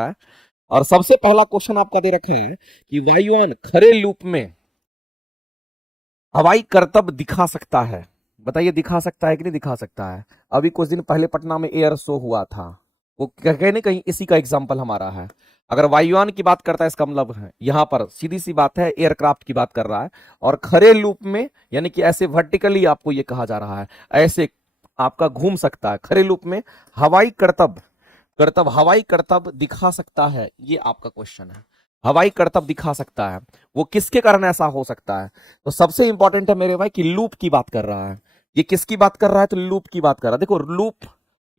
है। और सबसे पहला क्वेश्चन आपका दे रखा है कि वायुयान खरे लूप में हवाई करतब दिखा सकता है। बताइए दिखा सकता है कि नहीं दिखा सकता है। अभी कुछ दिन पहले पटना में एयर शो हुआ था, वो कहीं ना कहीं इसी का एग्जाम्पल हमारा है। अगर वायुयान की बात करता है इसका मतलब है यहां पर सीधी सी बात है एयरक्राफ्ट की बात कर रहा है। और खरे लूप में यानी कि ऐसे वर्टिकली आपको ये कहा जा रहा है, ऐसे आपका घूम सकता है खरे लूप में हवाई करतब, करतब हवाई करतब दिखा सकता है, ये आपका क्वेश्चन है। हवाई करतब दिखा सकता है, वो किसके कारण ऐसा हो सकता है। तो सबसे इंपॉर्टेंट है मेरे भाई कि लूप की बात कर रहा है। ये किसकी बात कर रहा है, तो लूप की बात कर रहा है। देखो लूप,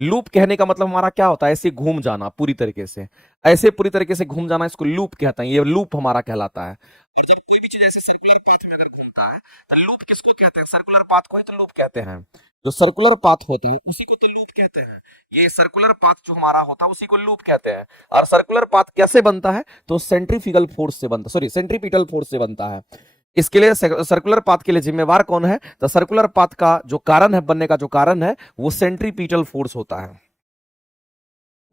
लूप कहने का मतलब हमारा क्या होता है, ऐसे घूम जाना पूरी तरीके से, ऐसे पूरी तरीके से घूम जाना, इसको लूप कहते हैं। ये लूप हमारा कहलाता है। और जब कोई भी चीज ऐसे सर्कुलर पाथ में अगर घूमता है तो लूप किसको कहते हैं, सर्कुलर पाथ को ही तो लूप कहते हैं। जो सर्कुलर पाथ होता है उसी को तो लूप कहते हैं। ये सर्कुलर पाथ जो हमारा होता है उसी को लूप कहते हैं। और सर्कुलर पाथ कैसे बनता है, तो सेंट्रीफ्यूगल फोर्स से बनता, सॉरी सेंट्रीपिटल फोर्स से बनता है। इसके लिए सर्कुलर पाथ के लिए जिम्मेवार कौन है, तो सर्कुलर पाथ का जो कारण है, बनने का जो कारण है, वो सेंट्रीपिटल फोर्स होता है।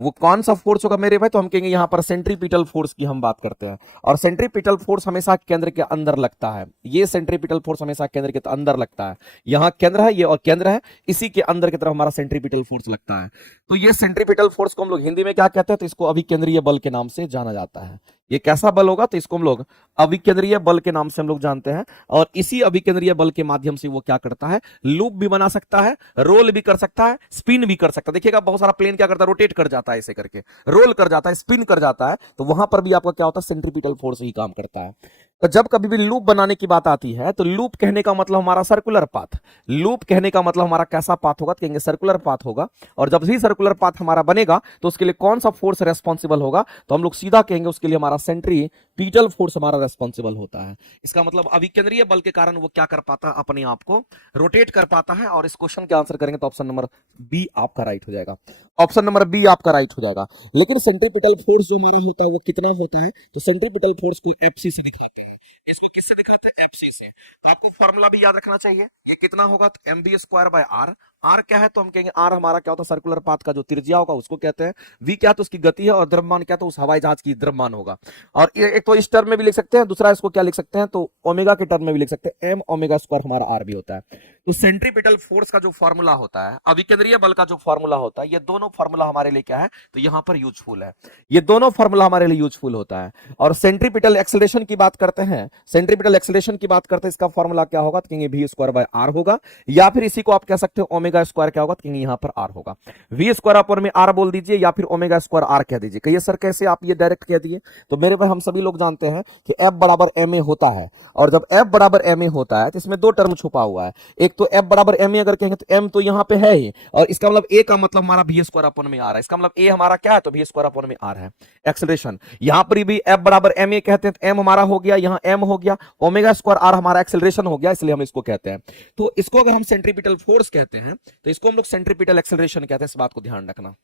वो कौन सा फोर्स होगा मेरे भाई, तो हम कहेंगे यहां पर सेंट्रीपिटल फोर्स की हम बात करते हैं। और सेंट्रीपिटल फोर्स हमेशा केंद्र के अंदर लगता है। ये सेंट्रीपिटल फोर्स हमेशा केंद्र के अंदर लगता है। यहां केंद्र है, ये और केंद्र है, इसी के अंदर की तरफ हमारा सेंट्रीपिटल फोर्स लगता है। तो ये सेंट्रीपिटल फोर्स को हम लोग हिंदी में क्या कहते हैं, तो इसको अभिकेंद्रीय बल के नाम से जाना जाता है। ये कैसा बल होगा, तो इसको हम लोग अभिकेंद्रीय बल के नाम से हम लोग जानते हैं। और इसी अभिकेंद्रीय बल के माध्यम से वो क्या करता है, लूप भी बना सकता है, रोल भी कर सकता है, स्पिन भी कर सकता है। देखिएगा बहुत सारा प्लेन क्या करता है, रोटेट कर जाता है ऐसे करके, रोल कर जाता है, स्पिन कर जाता है, तो वहां पर भी आपका क्या होता है, सेंट्रीपिटल फोर्स ही काम करता है। तो जब कभी भी लूप बनाने की बात आती है तो लूप कहने का मतलब हमारा सर्कुलर पाथ, लूप कहने का मतलब हमारा कैसा पाथ होगा, तो कहेंगे सर्कुलर पाथ होगा। और जब भी सर्कुलर पाथ हमारा बनेगा तो उसके लिए कौन सा फोर्स रेस्पॉन्सिबल होगा, तो हम लोग सीधा कहेंगे उसके लिए हमारा सेंट्रीपिटल फोर्स हमारा रेस्पॉन्सिबल होता है। इसका मतलब अभिकेंद्रीय बल के कारण वो क्या कर पाता है, अपने आप को रोटेट कर पाता है। और इस क्वेश्चन के आंसर करेंगे तो ऑप्शन नंबर बी आपका राइट हो जाएगा। ऑप्शन नंबर बी आपका राइट हो जाएगा। लेकिन सेंट्रीपिटल फोर्स जो हमारा होता है वो कितना होता है, तो सेंट्रीपिटल फोर्स को एफसी से दिखाते हैं। इसको किससे दिखाते हैं, एफसी से। तो आपको फॉर्मूला भी याद रखना चाहिए, ये कितना होगा, तो M B square by R. R क्या है, तो हम कहेंगे आर हमारा क्या होता है, सर्कुलर पाथ का जो त्रिज्या होगा उसको कहते हैं। वी क्या, तो उसकी गति है। और द्रव्यमान क्या, तो उस हवाई जहाज की द्रव्यमान होगा। और एक तो इस टर्म में भी लिख सकते हैं, दूसरा इसको क्या लिख सकते हैं, तो ओमेगा के टर्म में भी लिख सकते हैं, एम ओमेगा स्क्वायर हमारा आर भी होता है। तो सेंट्रीपिटल फोर्स का जो फॉर्मूला होता है, अभिकेंद्रीय बल का जो फॉर्मूला होता है, ये दोनों फॉर्मूला हमारे लिए क्या है, तो यहां पर यूजफुल है। ये दोनों फॉर्मूला हमारे लिए यूजफुल होता है। और सेंट्रीपिटल एक्सेलरेशन की बात करते हैं, सेंट्रीपिटल एक्सेलरेशन की बात करते हैं, इसका फॉर्मूला क्या होगा, तो कहेंगे वी स्क्वायर बाय आर होगा। या फिर इसी को आप कह सकते हो ओमेगा स्क्वायर क्या होगा, तो कहेंगे यहां पर आर होगा। वी स्क्वायर अपन में आर बोल दीजिए या फिर ओमेगा स्क्वायर आर कह दीजिए। कहिए सर कैसे आप ये डायरेक्ट कह दिए, तो मेरे भाई हम सभी लोग जानते हैं कि एफ बराबर एम ए होता है। और जब एफ बराबर एम ए होता है तो इसमें दो टर्म छुपा हुआ है। एक तो एफ बराबर एम ए अगर कहेंगे तो एम तो यहां पे है ही, और इसका मतलब ए का मतलब हमारा वी स्क्वायर अपन में आ रहा है। इसका मतलब ए हमारा क्या है, तो वी स्क्वायर अपन में आ रहा है एक्सेलरेशन। यहां पर भी एफ बराबर एम ए कहते हैं, तो एम हमारा हो गया, यहां एम हो गया, ओमेगा स्क्वायर आर हमारा एक्सेलरेशन हो गया, इसलिए हम इसको कहते हैं। तो इसको अगर हम सेंट्रीपिटल फोर्स कहते हैं तो इसको हम लोग सेंट्रीपिटल एक्सेलरेशन कहते हैं। इस बात को ध्यान रखना।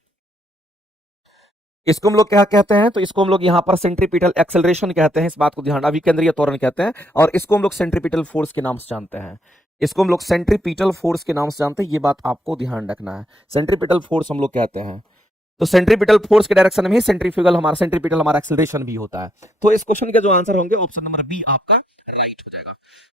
इसको हम लोग क्या कहते हैं, तो इसको हम लोग यहां पर सेंट्रीपिटल एक्सेलरेशन कहते हैं। इस बात को ध्यान, अभिकेंद्रीय त्वरण कहते हैं। और इसको हम लोग सेंट्रीपिटल फोर्स के नाम से जानते हैं। इसको हम लोग सेंट्रीपिटल फोर्स के नाम से जानते हैं, ये बात आपको ध्यान रखना है। सेंट्रीपिटल फोर्स हम लोग कहते हैं। तो सेंट्रीपिटल फोर्स के डायरेक्शन में ही सेंट्रीफ्यूगल हमारा सेंट्रीपिटल हमारा एक्सेलरेशन भी होता है। तो इस क्वेश्चन के जो आंसर होंगे ऑप्शन नंबर बी आपका राइट हो जाएगा।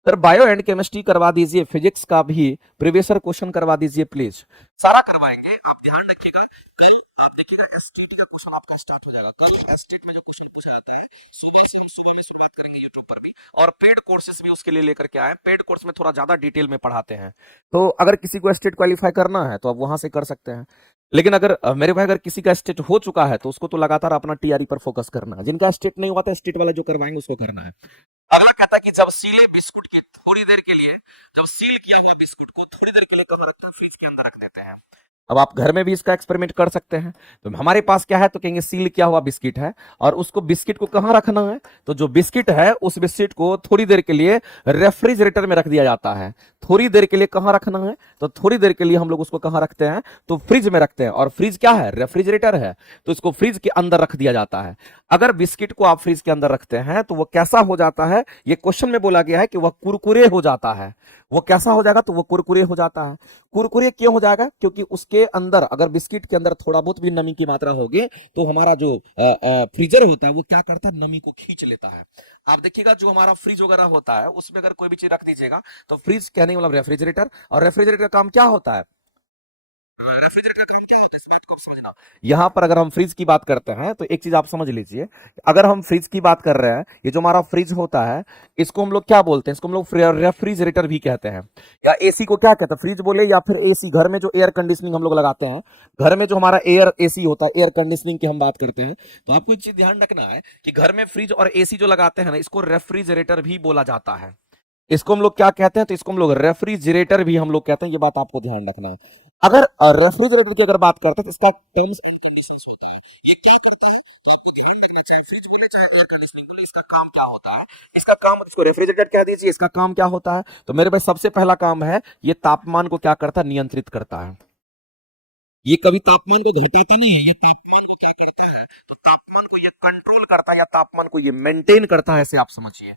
सर बायो एंड केमिस्ट्री करवा दीजिए, फिजिक्स का भी प्रीवियस क्वेश्चन करवा दीजिए प्लीज। सारा करवाएंगे, आप ध्यान रखिएगा। कल आप देखिएगा एसटीटी का क्वेश्चन आपका स्टार्ट हो जाएगा। कल एसटीटी में जो क्वेश्चन पूछा जाता है सुबह से, हम सुबह में शुरुआत करेंगे यूट्यूब पर भी, और पेड कोर्सेस भी उसके लिए लेकर के आए। पेड कोर्स में थोड़ा ज्यादा डिटेल में पढ़ाते हैं। तो अगर किसी को स्टेट क्वालिफाई करना है तो आप वहां से कर सकते हैं। लेकिन अगर मेरे भाई अगर किसी का स्टेट हो चुका है तो उसको तो लगातार अपना टीआरई पर फोकस करना है। जिनका स्टेट नहीं हुआ था, स्टेट वाला जो करवाएंगे उसको करना है। अगला कहता है कि जब सीले बिस्कुट के थोड़ी देर के लिए, जब सील किया हुआ बिस्कुट को थोड़ी देर के लिए कहाँ रखते हैं, फ्रिज के अंदर रख देते हैं। अब आप घर में भी इसका एक्सपेरिमेंट कर सकते हैं। तो हमारे पास क्या है, तो कहेंगे सील किया हुआ बिस्किट है, और उसको बिस्किट को कहां रखना है, तो जो बिस्किट है उस बिस्किट को थोड़ी देर के लिए रेफ्रिजरेटर में रख दिया जाता है। थोड़ी देर के लिए कहां रखना है, तो थोड़ी देर के लिए हम लोग उसको कहां रखते हैं, तो फ्रिज में रखते हैं। और फ्रिज क्या है, रेफ्रिजरेटर है, तो इसको फ्रिज के अंदर रख दिया जाता है। अगर बिस्किट को आप फ्रिज के अंदर रखते हैं तो वो कैसा हो जाता है, ये क्वेश्चन में बोला गया है कि वह कुरकुरे हो जाता है। वो कैसा हो जाएगा, तो वो कुरकुरे हो जाता है। कुरकुरे क्यों हो जाएगा, क्योंकि उसके अंदर अगर बिस्किट के अंदर थोड़ा बहुत भी नमी की मात्रा होगी तो हमारा जो फ्रीजर होता है वो क्या करता है, नमी को खींच लेता है। आप देखिएगा जो हमारा फ्रिज वगैरह होता है उसमें अगर कोई भी चीज रख दीजिएगा तो फ्रिज कहने का मतलब रेफ्रिजरेटर, और रेफ्रिजरेटर का काम क्या होता है, रेफ्रिजरेटर का काम क्या होता है इस बात को समझना। यहां पर अगर हम फ्रिज की बात करते हैं तो एक चीज आप समझ लीजिए, अगर हम फ्रिज की बात कर रहे हैं, ये जो हमारा फ्रिज होता है इसको हम लोग क्या बोलते हैं, इसको हम लोग रेफ्रिजरेटर भी कहते हैं, या एसी को क्या कहते हैं, फ्रिज बोले या फिर एसी, घर में जो एयर कंडीशनिंग हम लोग लगाते हैं, घर में जो हमारा एयर एसी होता है, एयर कंडीशनिंग की हम बात करते हैं, तो आपको एक चीज ध्यान रखना है कि घर में फ्रिज और एसी जो लगाते हैं ना, इसको रेफ्रिजरेटर भी बोला जाता है। इसको हम लोग क्या कहते हैं, तो इसको हम लोग रेफ्रिजरेटर भी हम लोग कहते हैं, ये बात आपको ध्यान रखना है। अगर रेफ्रिजरेटर की अगर बात करते हैं तो इसका टर्म्स एंड कंडीशंस होता है, ये क्या करता है कि इसको ध्यान रखना, चाहे फ्रिज बोले चाहे एयर कंडीशनिंग बोले, इसका काम क्या होता है, इसका काम, इसको रेफ्रिजरेटर कह दीजिए, इसका काम क्या होता है, तो मेरे भाई सबसे पहला काम है ये तापमान को क्या करता है, नियंत्रित करता है। ये कभी तापमान को घटाता नहीं है, ये तापमान को क्या करता है, तो तापमान को ये कंट्रोल करता है या तापमान को ये मेंटेन करता है, ऐसे आप समझिए।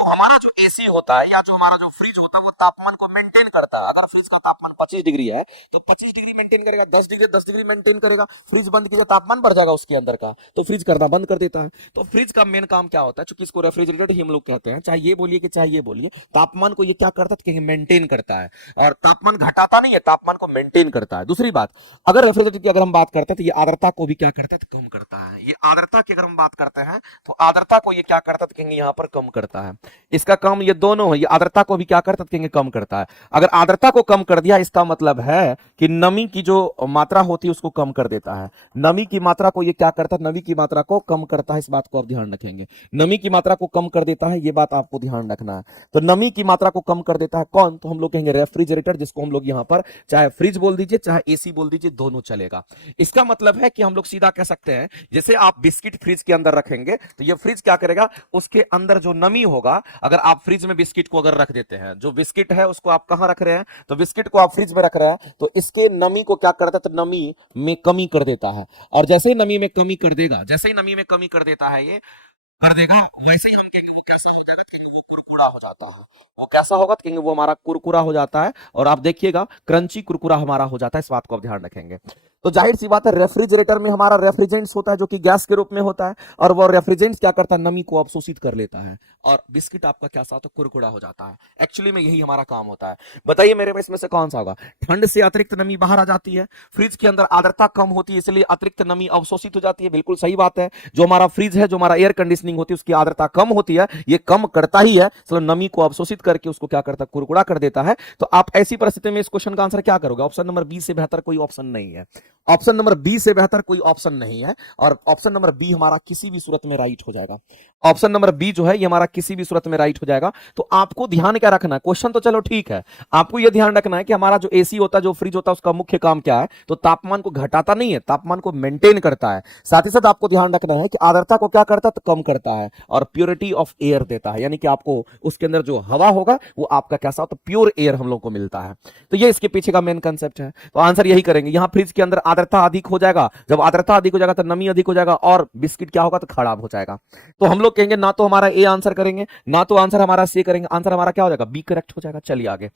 तो हमारा जो एसी होता है या जो हमारा जो फ्रिज होता है वो तापमान को मेंटेन करता है। अगर फ्रिज का तापमान 25 डिग्री है तो 25 डिग्री मेंटेन करेगा, 10 डिग्री 10 डिग्री मेंटेन करेगा। फ्रिज बंद कीजिए तापमान बढ़ जाएगा उसके अंदर का, तो फ्रिज करना बंद कर देता है। तो फ्रिज का मेन काम क्या होता है, चूंकि इसको रेफ्रिजरेटर ही हम लोग कहते हैं, चाहे ये बोलिए कि चाहे ये बोलिए, तापमान को ये क्या करता है, मेंटेन करता है, और तापमान घटाता नहीं है, तापमान को मेंटेन करता है। दूसरी बात, अगर रेफ्रिजरेटर की अगर हम बात करते हैं तो ये आर्द्रता को भी क्या करता है, तो कम करता है। ये आर्द्रता की अगर हम बात करते हैं तो आर्द्रता को ये क्या करता है, तो यहाँ पर कम करता है। इसका काम ये दोनों है, ये आर्द्रता को भी क्या करता है, कम करता है। अगर आर्द्रता को कम कर दिया इसका मतलब है कि नमी की जो मात्रा होती है उसको कम कर देता है। नमी की मात्रा को ये क्या करता है, नमी की मात्रा को कम करता है, इस बात को आप ध्यान रखेंगे। नमी की मात्रा को कम कर देता है, ये बात आपको ध्यान रखना है। तो नमी की मात्रा को कम कर देता है कौन, तो हम लोग कहेंगे रेफ्रिजरेटर, जिसको हम लोग यहां पर चाहे फ्रिज बोल दीजिए चाहे एसी बोल दीजिए, दोनों चलेगा। इसका मतलब है कि हम लोग सीधा कह सकते हैं, जैसे आप बिस्किट फ्रिज के अंदर रखेंगे तो ये फ्रिज क्या करेगा, उसके अंदर जो नमी होगा, अगर आप फ्रिज में बिस्किट को अगर रख देते हैं, जो बिस्किट है उसको आप कहां रख रहे हैं, तो बिस्किट को आप फ्रिज में रख रहे हैं, तो इसके नमी को क्या करता है, तो नमी में कमी कर देता है। और जैसे ही नमी में कमी कर देगा, जैसे ही नमी में कमी कर देता है, ये कर देगा, वैसे ही हम कहेंगे वो कैसा हो जाएगा, कि वो कुरकुरा हो जाता है। वो कैसा होगा, तो कहेंगे वो हमारा कुरकुरा हो जाता है, और आप देखिएगा क्रंची कुरकुरा हमारा हो जाता है, इस बात को आप ध्यान रखेंगे। तो जाहिर सी बात है, रेफ्रिजरेटर में हमारा रेफ्रिजरेंट्स होता है जो कि गैस के रूप में होता है, और वो रेफ्रिजरेंट्स क्या करता है, नमी को अवशोषित कर लेता है, और बिस्किट आपका कैसा होता है, कुरकुरा हो जाता है। एक्चुअली में यही हमारा काम होता है। बताइए मेरे में इसमें से कौन सा होगा, ठंड से अतिरिक्त नमी बाहर आ जाती है, फ्रिज के अंदर आर्द्रता कम होती है इसलिए अतिरिक्त नमी अवशोषित हो जाती है, बिल्कुल सही बात है। जो हमारा फ्रिज है, जो हमारा एयर कंडीशनिंग होती है, उसकी आर्द्रता कम होती है, ये कम करता ही है, चलो नमी को अवशोषित करके उसको क्या करता है, कुरकुरा कर देता है। तो आप ऐसी परिस्थिति में इस क्वेश्चन का आंसर क्या करोगे, ऑप्शन नंबर बी से बेहतर कोई ऑप्शन नहीं है। ऑप्शन नंबर बी से बेहतर कोई ऑप्शन नहीं है, और ऑप्शन नंबर बी हमारा किसी भी सूरत में राइट हो जाएगा। ऑप्शन नंबर बी जो है ये हमारा किसी भी सूरत में राइट हो जाएगा। तो आपको ध्यान क्या रखना है, क्वेश्चन तो चलो ठीक है, आपको यह ध्यान रखना है कि हमारा जो एसी होता है, जो फ्रिज होता है, उसका मुख्य काम क्या है, तो तापमान को घटाता नहीं है, तापमान को मेंटेन करता है। साथ ही साथ आपको ध्यान रखना है कि आर्द्रता को क्या करता है, तो कम करता है, और प्योरिटी ऑफ एयर देता है, यानी कि आपको उसके अंदर जो हवा होगा वो आपका कैसा होता है, प्योर एयर हम लोग को मिलता है। तो ये इसके पीछे का मेन कंसेप्ट है। तो आंसर यही करेंगे, यहां फ्रिज के अंदर आर्द्रता अधिक हो जाएगा, जब आर्द्रता अधिक हो जाएगा तो नमी अधिक हो जाएगा, और बिस्किट क्या होगा, तो खराब हो जाएगा। तो हम लोग कहेंगे ना तो हमारा ए आंसर करेंगे, ना तो आंसर हमारा सी करेंगे, आंसर हमारा क्या हो जाएगा, बी करेक्ट हो जाएगा। चलिए आगे,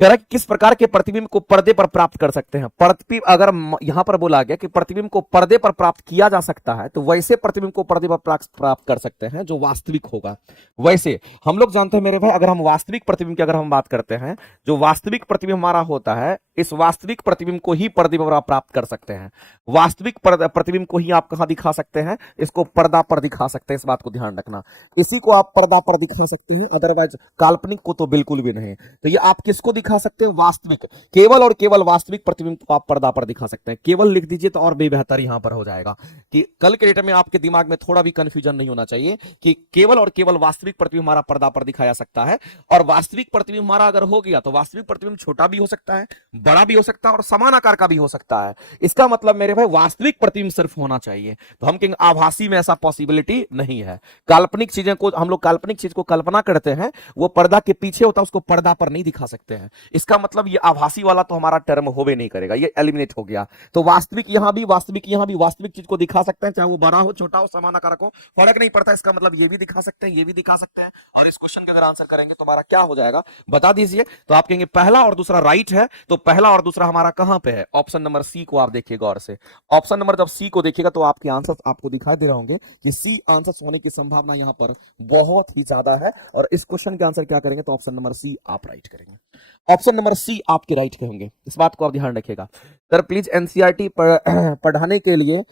कह रहा है किस प्रकार के प्रतिबिंब को पर्दे पर प्राप्त कर सकते हैं। प्रतिबिंब अगर यहां पर बोला गया कि प्रतिबिंब को पर्दे पर प्राप्त किया जा सकता है, तो वैसे प्रतिबिंब को पर्दे पर प्राप्त कर सकते हैं जो वास्तविक होगा। वैसे हम लोग जानते हैं मेरे भाई, अगर हम वास्तविक प्रतिबिंब की अगर हम बात करते हैं, जो वास्तविक प्रतिबिंब हमारा होता है, इस वास्तविक प्रतिबिंब को ही पर्दे पर प्राप्त कर सकते हैं। वास्तविक प्रतिबिंब को ही आप कहां दिखा सकते हैं, इसको पर्दा पर दिखा सकते हैं, इस बात को ध्यान रखना। इसी को आप पर्दा पर दिखा सकते हैं, अदरवाइज काल्पनिक को तो बिल्कुल भी नहीं। तो ये आप किसको दिखा सकते हैं, वास्तविक, केवल और केवल वास्तविक प्रतिबिंब को आप पर्दा पर दिखा सकते हैं। केवल लिख दीजिए तो और भी बेहतर यहां पर हो जाएगा, कि कल के डेट में आपके दिमाग में थोड़ा भी कंफ्यूजन नहीं होना चाहिए कि केवल और केवल वास्तविक प्रतिबिंब हमारा पर्दा पर दिखाया सकता है। और वास्तविक प्रतिबिंब हमारा अगर हो गया तो वास्तविक प्रतिबिंब छोटा भी हो सकता है, बड़ा भी हो सकता है, और समान आकार का भी हो सकता है। इसका मतलब मेरे भाई वास्तविक प्रतिबिंब सिर्फ होना चाहिए। तो हम कहेंगे आभासी में ऐसा पॉसिबिलिटी नहीं है। काल्पनिक चीजें को हम लोग, काल्पनिक चीज को कल्पना करते हैं, वो पर्दा के पीछे होता है, उसको पर्दा पर नहीं दिखा सकते हैं। इसका मतलब ये आभासी वाला तो हमारा टर्म होवे नहीं करेगा, ये एलिमिनेट हो गया। तो वास्तविक यहां भी, वास्तविक यहां भी, वास्तविक चीज को दिखा सकते हैं, चाहे वो बड़ा हो, छोटा हो, समान आकार हो, फर्क नहीं पड़ता। इसका मतलब ये भी दिखा सकते हैं, ये भी दिखा सकते हैं। और इस क्वेश्चन का अगर आंसर करेंगे तो हमारा क्या हो जाएगा, बता दीजिए। तो आप कहेंगे पहला और दूसरा राइट है, तो पहला और दूसरा हमारा कहां पे है, ऑप्शन नंबर सी को आप देखिए गौर से। ऑप्शन नंबर जब सी को देखिएगा तो आपके आंसर आपको दिखाई दे रहे होंगे कि सी आंसर होने की संभावना यहां पर बहुत ही ज्यादा है। और इस क्वेश्चन के आंसर क्या करेंगे, तो ऑप्शन नंबर सी आप राइट करेंगे। ऑप्शन नंबर सी आपके राइट कहेंगे, इस बात को आप ध्यान रखिएगा। सर प्लीज एनसीईआरटी पढ़ाने के लिए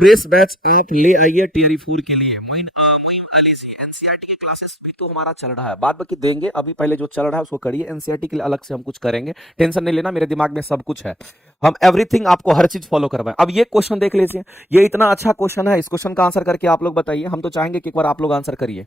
प्रेस बैच आप ले आइए टियर 4 के लिए। मोइन अली जी, एनसीईआरटी के क्लासेस भी तो हमारा चल रहा है, बाद बाकी देंगे, अभी पहले जो चल रहा है उसको करिए। एनसीईआरटी के लिए अलग से हम कुछ करेंगे, टेंशन नहीं लेना, मेरे दिमाग में सब कुछ है, हम एवरीथिंग आपको हर चीज फॉलो करवाएं। अब ये क्वेश्चन देख लीजिए, ये इतना अच्छा क्वेश्चन है, इस क्वेश्चन का आंसर करके आप लोग बताइए। हम तो चाहेंगे कि एक बार आप लोग आंसर करिए।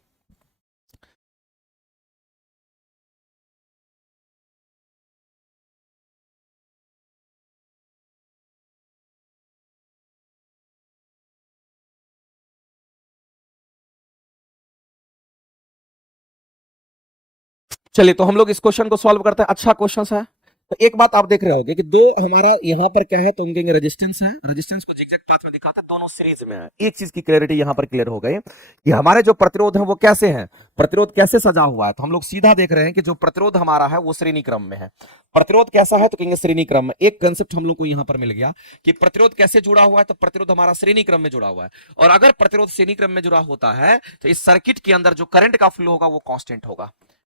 चलिए तो हम लोग इस क्वेश्चन को सॉल्व करते हैं, अच्छा क्वेश्चन है। तो एक बात आप देख रहे होगे कि दो हमारा यहाँ पर क्या है, तो हम कहेंगे रेजिस्टेंस है, रेजिस्टेंस को जिगजैग पाथ में दिखाते हैं, दोनों सीरीज में है। एक चीज की क्लैरिटी यहाँ पर क्लियर हो गई कि हमारे जो प्रतिरोध है वो कैसे हैं, प्रतिरोध कैसे सजा हुआ है। तो हम लोग सीधा देख रहे हैं कि जो प्रतिरोध हमारा है वो श्रेणी क्रम में है। प्रतिरोध कैसा है, तो कहेंगे श्रेणी क्रम में। एक कंसेप्ट हम लोग को यहाँ पर मिल गया कि प्रतिरोध कैसे जुड़ा हुआ है, तो प्रतिरोध हमारा श्रेणी क्रम में जुड़ा हुआ है। और अगर प्रतिरोध श्रेणी क्रम में जुड़ा होता है तो इस सर्किट के अंदर जो करंट का फ्लो होगा वो कांस्टेंट होगा।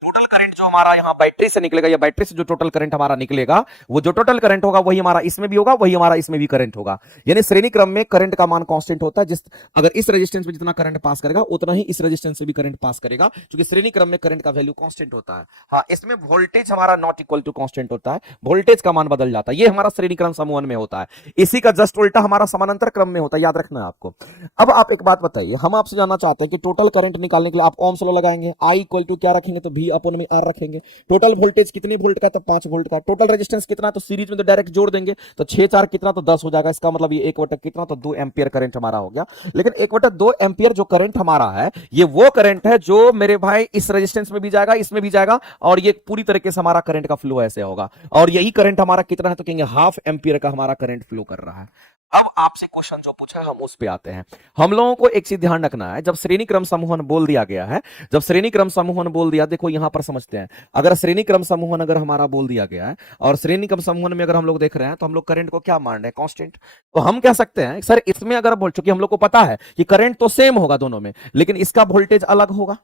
टोटल करंट जो हमारा यहाँ बैटरी से निकलेगा, या बैटरी से जो टोटल करंट हमारा निकलेगा, वो जो टोटल करंट होगा वही हमारा इसमें भी होगा, वही हमारा इसमें भी करंट होगा। यानी श्रेणी क्रम में करंट का मान कांस्टेंट होता है। जिस अगर इस रेजिस्टेंस में जितना करंट पास करेगा उतना ही इस रेजिस्टेंस से भी करंट पास करेगा, क्योंकि श्रेणी क्रम में करंट का वैल्यू कांस्टेंट होता है। हाँ, इसमें वोल्टेज हमारा नॉट इक्वल टू कांस्टेंट होता है, वोल्टेज का मान बदल जाता है। ये हमारा श्रेणी क्रम समूह में होता है। इसी का जस्ट उल्टा हमारा समानांतर क्रम में होता है, याद रखना है आपको। अब आप एक बात बताइए, हम आपसे जानना चाहते हैं कि टोटल करंट निकालने के लिए आप ओम्स लॉ लगाएंगे, आई इक्वल टू क्या रखेंगे, तो V अपॉन में R रखेंगे। टोटल वोल्टेज कितने वोल्ट का, तो 5 वोल्ट का। टोटल रेजिस्टेंस कितना, तो सीरीज में तो डायरेक्ट जोड़ देंगे, तो 6 4 कितना, तो 10 हो जाएगा। इसका मतलब ये 1/2 कितना, तो 2 एम्पियर करंट हमारा हो गया। लेकिन 1/2 एम्पियर जो करंट हमारा है, ये वो करंट है जो मेरे भाई इस रेजिस्टेंस में भी जाएगा, इसमें भी जाएगा, और ये पूरी तरीके से हमारा करंट का फ्लो ऐसे होगा। और यही करंट हमारा कितना है, तो कहेंगे 1/2 एम्पियर का हमारा करंट फ्लो कर रहा है। अब आपसे क्वेश्चन जो पूछा है हम उस पे आते हैं। हम लोगों को एक चीज ध्यान रखना है, जब श्रेणी क्रम समूहन बोल दिया गया है, जब श्रेणी क्रम समूहन बोल दिया, देखो यहां पर समझते हैं, अगर श्रेणी क्रम समूहन अगर हमारा बोल दिया गया है और श्रेणी क्रम समूहन में अगर हम लोग देख रहे हैं, तो हम लोग करंट को क्या मान रहे हैं, कांस्टेंट। तो हम कह सकते हैं सर इसमें अगर बोल, चूंकि हम लोग को पता है कि करंट तो सेम होगा दोनों में, लेकिन इसका वोल्टेज अलग होगा,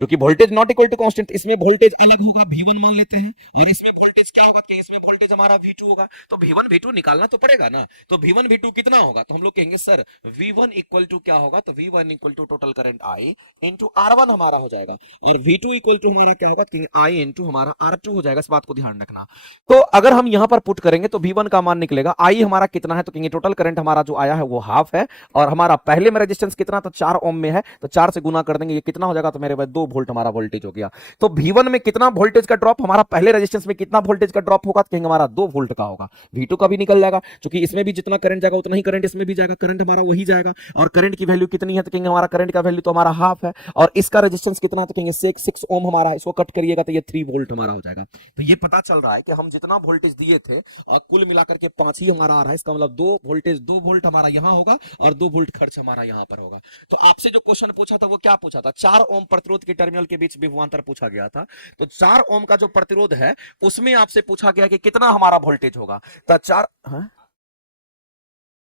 क्योंकि voltage not equal to constant, इसमें वोल्टेज अलग होगा, V1 मान लेते हैं, और इसमें वोल्टेज क्या होगा, कि इसमें वोल्टेज हमारा V2 होगा। तो V1 V2 निकालना तो पड़ेगा ना, तो V1 V2 कितना होगा, तो हम लोग कहेंगे सर V1 इक्वल टू क्या होगा, तो V1 equal to total current I into R1 हमारा हो जाएगा, और V2 इक्वल टू हमारा क्या होगा, कि I इंटू हमारा R2 हो जाएगा। इस बात को ध्यान रखना। तो अगर हम यहां पर पुट करेंगे तो V1 का मान निकलेगा, I हमारा कितना है, तो कहेंगे टोटल करंट हमारा जो आया है वो हाफ है, और हमारा पहले में रेजिस्टेंस कितना, तो 4 ओम में है, तो 4 से गुना कर देंगे, ये कितना हो जाएगा, तो मेरे भाई 2 वोल्ट हमारा वोल्टेज हो गया। तो V1 में कितना वोल्टेज का ड्रॉप, हमारा पहले रेजिस्टेंस में कितना वोल्टेज का ड्रॉप होगा, तो कहेंगे हमारा 2 वोल्ट का होगा। V2 का भी निकल जाएगा, क्योंकि इसमें भी जितना करंट जाएगा उतना ही करंट इसमें भी जाएगा, करंट हमारा वही जाएगा। और करंट की वैल्यू कितनी है, तो कहेंगे हमारा करंट का वैल्यू तो हमारा हाफ है, और इसका रेजिस्टेंस कितना, तो कहेंगे 6 ओम हमारा, इसको कट करिएगा तो ये 3 वोल्ट हमारा हो जाएगा। तो ये पता चल रहा है कि हम जितना वोल्टेज दिए थे और कुल मिलाकर के 5 ही हमारा आ रहा है। इसका मतलब 2 वोल्टेज 2 वोल्ट हमारा यहां होगा, और 2 वोल्ट खर्च हमारा यहां पर होगा। तो आपसे जो क्वेश्चन पूछा था वो क्या पूछा था, 4 ओम प्रतिरोध के टर्मिनल के बीच विभवांतर पूछा गया था। तो 4 ओम का जो प्रतिरोध है उसमें आपसे पूछा गया कि कितना हमारा वोल्टेज होगा, तो 4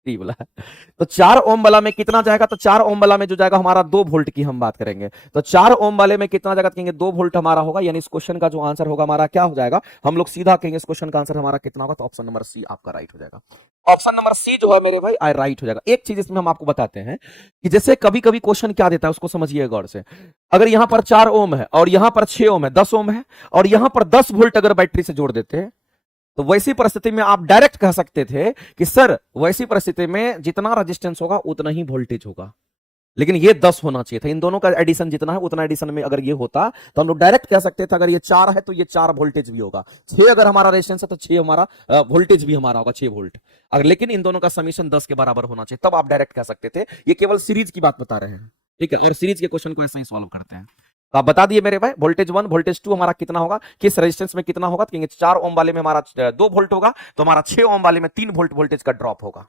बोला तो 4 ओम वाला में कितना जाएगा, तो 4 ओम वाला में जो जाएगा हमारा 2 वोल्ट की हम बात करेंगे, तो 4 ओम वाले में कितना जाएगा, कहेंगे 2 वोल्ट हमारा होगा। यानी इस क्वेश्चन का जो आंसर होगा हमारा क्या हो जाएगा, हम लोग सीधा कहेंगे इस क्वेश्चन का आंसर हमारा कितना होगा, तो ऑप्शन नंबर सी आपका राइट हो जाएगा। ऑप्शन नंबर सी जो है मेरे भाई आई राइट हो जाएगा। एक चीज इसमें हम आपको बताते हैं कि जैसे कभी कभी क्वेश्चन क्या देता है उसको समझिए गौर से। अगर यहां पर 4 ओम है और यहां पर 6 ओम है, 10 ओम है, और यहां पर 10 वोल्ट अगर बैटरी से जोड़ देते हैं, तो वैसी परिस्थिति में आप डायरेक्ट कह सकते थे कि सर वैसी परिस्थिति में जितना रेजिस्टेंस होगा उतना ही वोल्टेज होगा, लेकिन ये 10 होना चाहिए था। इन दोनों का एडिशन जितना है उतना एडिशन में अगर ये होता तो हम लोग डायरेक्ट कह सकते थे, अगर ये 4 है तो ये 4 वोल्टेज भी होगा, 6 अगर हमारा रेजिस्टेंस है तो 6 हमारा वोल्टेज भी हमारा होगा, 6 वोल्ट। अगर लेकिन इन दोनों का समीशन 10 के बराबर होना चाहिए, तब आप डायरेक्ट कह सकते थे। ये केवल सीरीज की बात बता रहे हैं, ठीक है, और सीरीज के क्वेश्चन को ऐसा ही सॉल्व करते हैं। तो आप बता दिए मेरे भाई, वोल्टेज 1 वोल्टेज 2 हमारा कितना होगा, किस रेजिस्टेंस में कितना होगा, तो कहेंगे 4 ओम वाले में हमारा 2 वोल्ट होगा, तो हमारा 6 ओम वाले में 3 वोल्ट वोल्टेज का ड्रॉप होगा।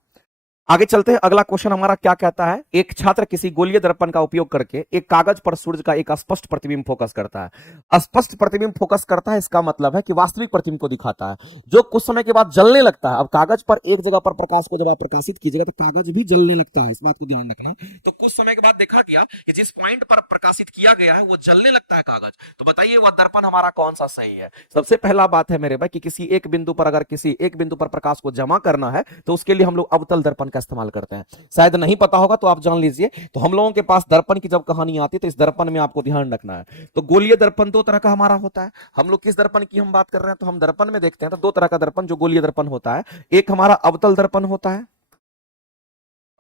आगे चलते हैं, अगला क्वेश्चन हमारा क्या कहता है, एक छात्र किसी गोलीय दर्पण का उपयोग करके एक कागज पर सूर्य का एक स्पष्ट प्रतिबिंब फोकस करता है। स्पष्ट प्रतिबिंब फोकस करता है, इसका मतलब है कि वास्तविक प्रतिबिंब को दिखाता है, जो कुछ समय के बाद जलने लगता है। अब कागज पर एक जगह पर प्रकाश को जब आप प्रकाशित कीजिएगा तो कागज भी जलने लगता है, इस बात को ध्यान रखना। तो कुछ समय के बाद देखा गया कि जिस पॉइंट पर प्रकाशित किया गया है वो जलने लगता है कागज, तो बताइए वह दर्पण हमारा कौन सा सही है। सबसे पहला बात है मेरे भाई कि किसी एक बिंदु पर, अगर किसी एक बिंदु पर प्रकाश को जमा करना है तो उसके लिए हम लोग अवतल दर्पण का इस्तेमाल करते हैं। शायद नहीं पता होगा तो आप जान लीजिए। तो हम लोगों के पास दर्पण की जब कहानी आती है तो इस दर्पण में आपको ध्यान रखना है। तो गोलीय दर्पण दो तरह का हमारा होता है। हम लोग किस दर्पण की हम बात कर रहे हैं, तो हम दर्पण में देखते हैं तो दो तरह का दर्पण जो गोलीय दर्पण होता है, एक हमारा अवतल दर्पण होता है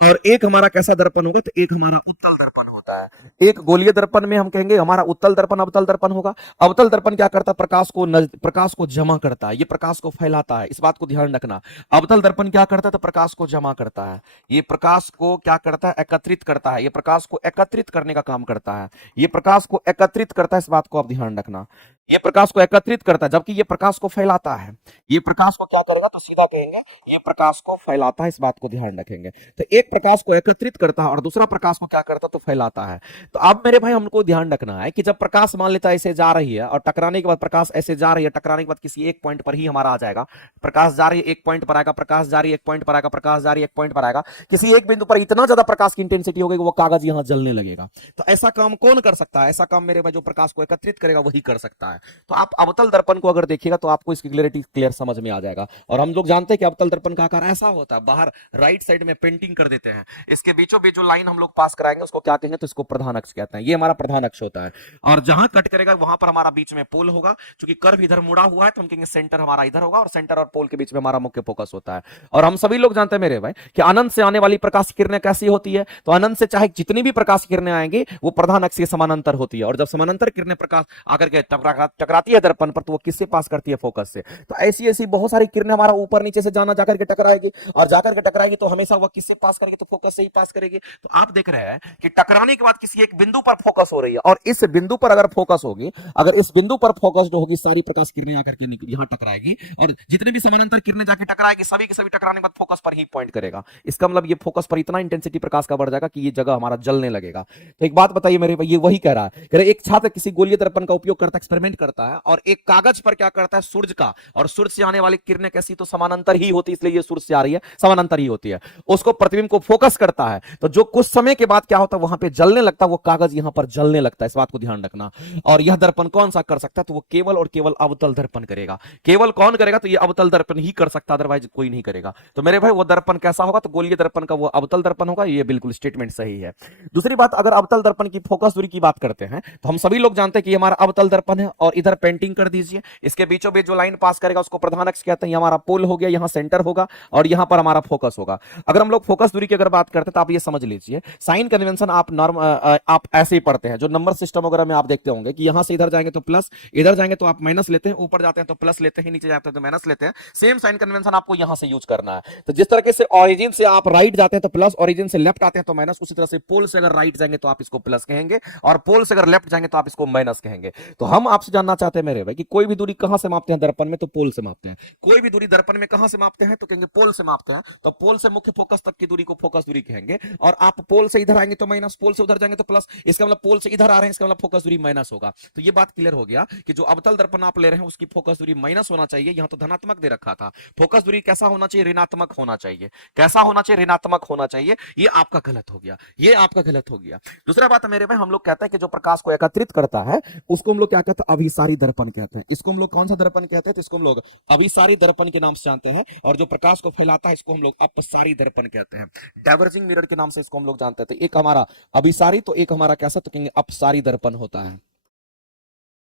और एक हमारा कैसा दर्पण होगा, तो एक हमारा उत्तल दर्पण होता है। एक गोलीय दर्पण में हम कहेंगे हमारा उत्तल दर्पण अवतल दर्पण होगा। अवतल दर्पण क्या करता है, प्रकाश को जमा करता है, ये प्रकाश को फैलाता है, इस बात को ध्यान रखना। अवतल दर्पण क्या करता है, तो प्रकाश को जमा करता है, ये प्रकाश को क्या करता है, एकत्रित करता है, ये प्रकाश को एकत्रित करने का काम करता है, ये प्रकाश को एकत्रित करता है, इस बात को आप ध्यान रखना। ये प्रकाश को एकत्रित करता है जबकि ये प्रकाश को फैलाता है। ये प्रकाश को क्या करेगा, तो सीधा कहेंगे ये प्रकाश को फैलाता है, इस बात को ध्यान रखेंगे। तो एक प्रकाश को एकत्रित करता है और दूसरा प्रकाश को क्या करता है, तो फैलाता है। तो अब मेरे भाई हमको ध्यान रखना है कि जब प्रकाश मान लेता है ऐसे जा रही है और टकराने के बाद प्रकाश ऐसे जा रही है, टकराने के बाद किसी एक पॉइंट पर ही हमारा आ जाएगा, प्रकाश जा रही है एक पॉइंट पर आएगा, प्रकाश जा रही है एक पॉइंट पर आएगा, प्रकाश जा रही है एक पॉइंट पर आएगा, किसी एक बिंदु पर इतना ज्यादा प्रकाश की इंटेंसिटी होगी कि वो कागज यहां जलने लगेगा। तो ऐसा काम कौन कर सकता है, ऐसा काम मेरे भाई जो प्रकाश को एकत्रित करेगा वही कर सकता है। तो आप अवतल दर्पण को अगर देखिएगा तो आपको इसकी क्लियरिटी क्लियर समझ में आ जाएगा। और हम लोग जानते हैं कि अवतल दर्पण का आकार ऐसा होता है, बाहर राइट साइड में पेंटिंग कर देते हैं, इसके बीचों बीच जो लाइन हम लोग पास कराएंगे उसको क्या कहेंगे, तो इसको प्रधान अक्ष कहते हैं। ये हमारा प्रधान अक्ष होता है और जहां कट करेगा वहां पर हमारा बीच में पोल होगा। क्योंकि कर्व इधर मुड़ा हुआ है तो हम कहेंगे सेंटर हमारा इधर होगा और सेंटर और पोल के बीच में हमारा मुख्य फोकस होता है। और हम सभी लोग जानते हैं मेरे भाई कि अनंत से आने वाली प्रकाश किरणें कैसी होती है, तो अनंत से चाहे जितनी भी प्रकाश किरणें आएंगी वो प्रधान अक्ष के समानांतर होती है। और जब समानांतर किरणें प्रकाश आकर के टकराती है दर्पण पर तो वो किससे पास करती है, फोकस से। तो ऐसी ऐसी बहुत सारी किरणें हमारा ऊपर नीचे से जाना जाकर के टकराएगी और जाकर के टकराएगी तो हमेशा वो किससे पास करेगी, तो फोकस से ही पास करेगी। तो आप देख रहे हैं कि टकराने के बाद किसी एक बिंदु पर फोकस हो रही है और इस बिंदु पर अगर फोकस होगी, अगर इस बिंदु पर फोकस होगी सारी प्रकाश किरणें आकर के यहां टकराएगी और जितने भी समानांतर किरणें जाके टकराएगी सभी के सभी टकराने के बाद फोकस पर ही पॉइंट करेगा। इसका मतलब ये फोकस पर इतना इंटेंसिटी प्रकाश का बढ़ जाएगा कि ये जगह हमारा जलने लगेगा। तो एक बात बताइए मेरे भाई, ये वही कह रहा है, कह रहे एक छात्र किसी गोलीय दर्पण का उपयोग करता है, एक्सपेरिमेंट करता है और एक कागज पर क्या करता है, सूर्य का, और सूर्य से आने वाली किरणें कैसी, तो समानांतर ही होती है, इसलिए ये सूर्य से आ रही है, समानांतर ही होती है। उसको प्रतिबिंब को फोकस करता है तो जो कुछ समय के बाद क्या होता है वहां पे जलने लगता है, वो कागज यहां पर जलने लगता है, इस बात को ध्यान रखना। और यह दर्पण कौन सा कर सकता है, तो वो केवल और केवल अवतल दर्पण करेगा। केवल कौन करेगा, तो ये अवतल दर्पण ही कर सकता है, अदरवाइज कोई नहीं करेगा। तो मेरे भाई वो दर्पण कैसा होगा, तो गोलीय दर्पण का वो अवतल दर्पण होगा, ये बिल्कुल स्टेटमेंट सही है। दूसरी बात, अगर अवतल दर्पण की फोकस दूरी की बात करते हैं तो हम सभी लोग जानते हैं कि हमारा अवतल दर्पण है और इधर पेंटिंग कर दीजिए, इसके बीचों बीच जो लाइन पास करेगा उसको प्रधान अक्ष कहते हैं, हमारा पोल हो गया, यहां सेंटर होगा और यहां पर हमारा फोकस होगा। अगर हम लोग फोकस दूरी की अगर बात करते हैं तो आप ये समझ लीजिए, साइन कन्वेंशन आप नॉर्म आप ऐसे ही पढ़ते हैं, जो नंबर सिस्टम वगैरह में आप देखते होंगे कि यहां से इधर जाएंगे तो प्लस, इधर जाएंगे तो आप माइनस लेते हैं, ऊपर जाते हैं तो प्लस लेते हैं, नीचे जाते हैं तो माइनस लेते हैं। सेम साइन कन्वेंशन आपको यहां से यूज करना है। तो जिस तरीके से ऑरिजिन से आप राइट जाते हैं तो प्लस, ऑरिजिन से लेफ्ट आते हैं तो माइनस, उसी तरह से पोल से अगर राइट जाएंगे तो आप इसको प्लस कहेंगे और पोल से अगर लेफ्ट जाएंगे तो आप इसको माइनस कहेंगे। तो हम आपसे जानना चाहते हैं मेरे भाई कि कोई भी दूरी कहां से मापते हैं दर्पण में, तो पोल से मापते हैं। कोई भी दूरी दर्पण में कहां से मापते हैं, तो कहेंगे पोल से मापते हैं। तो पोल से मुख्य फोकस तक की दूरी को फोकस दूरी कहेंगे। और आप पोल से इधर आएंगे तो माइनस, पोल से उधर जाएंगे तो प्लस, इसका मतलब पोल से इधर आ रहे हैं, इसका मतलब फोकस दूरी माइनस होगा। तो ये बात क्लियर हो गया कि जो अवतल दर्पण आप ले रहे हैं उसकी फोकस दूरी माइनस होना चाहिए। यहां तो धनात्मक दे रखा था, फोकस दूरी कैसा होना चाहिए, ऋणात्मक होना चाहिए। कैसा होना चाहिए, ऋणात्मक होना चाहिए। ये आपका गलत हो गया, ये आपका गलत हो गया। दूसरा बात मेरे भाई, हम लोग कहते हैं कि जो प्रकाश को एकत्रित करता है उसको हम लोग क्या कहते हैं, अभिसारी दर्पण कहते हैं। इसको हम लोग कौन सा दर्पण कहते हैं, तो इसको हम लोग अभिसारी दर्पण के नाम से जानते हैं। और जो प्रकाश को फैलाता है इसको हम लोग अपसारी दर्पण कहते हैं। डाइवर्जिंग मिरर के नाम से इसको हम लोग जानते हैं। तो एक हमारा अभिसारी तो एक हमारा कैसा, तो कहेंगे अपसारी दर्पण होता है।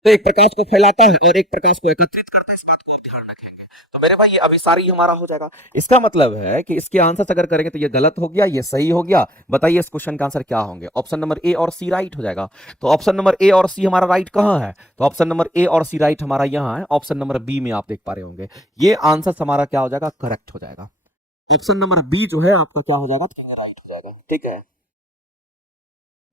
तो एक प्रकाश को फैलाता है और एक प्रकाश को एकत्रित करता है, इस बात को आप ध्यान रखेंगे। तो मेरे भाई ये अभिसारी हमारा हो जाएगा। इसका मतलब है कि इसके आंसर अगर करेंगे तो ये गलत हो गया, ये सही हो गया। बताइए इस क्वेश्चन का आंसर क्या होंगे, ऑप्शन नंबर ए और सी राइट हो जाएगा। तो ऑप्शन नंबर ए और सी हमारा राइट कहां है, तो ऑप्शन नंबर ए और सी राइट हमारा यहां है। ऑप्शन नंबर बी में आप देख पा रहे होंगे, ये आंसर हमारा क्या हो जाएगा, करेक्ट हो जाएगा। ऑप्शन नंबर बी जो है आपका क्या हो जाएगा, राइट हो जाएगा। ठीक है।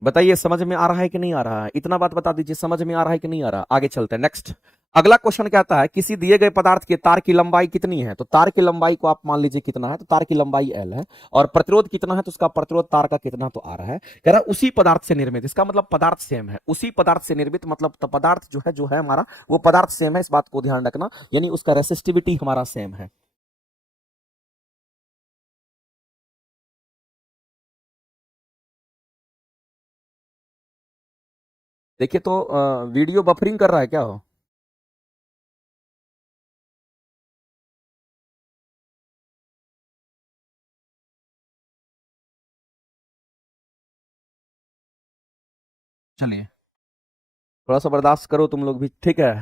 बताइए समझ में आ रहा है कि नहीं आ रहा है? इतना बात बता दीजिए, समझ में आ रहा है कि नहीं आ रहा? आगे चलते हैं नेक्स्ट। अगला क्वेश्चन कहता है किसी दिए गए पदार्थ के तार की लंबाई कितनी है? तो तार की लंबाई को आप मान लीजिए कितना है, तो तार की लंबाई एल है, और प्रतिरोध कितना है, तो उसका प्रतिरोध तार का कितना तो आ रहा है। कह रहा है उसी पदार्थ से निर्मित, इसका मतलब पदार्थ सेम है, उसी पदार्थ से निर्मित मतलब तो पदार्थ जो है हमारा वो पदार्थ सेम है, इस बात को ध्यान रखना, यानी उसका रेसिस्टिविटी हमारा सेम है। देखिए तो वीडियो बफरिंग कर रहा है क्या हो? चलिए थोड़ा सा बर्दाश्त करो तुम लोग भी, ठीक है?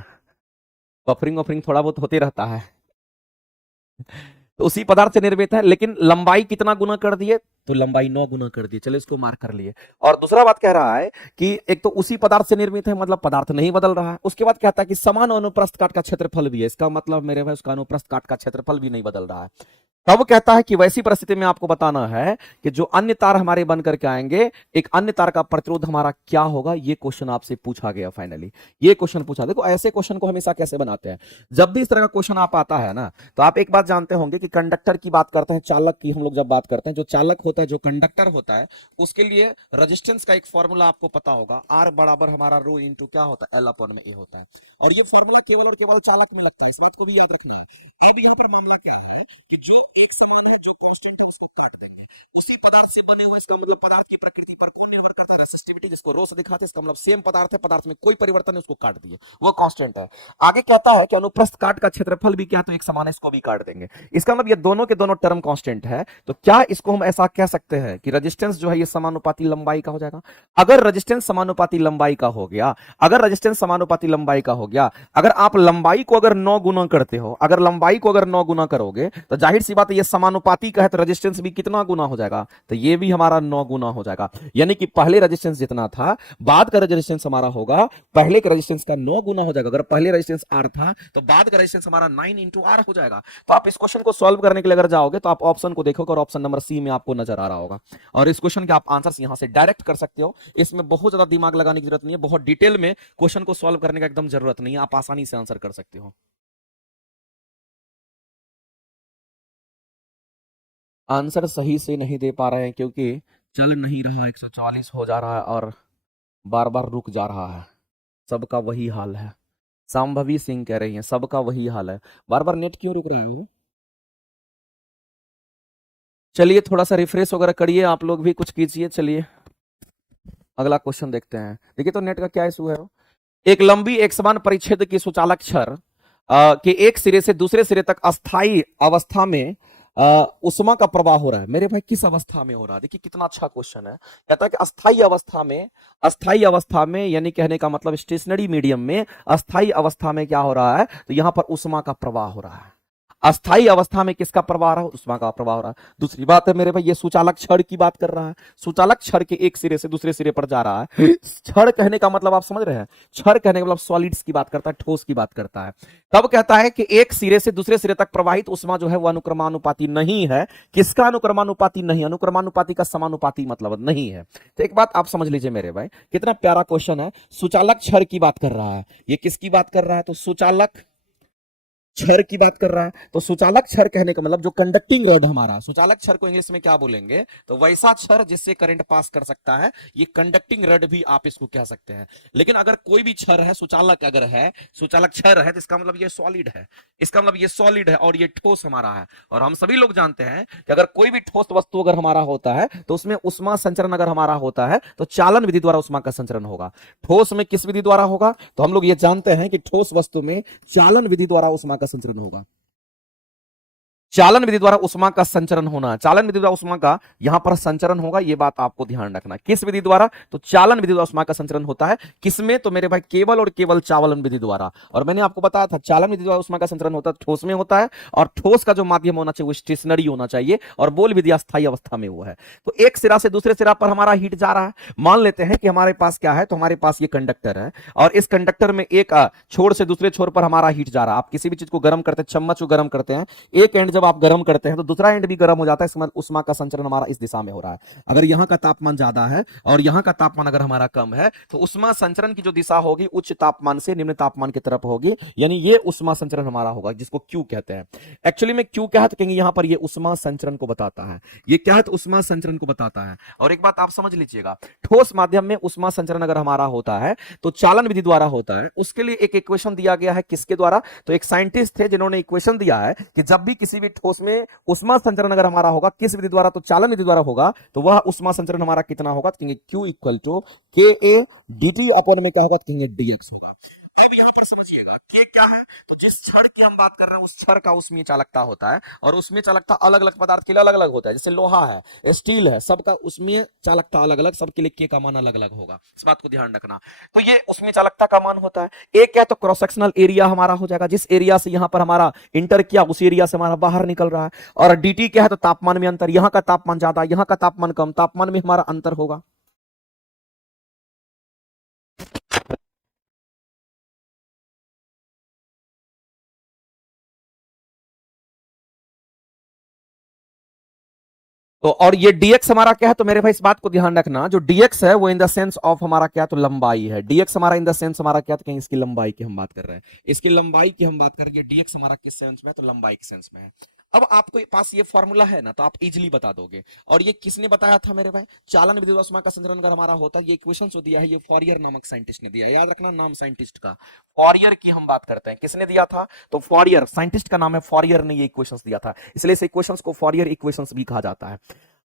बफरिंग वफरिंग थोड़ा बहुत होते रहता है। तो उसी पदार्थ से निर्मित है, लेकिन लंबाई कितना गुना कर दिए? तो लंबाई 9 गुना कर दिए। चलो इसको मार्क कर लिए। और दूसरा बात कह रहा है कि एक तो उसी पदार्थ से निर्मित है, मतलब पदार्थ नहीं बदल रहा है। उसके बाद कहता है कि समान अनुप्रस्थ काट का क्षेत्रफल भी है, इसका मतलब मेरे भाई उसका अनुप्रस्थ काट का क्षेत्रफल भी नहीं बदल रहा है। तब कहता है कि वैसी परिस्थिति में आपको बताना है कि जो अन्य तार हमारे बन करके आएंगे, एक अन्य तार का प्रतिरोध हमारा क्या होगा। ये क्वेश्चन आपसे पूछा गया फाइनली, ये क्वेश्चन पूछा। देखो ऐसे क्वेश्चन को हमेशा कैसे बनाते हैं, जब भी इस तरह का क्वेश्चन आप आता है ना, तो आप एक बात जानते होंगे कि कंडक्टर की बात करते हैं, चालक की हम लोग जब बात करते हैं, जो चालक होता है, जो कंडक्टर होता है, उसके लिए रेजिस्टेंस का एक फॉर्मूला आपको पता होगा, आर बराबर हमारा रो इंटू क्या होता है, एल अपॉन में ए होता है। और ये फॉर्मूला केवल और केवल चालक में लगता है, इस बात को भी याद रखना है। अब यहाँ पर मामला क्या है कि जो एक समान है, जो कांस्टेंट है, उसको काट देंगे। उसी पदार्थ से बने हुए, इसका मतलब पदार्थ की प्रकृति पर कौन निर्भर करता है? रेसिस्टिविटी, जिसको रो से दिखाते हैं, इसका मतलब सेम पदार्थ है, पदार्थ में कोई परिवर्तन नहीं, उसको काट दिए, वो कांस्टेंट है। आगे कहता है कि अनुप्रस्थ काट का क्षेत्रफल भी क्या, तो एक समान है, इसको भी काट देंगे। इसका मतलब ये दोनों के दोनों टर्म कांस्टेंट है। तो क्या इसको हम ऐसा कह सकते हैं कि रेजिस्टेंस जो है ये समानुपाती लंबाई का हो जाएगा? अगर रेजिस्टेंस समानुपाती लंबाई का हो गया, अगर रेजिस्टेंस समानुपाती लंबाई का हो गया, अगर आप लंबाई को अगर 9 गुना करते हो, अगर लंबाई को अगर 9 गुना करोगे, तो जाहिर सी बात है ये समानुपाती का है, तो रेजिस्टेंस भी कितना गुना हो जाएगा? तो ये भी हमारा 9 गुना हो जाएगा। यानी कि पहले रेजिस्टेंस जितना था, बाद का रेजिस्टेंस हमारा होगा पहले के रेजिस्टेंस का 9 गुना हो जाएगा। अगर पहले रेजिस्टेंस आर था, तो बाद का रेजिस्टेंस हमारा 9 इंटू आर हो जाएगा। तो आप इस क्वेश्चन को सॉल्व करने के लिए अगर जाओगे, तो आप ऑप्शन को देखोगे, और ऑप्शन नंबर सी में आपको नजर आ रहा होगा। और इस क्वेश्चन के आप आंसर यहां से डायरेक्ट कर सकते हो, इसमें बहुत ज्यादा दिमाग लगाने की जरूरत नहीं है, बहुत डिटेल में क्वेश्चन को सॉल्व करने का एकदम जरूरत नहीं है, आप आसानी से आंसर कर सकते हो। आंसर सही से नहीं दे पा रहे हैं क्योंकि चल नहीं रहा, 144 हो जा रहा है और बार बार रुक जा रहा है। सबका वही हाल है। सांभवी सिंह कह रही हैं सबका वही हाल है, बार बार नेट क्यों रुक रहा है? चलिए थोड़ा सा रिफ्रेश वगैरह करिए, आप लोग भी कुछ कीजिए। चलिए अगला क्वेश्चन देखते हैं। देखिए तो नेट का क्या इशू है। एक लंबी एक समान परिच्छेद की सुचालक छड़ के एक सिरे से दूसरे सिरे तक अस्थाई अवस्था में उष्मा का प्रवाह हो रहा है। मेरे भाई किस अवस्था में हो रहा है? देखिए कितना अच्छा क्वेश्चन है। कहता है कि अस्थाई अवस्था में, अस्थाई अवस्था में यानी कहने का मतलब स्टेशनरी मीडियम में, अस्थाई अवस्था में क्या हो रहा है? तो यहां पर उष्मा का प्रवाह हो रहा है। अस्थाई अवस्था में किसका प्रवाह रहा है? उष्मा का प्रवाह हो रहा है। दूसरी बात है मेरे भाई, ये सुचालक छड़ की बात कर रहा है। सुचालक छड़ के एक सिरे से दूसरे सिरे पर जा रहा है। छड़ कहने का मतलब आप समझ रहे हैं, छड़ कहने का मतलब सॉलिड्स की बात करता है, ठोस की बात करता है। तब कहता है कि एक सिरे से दूसरे सिरे तक प्रवाहित उष्मा जो है वो अनुक्रमानुपाती नहीं है। किसका अनुक्रमानुपाती नहीं? अनुक्रमानुपाती का समानुपाती मतलब नहीं है। तो एक बात आप समझ लीजिए मेरे भाई, कितना प्यारा क्वेश्चन है। सुचालक छड़ की बात कर रहा है, ये किसकी बात कर रहा है? तो सुचालक छड़ की बात कर रहा है। तो सुचालक छड़ कहने का मतलब जो कंडक्टिंग रॉड हमारा, सुचालक छड़ को इंग्लिश में क्या बोलेंगे? तो वैसा छड़ जिससे करंट पास कर सकता है, ये कंडक्टिंग रॉड भी आप इसको कह सकते हैं। लेकिन अगर कोई भी छड़ है, सुचालक अगर है, सुचालक छड़ है, तो इसका मतलब ये सॉलिड है, इसका मतलब ये सॉलिड है और ये ठोस हमारा है। और हम सभी लोग जानते हैं कि अगर कोई भी ठोस वस्तु अगर हमारा होता है, तो उसमें उष्मा संचरण अगर हमारा होता है, तो चालन विधि द्वारा उष्मा का संचरण होगा। ठोस में किस विधि द्वारा होगा? तो हम लोग ये जानते हैं कि ठोस वस्तु में चालन विधि द्वारा उष्मा का संचरण होगा। चालन विधि द्वारा उष्मा का संचरण होना, चालन विधि द्वारा उष्मा का यहां पर संचरण होगा, यह बात आपको ध्यान रखना। किस विधि द्वारा? तो चालन विधि द्वारा उष्मा का संचरण होता है। किसमें? तो मेरे भाई केवल और केवल चालन विधि द्वारा। और मैंने आपको बताया था चालन विधि द्वारा उष्मा का संचरण होता है ठोस में होता है, और ठोस का जो माध्यम होना चाहिए वो स्टेशनरी होना चाहिए, और बोल विधि अस्थायी अवस्था में वो है। तो एक सिरा से दूसरे सिरा पर हमारा हीट जा रहा है। मान लेते हैं कि हमारे पास क्या है, तो हमारे पास ये कंडक्टर है, और इस कंडक्टर में एक छोर से दूसरे छोर पर हमारा हीट जा रहा है। आप किसी भी चीज को गर्म करते हैं, चम्मच को गर्म करते हैं, एक एंड जब आप गर्म करते हैं तो दूसरा एंड भी गर्म हो जाता है, इसमें उष्मा का संचरण हमारा इस दिशा में हो रहा है। अगर यहाँ का तापमान ज्यादा है और यहाँ का तापमान अगर हमारा कम है तो उष्मा संचरण की जो दिशा होगी उच्च तापमान से निम्न तापमान की तरफ होगी, यानी ये उष्मा संचरण हमारा होगा, जिसको क्यू कहते हैं। एक्चुअली में क्यू क्या है तो कहेंगे यहाँ पर ये उष्मा संचरण को बताता है। ये क्या है तो उष्मा संचरण को बताता है। और एक बात आप समझ लीजिएगा, ठोस माध्यम में उष्मा संचरण अगर हमारा होता है तो चालन विधि द्वारा होता है। उसके लिए एक इक्वेशन दिया गया है, किसके द्वारा, तो एक साइंटिस्ट थे जिन्होंने इक्वेशन दिया है कि जब भी किसी भी ठोस में उष्मा संचरण अगर हमारा होगा किस विधि द्वारा, तो चालन विधि द्वारा होगा, तो वह उष्मा संचरण हमारा कितना होगा, तो कहेंगे Q इक्वल टू के ए डी टी अपन में क्या होगा, तो कहेंगे dx होगा। अब यहाँ पर समझिएगा K क्या है, तो जिस क्षण की हम बात कर रहे हैं उस क्षण का उसमें चालकता होता है, और उसमें चालकता अलग अलग पदार्थ के लिए अलग अलग होता है। जैसे लोहा है, स्टील है, सबका उसमें चालकता अलग अलग, सबके लिए K का मान अलग अलग होगा, इस बात को ध्यान रखना। तो ये उसमें चालकता का मान होता है। एक क्या, तो क्रॉस सेक्शनल एरिया हमारा हो जाएगा, जिस एरिया से यहाँ पर हमारा इंटर किया उस एरिया से हमारा बाहर निकल रहा है। और dt क्या है, तो तापमान में अंतर, यहाँ का तापमान ज्यादा, यहाँ का तापमान कम, तापमान में हमारा अंतर होगा। तो और ये dx हमारा क्या है, तो मेरे भाई इस बात को ध्यान रखना, जो dx है वो इन द सेंस ऑफ हमारा क्या, तो लंबाई है। dx हमारा इन द सेंस हमारा क्या, तो कहीं इसकी लंबाई की हम बात कर रहे हैं, इसकी लंबाई की हम बात कर रहे हैं। dx हमारा किस सेंस में है, तो लंबाई के सेंस में है। अब आपको पास ये फॉर्मूला है ना, तो आप इजीली बता दोगे। और ये किसने बताया था मेरे भाई, चालन विधि उष्मा का संचरण अगर हमारा होता, ये इक्वेशन जो दिया है ये फॉरियर नामक साइंटिस्ट ने दिया, याद रखना नाम साइंटिस्ट का, फॉरियर की हम बात करते हैं। किसने दिया था, तो फॉरियर, साइंटिस्ट का नाम है फॉरियर ने ये इक्वेशंस दिया था, इसलिए इस इक्वेशंस को फॉरियर इक्वेशंस भी कहा जाता है।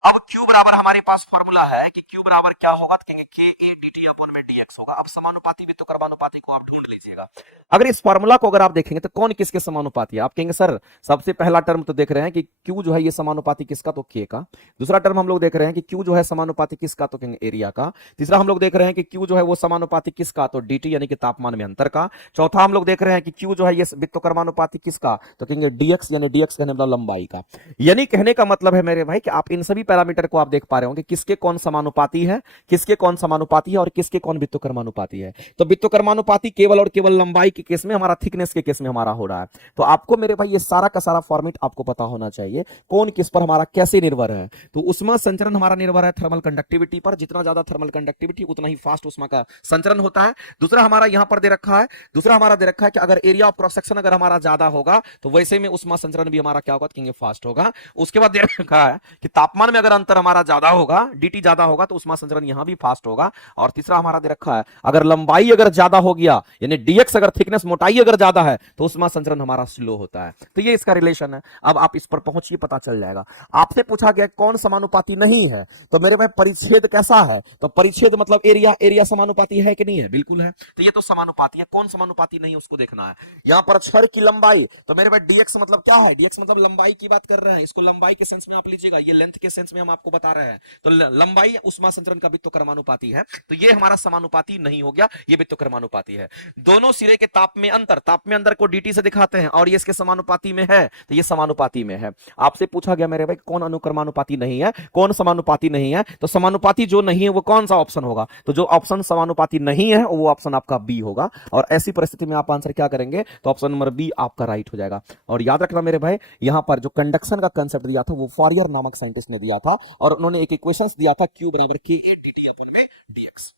अब Q बराबर हमारे पास फॉर्मूला है कि Q बराबर क्या होगा, तो कहेंगे K A dt अपॉन में dx होगा। अब समानुपाती वित्त कर्मानुपाती को आप ढूंढ लीजिएगा। अगर इस फॉर्मूला को अगर आप देखेंगे तो कौन किसके समानुपाती है, आप कहेंगे सर सबसे पहला टर्म तो देख रहे हैं कि Q जो है ये समानुपाती किसका, तो K का। दूसरा टर्म हम लोग देख रहे हैं कि Q जो है समानुपाती किसका, तो कहेंगे एरिया का। तीसरा हम लोग देख रहे हैं कि Q जो है वो समानुपाती किसका, तो dt यानी कि तापमान में अंतर का। चौथा हम लोग देख रहे हैं कि Q जो है ये वित्त कर्मानुपाती किसका, तो कहेंगे dx, यानी dx कहने मतलब लंबाई का। यानी कहने का मतलब है मेरे भाई कि आप इन सभी पैरामीटर को आप देख पा रहे होंगे, किसके कौन समानुपाती है, किसके कौन समानुपाती है और किसके कौन वित्तकर्मानुपाती है। तो वित्तकर्मानुपाती केवल और केवल लंबाई के केस में, हमारा थिकनेस के केस में हमारा हो रहा है। तो आपको मेरे भाई ये सारा का सारा फॉर्मेट आपको पता होना चाहिए, कौन किस पर हमारा कैसे निर्भर है। तो उष्मा संचरण हमारा निर्भर है थर्मल कंडक्टिविटी पर, जितना ज्यादा थर्मल कंडक्टिविटी उतना ही फास्ट उष्मा का संचरण होता है। दूसरा हमारा यहां पर दे रखा है, दूसरा हमारा दे रखा है कि अगर एरिया ऑफ क्रॉस सेक्शन अगर हमारा ज्यादा होगा तो वैसे में उष्मा संचरण भी हमारा क्या होगा, कहेंगे फास्ट होगा। उसके बाद दे रखा है कि तापमान में अगर अंतर हमारा ज्यादा होगा, dt ज्यादा होगा, तो उष्मा संचरण यहां भी फास्ट होगा। और तीसरा हमारा दे रखा है अगर लंबाई अगर ज्यादा हो गया, यानी dx अगर थिकनेस मोटाई अगर ज्यादा है तो उष्मा संचरण हमारा स्लो होता है। तो ये इसका रिलेशन है। अब आप इस पर पहुंचिए, पता चल जाएगा। आपसे पूछा गया कौन समानुपाती नहीं है, तो मेरे भाई परिच्छेद कैसा है, तो परिच्छेद मतलब एरिया, एरिया समानुपाती है कि नहीं है, बिल्कुल है। तो ये तो समानुपाती है, कौन समानुपाती नहीं उसको देखना है। यहां पर छड़ की लंबाई, तो मेरे भाई dx मतलब क्या है, dx मतलब लंबाई की बात कर रहे हैं, इसको लंबाई के सेंस में आप लीजिएगा, ये लेंथ के सेंस में हम आपको बता रहे हैं। तो लंबाई उष्मा संचरण का वित्तकर्मानुपाती है, तो ये हमारा समानुपाती नहीं हो गया, ये वित्तकर्मानुपाती है। दोनों सिरे के ताप में अंतर को dt से दिखाते हैं और ये इसके समानुपाती में है, तो ये समानुपाती में है। आपसे पूछा गया मेरे भाई कौन अनुक्रमानुपाती नहीं है, कौन समानुपाती नहीं है, तो समानुपाती जो नहीं है वो कौन सा ऑप्शन होगा, तो जो ऑप्शन समानुपाती नहीं है वो ऑप्शन आपका बी होगा। और ऐसी परिस्थिति में आप आंसर क्या करेंगे, तो ऑप्शन नंबर बी आपका राइट हो जाएगा। और याद रखना मेरे भाई, यहां पर जो कंडक्शन का कंसेप्ट दिया था वो फॉरियर नामक साइंटिस्ट ने दिया था, और उन्होंने एक इक्वेशंस दिया था Q बराबर K A dt अपॉन में dx।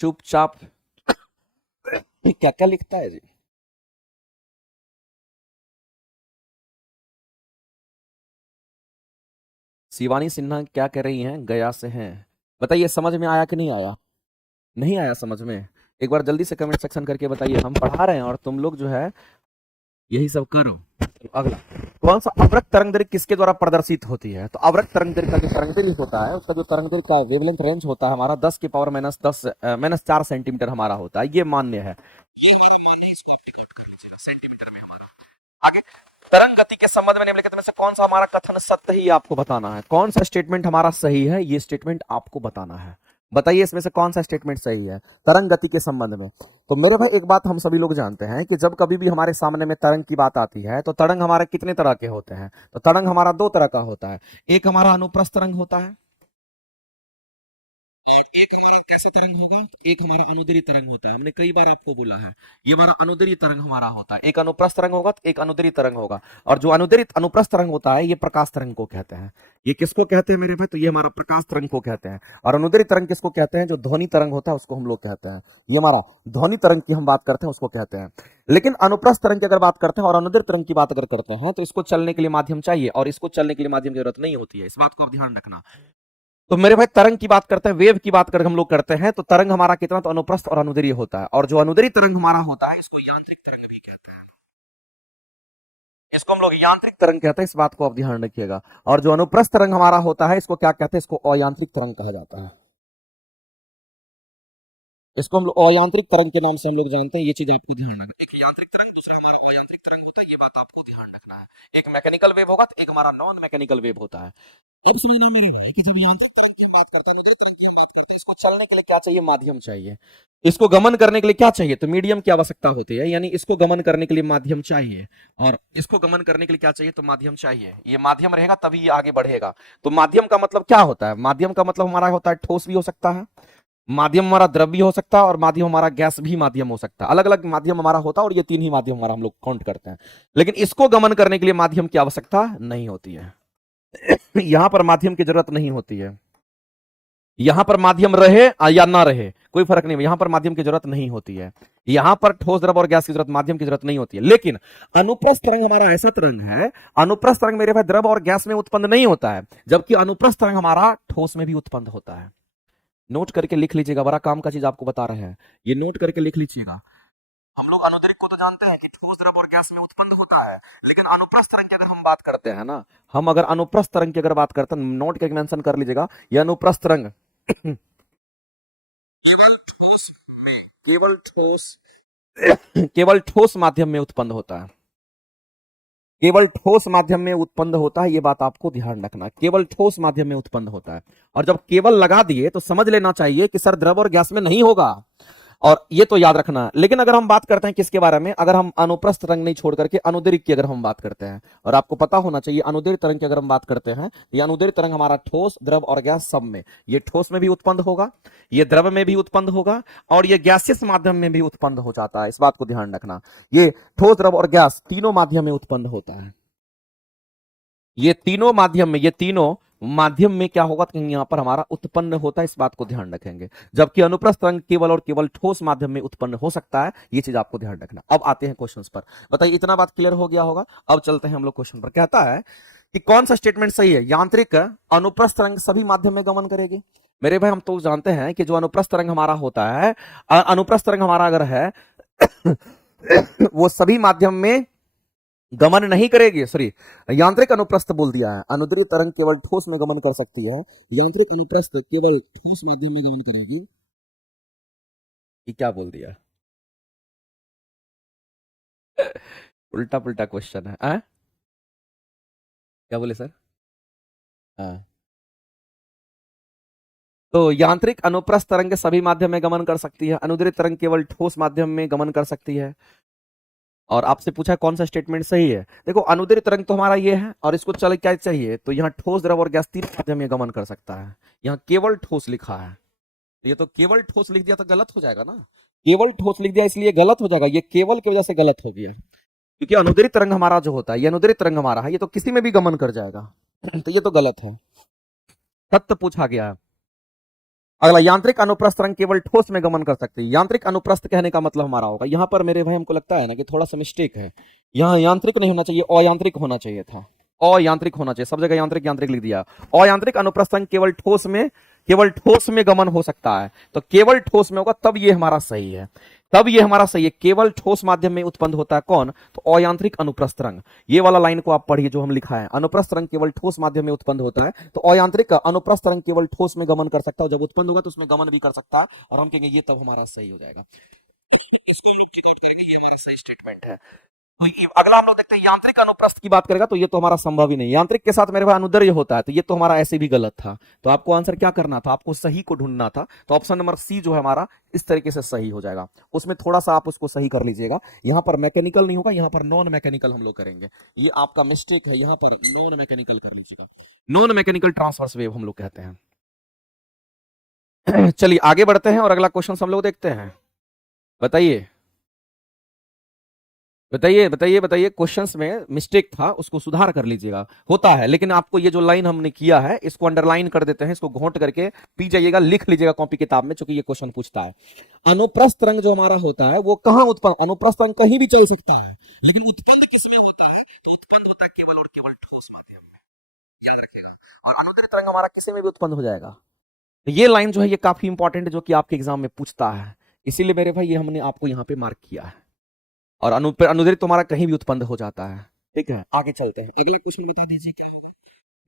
चुपचाप क्या क्या लिखता है जी। शिवानी सिन्हा क्या कह रही हैं, गया से हैं। बताइए समझ में आया कि नहीं आया, नहीं आया समझ में, एक बार जल्दी से कमेंट सेक्शन करके बताइए। हम पढ़ा रहे हैं और तुम लोग जो है यही सब करो। तो अगला, कौन सा अवरक्त तरंगदैर्घ्य किसके द्वारा प्रदर्शित होती है, तो अवरक्त तरंगदैर्घ्य का जो तरंगदैर्घ्य होता है उसका जो तरंगदैर्घ्य का वेवलेंथ रेंज होता है हमारा 10 की पावर माइनस 10 माइनस 4 सेंटीमीटर हमारा होता है, ये मान्य है। सेंटीमीटर में हमारा। आगे, तरंग गति के संबंध में निम्नलिखित में से कौन सा हमारा कथन सत्य ही आपको बताना है, कौन सा स्टेटमेंट हमारा सही है, ये स्टेटमेंट आपको बताना है। बताइए इसमें से कौन सा स्टेटमेंट सही है तरंग गति के संबंध में। तो मेरे भाई एक बात हम सभी लोग जानते हैं कि जब कभी भी हमारे सामने में तरंग की बात आती है तो तरंग हमारे कितने तरह के होते हैं, तो तरंग हमारा दो तरह का होता है। एक हमारा अनुप्रस्थ तरंग होता है, एक हमारा कैसे तरंग होगा, एक हमारा अनुदैर्ध्य तरंग होता है, हमने कई बार आपको बोला है, ये हमारा अनुदैर्ध्य तरंग हमारा होता है। एक अनुप्रस्थ तरंग होगा तो एक अनुदैर्ध्य तरंग होगा, और जो अनुदैर्ध्य अनुप्रस्थ तरंग होता है ये प्रकाश तरंग को कहते हैं। ये किसको कहते हैं मेरे भाई, तो ये हमारा प्रकाश तरंग को कहते हैं। और अनुदैर्ध्य तरंग किसको कहते हैं, जो ध्वनि तरंग होता है उसको हम लोग कहते हैं। ये हमारा ध्वनि तरंग की हम बात करते हैं उसको कहते हैं। लेकिन अनुप्रस्थ तरंग की अगर बात करते हैं और अनुदैर्ध्य तरंग की बात अगर करते हैं तो इसको चलने के लिए माध्यम चाहिए, और इसको चलने के लिए माध्यम की जरूरत नहीं होती है, इस बात को आप ध्यान रखना। तो मेरे भाई तरंग की बात करते हैं, वेव की बात कर हम लोग करते हैं, तो तरंग हमारा कितना, तो अनुप्रस्थ और अनुदैर्ध्य होता है। और जो अनुदैर्ध्य तरंग हमारा होता है इसको यांत्रिक तरंग भी कहते हैं, इसको हम लोग यांत्रिक तरंग कहते हैं, इस बात को आप ध्यान रखिएगा। और जो अनुप्रस्थ तरंग हमारा होता है इसको क्या कहते हैं, इसको अयांत्रिक तरंग कहा जाता है। इसको हम लोग अयांत्रिक तरंग के नाम से हम लोग जानते हैं, ये चीज आपको ध्यान रखना। एक यांत्रिक तरंग, दूसरा हमारा अयांत्रिक तरंग होता है, ये बात आपको ध्यान रखना है। एक मैकेनिकल वेव होगा तो एक हमारा नॉन मैकेनिकल वेव होता है। अब समझना मेरे भाई कि जब यांत्रिक तरंग की हम बात करते हैं, अनुदैर्ध्य तरंग की हम बात करते हैं, इसको चलने के लिए क्या चाहिए, माध्यम चाहिए। इसको गमन करने के लिए क्या चाहिए, तो मीडियम की आवश्यकता होती है, यानी इसको गमन करने के लिए माध्यम चाहिए। और इसको गमन करने के लिए क्या चाहिए, तो माध्यम चाहिए। ये माध्यम रहेगा तभी ये आगे बढ़ेगा। तो माध्यम का मतलब क्या होता है, माध्यम का मतलब हमारा होता है ठोस भी हो सकता है, माध्यम हमारा द्रव भी हो सकता है, और माध्यम हमारा गैस भी माध्यम हो सकता है। अलग अलग माध्यम हमारा होता है, और ये तीन ही माध्यम हमारा हम लोग काउंट करते हैं। लेकिन इसको गमन करने के लिए माध्यम की आवश्यकता नहीं होती है। यहां पर माध्यम की जरूरत नहीं होती है। यहां पर माध्यम रहे या ना रहे कोई फर्क नहीं, यहां पर माध्यम की जरूरत नहीं होती है। यहां पर ठोस द्रव और गैस की जरूरत, माध्यम की जरूरत नहीं होती है। लेकिन अनुप्रस्थ तरंग हमारा ऐसा तरंग है, अनुप्रस्थ तरंग मेरे भाई द्रव और गैस में उत्पन्न नहीं होता है, जबकि अनुप्रस्थ तरंग हमारा ठोस में भी उत्पन्न होता है। नोट करके लिख लीजिएगा, बड़ा काम का चीज आपको बता रहे हैं, ये नोट करके लिख लीजिएगा। हम लोग अनुदैर्ध्य को तो जानते हैं कि ठोस द्रव और गैस में उत्पन्न होता है, लेकिन अनुप्रस्थ तरंग की अगर हम बात करते हैं ना, हम अगर अनुप्रस्थ तरंग की अगर बात करते हैं, नोट करके मेंशन कर लीजिएगा, ये अनुप्रस्थ तरंग केवल ठोस केवल ठोस केवल ठोस माध्यम में उत्पन्न होता है, केवल ठोस माध्यम में उत्पन्न होता है, ये बात आपको ध्यान रखना, केवल ठोस माध्यम में उत्पन्न होता है। और जब केवल लगा दिए तो समझ लेना चाहिए कि सर द्रव और गैस में नहीं होगा, और ये तो याद रखना। लेकिन अगर हम बात करते हैं किसके बारे में, अगर हम अनुप्रस्थ तरंग नहीं छोड़ करके अनुदैर्ध्य की अगर हम बात करते हैं, और आपको पता होना चाहिए अनुदैर्ध्य तरंग की अगर हम बात करते हैं, ये अनुदैर्ध्य तरंग हमारा ठोस द्रव और गैस सब में, ये ठोस में भी उत्पन्न होगा, ये द्रव में भी उत्पन्न होगा, और ये गैसियस माध्यम में भी उत्पन्न हो जाता है। इस बात को ध्यान रखना, ये ठोस द्रव और गैस तीनों माध्यम में उत्पन्न होता है। ये तीनों माध्यम में, ये तीनों माध्यम में क्या होगा, कहीं यहां पर हमारा उत्पन्न होता है, इस बात को ध्यान रखेंगे। जबकि अनुप्रस्थ तरंग केवल और केवल ठोस माध्यम में उत्पन्न हो सकता है, ये चीज आपको ध्यान रखना। अब आते हैं क्वेश्चंस पर, बताइए इतना बात क्लियर हो गया होगा। अब चलते हैं हम लोग क्वेश्चन पर। कहता है कि कौन सा स्टेटमेंट सही है, यांत्रिक अनुप्रस्थ तरंग सभी माध्यम में गमन करेगी। मेरे भाई हम तो जानते हैं कि जो अनुप्रस्थ तरंग हमारा होता है, अनुप्रस्थ तरंग हमारा अगर है वो सभी माध्यम में गमन नहीं करेगी, सॉरी यांत्रिक अनुप्रस्थ बोल दिया है। अनुदैर्ध्य तरंग केवल ठोस में गमन कर सकती है, यांत्रिक अनुप्रस्थ केवल ठोस माध्यम में गमन करेगी। ये क्या बोल दिया, उल्टा पुल्टा क्वेश्चन है क्या बोले सर। हाँ। तो यांत्रिक अनुप्रस्थ तरंग सभी माध्यम में गमन कर सकती है, अनुदैर्ध्य तरंग केवल ठोस माध्यम में गमन कर सकती है। और आपसे पूछा कौन सा स्टेटमेंट सही है। देखो अनुदैर्ध्य तरंग तो हमारा ये है, और इसको चल क्या चाहिए, तो यहाँ ठोस द्रव और गैस तीन माध्यम में गमन कर सकता है। यहाँ केवल ठोस लिखा है, ये तो केवल ठोस लिख दिया तो गलत हो जाएगा ना, केवल ठोस लिख दिया इसलिए गलत हो जाएगा, ये केवल की वजह से गलत हो गया, क्योंकि अनुदैर्ध्य तरंग हमारा जो होता है, ये अनुदैर्ध्य तरंग हमारा है, ये तो किसी में भी गमन कर जाएगा तो ये तो गलत है। सत्य पूछा गया है। अगला, यांत्रिक अनुप्रस्थ तरंग केवल ठोस में गमन कर सकती है। यांत्रिक अनुप्रस्थ कहने का मतलब हमारा होगा, यहां पर मेरे भाई हमको लगता है ना कि थोड़ा सा मिस्टेक है, यहाँ यांत्रिक नहीं होना चाहिए, अयांत्रिक होना चाहिए था, अयांत्रिक होना चाहिए, सब जगह यांत्रिक यांत्रिक लिख दिया। अयांत्रिक अनुप्रस्थ तरंग केवल ठोस में गमन हो सकता है, तो केवल ठोस में होगा तब ये हमारा सही है, तब ये हमारा सही है। केवल ठोस माध्यम में उत्पन्न होता है कौन, तो अयांत्रिक अनुप्रस्थ तरंग। ये वाला लाइन को आप पढ़िए जो हम लिखा है, अनुप्रस्थ तरंग केवल ठोस माध्यम में उत्पन्न होता है, तो अयांत्रिक अनुप्रस्थ तरंग केवल ठोस में गमन कर सकता है, जब उत्पन्न होगा तो उसमें गमन भी कर सकता है, और हम कहेंगे ये तब हमारा सही हो जाएगा। इसको हम लोग की नोट करेंगे, ये हमारा सही स्टेटमेंट है। तो अगला हम लोग देखते हैं यांत्रिक अनुप्रस्थ की बात करेगा, तो ये तो हमारा संभव ही नहीं, यांत्रिक के साथ मेरे पास अनुदैर्ध्य होता है, तो ये तो हमारा ऐसे भी गलत था। तो आपको आंसर क्या करना था, आपको सही को ढूंढना था, तो ऑप्शन नंबर सी जो है हमारा इस तरीके से सही हो जाएगा। उसमें थोड़ा सा आप उसको सही कर लीजिएगा, यहां पर मैकेनिकल नहीं होगा, यहां पर नॉन मैकेनिकल हम लोग करेंगे, ये आपका मिस्टेक है, यहां पर नॉन मैकेनिकल कर लीजिएगा। नॉन मैकेनिकल ट्रांसवर्स वेव हम लोग कहते हैं। चलिए आगे बढ़ते हैं और अगला क्वेश्चन हम लोग देखते हैं। बताइए बताइए बताइए बताइए, क्वेश्चंस में मिस्टेक था उसको सुधार कर लीजिएगा, होता है। लेकिन आपको ये जो लाइन हमने किया है इसको अंडरलाइन कर देते हैं, इसको घोंट करके पी जाइएगा, लिख लीजिएगा कॉपी किताब में, क्योंकि ये क्वेश्चन पूछता है। अनुप्रस्थ रंग जो हमारा होता है वो कहां उत्पन्न, अनुप्रस्थ रंग कहीं भी चल सकता है, लेकिन उत्पन्न किसमें होता है, तो उत्पन्न होता है केवल और केवल ठोस माध्यम में, याद रखिएगा। और अनुदैर्ध्य तरंग हमारा किसी में भी उत्पन्न हो जाएगा। तो ये लाइन जो है ये काफी इंपॉर्टेंट है, जो कि आपके एग्जाम में पूछता है, इसीलिए मेरे भाई ये हमने आपको यहाँ पे मार्क किया है। और अनुदैर्ध्य तुम्हारा कहीं भी उत्पन्न हो जाता है। ठीक है, आगे चलते हैं, अगले क्वेश्चन बता दीजिए क्या।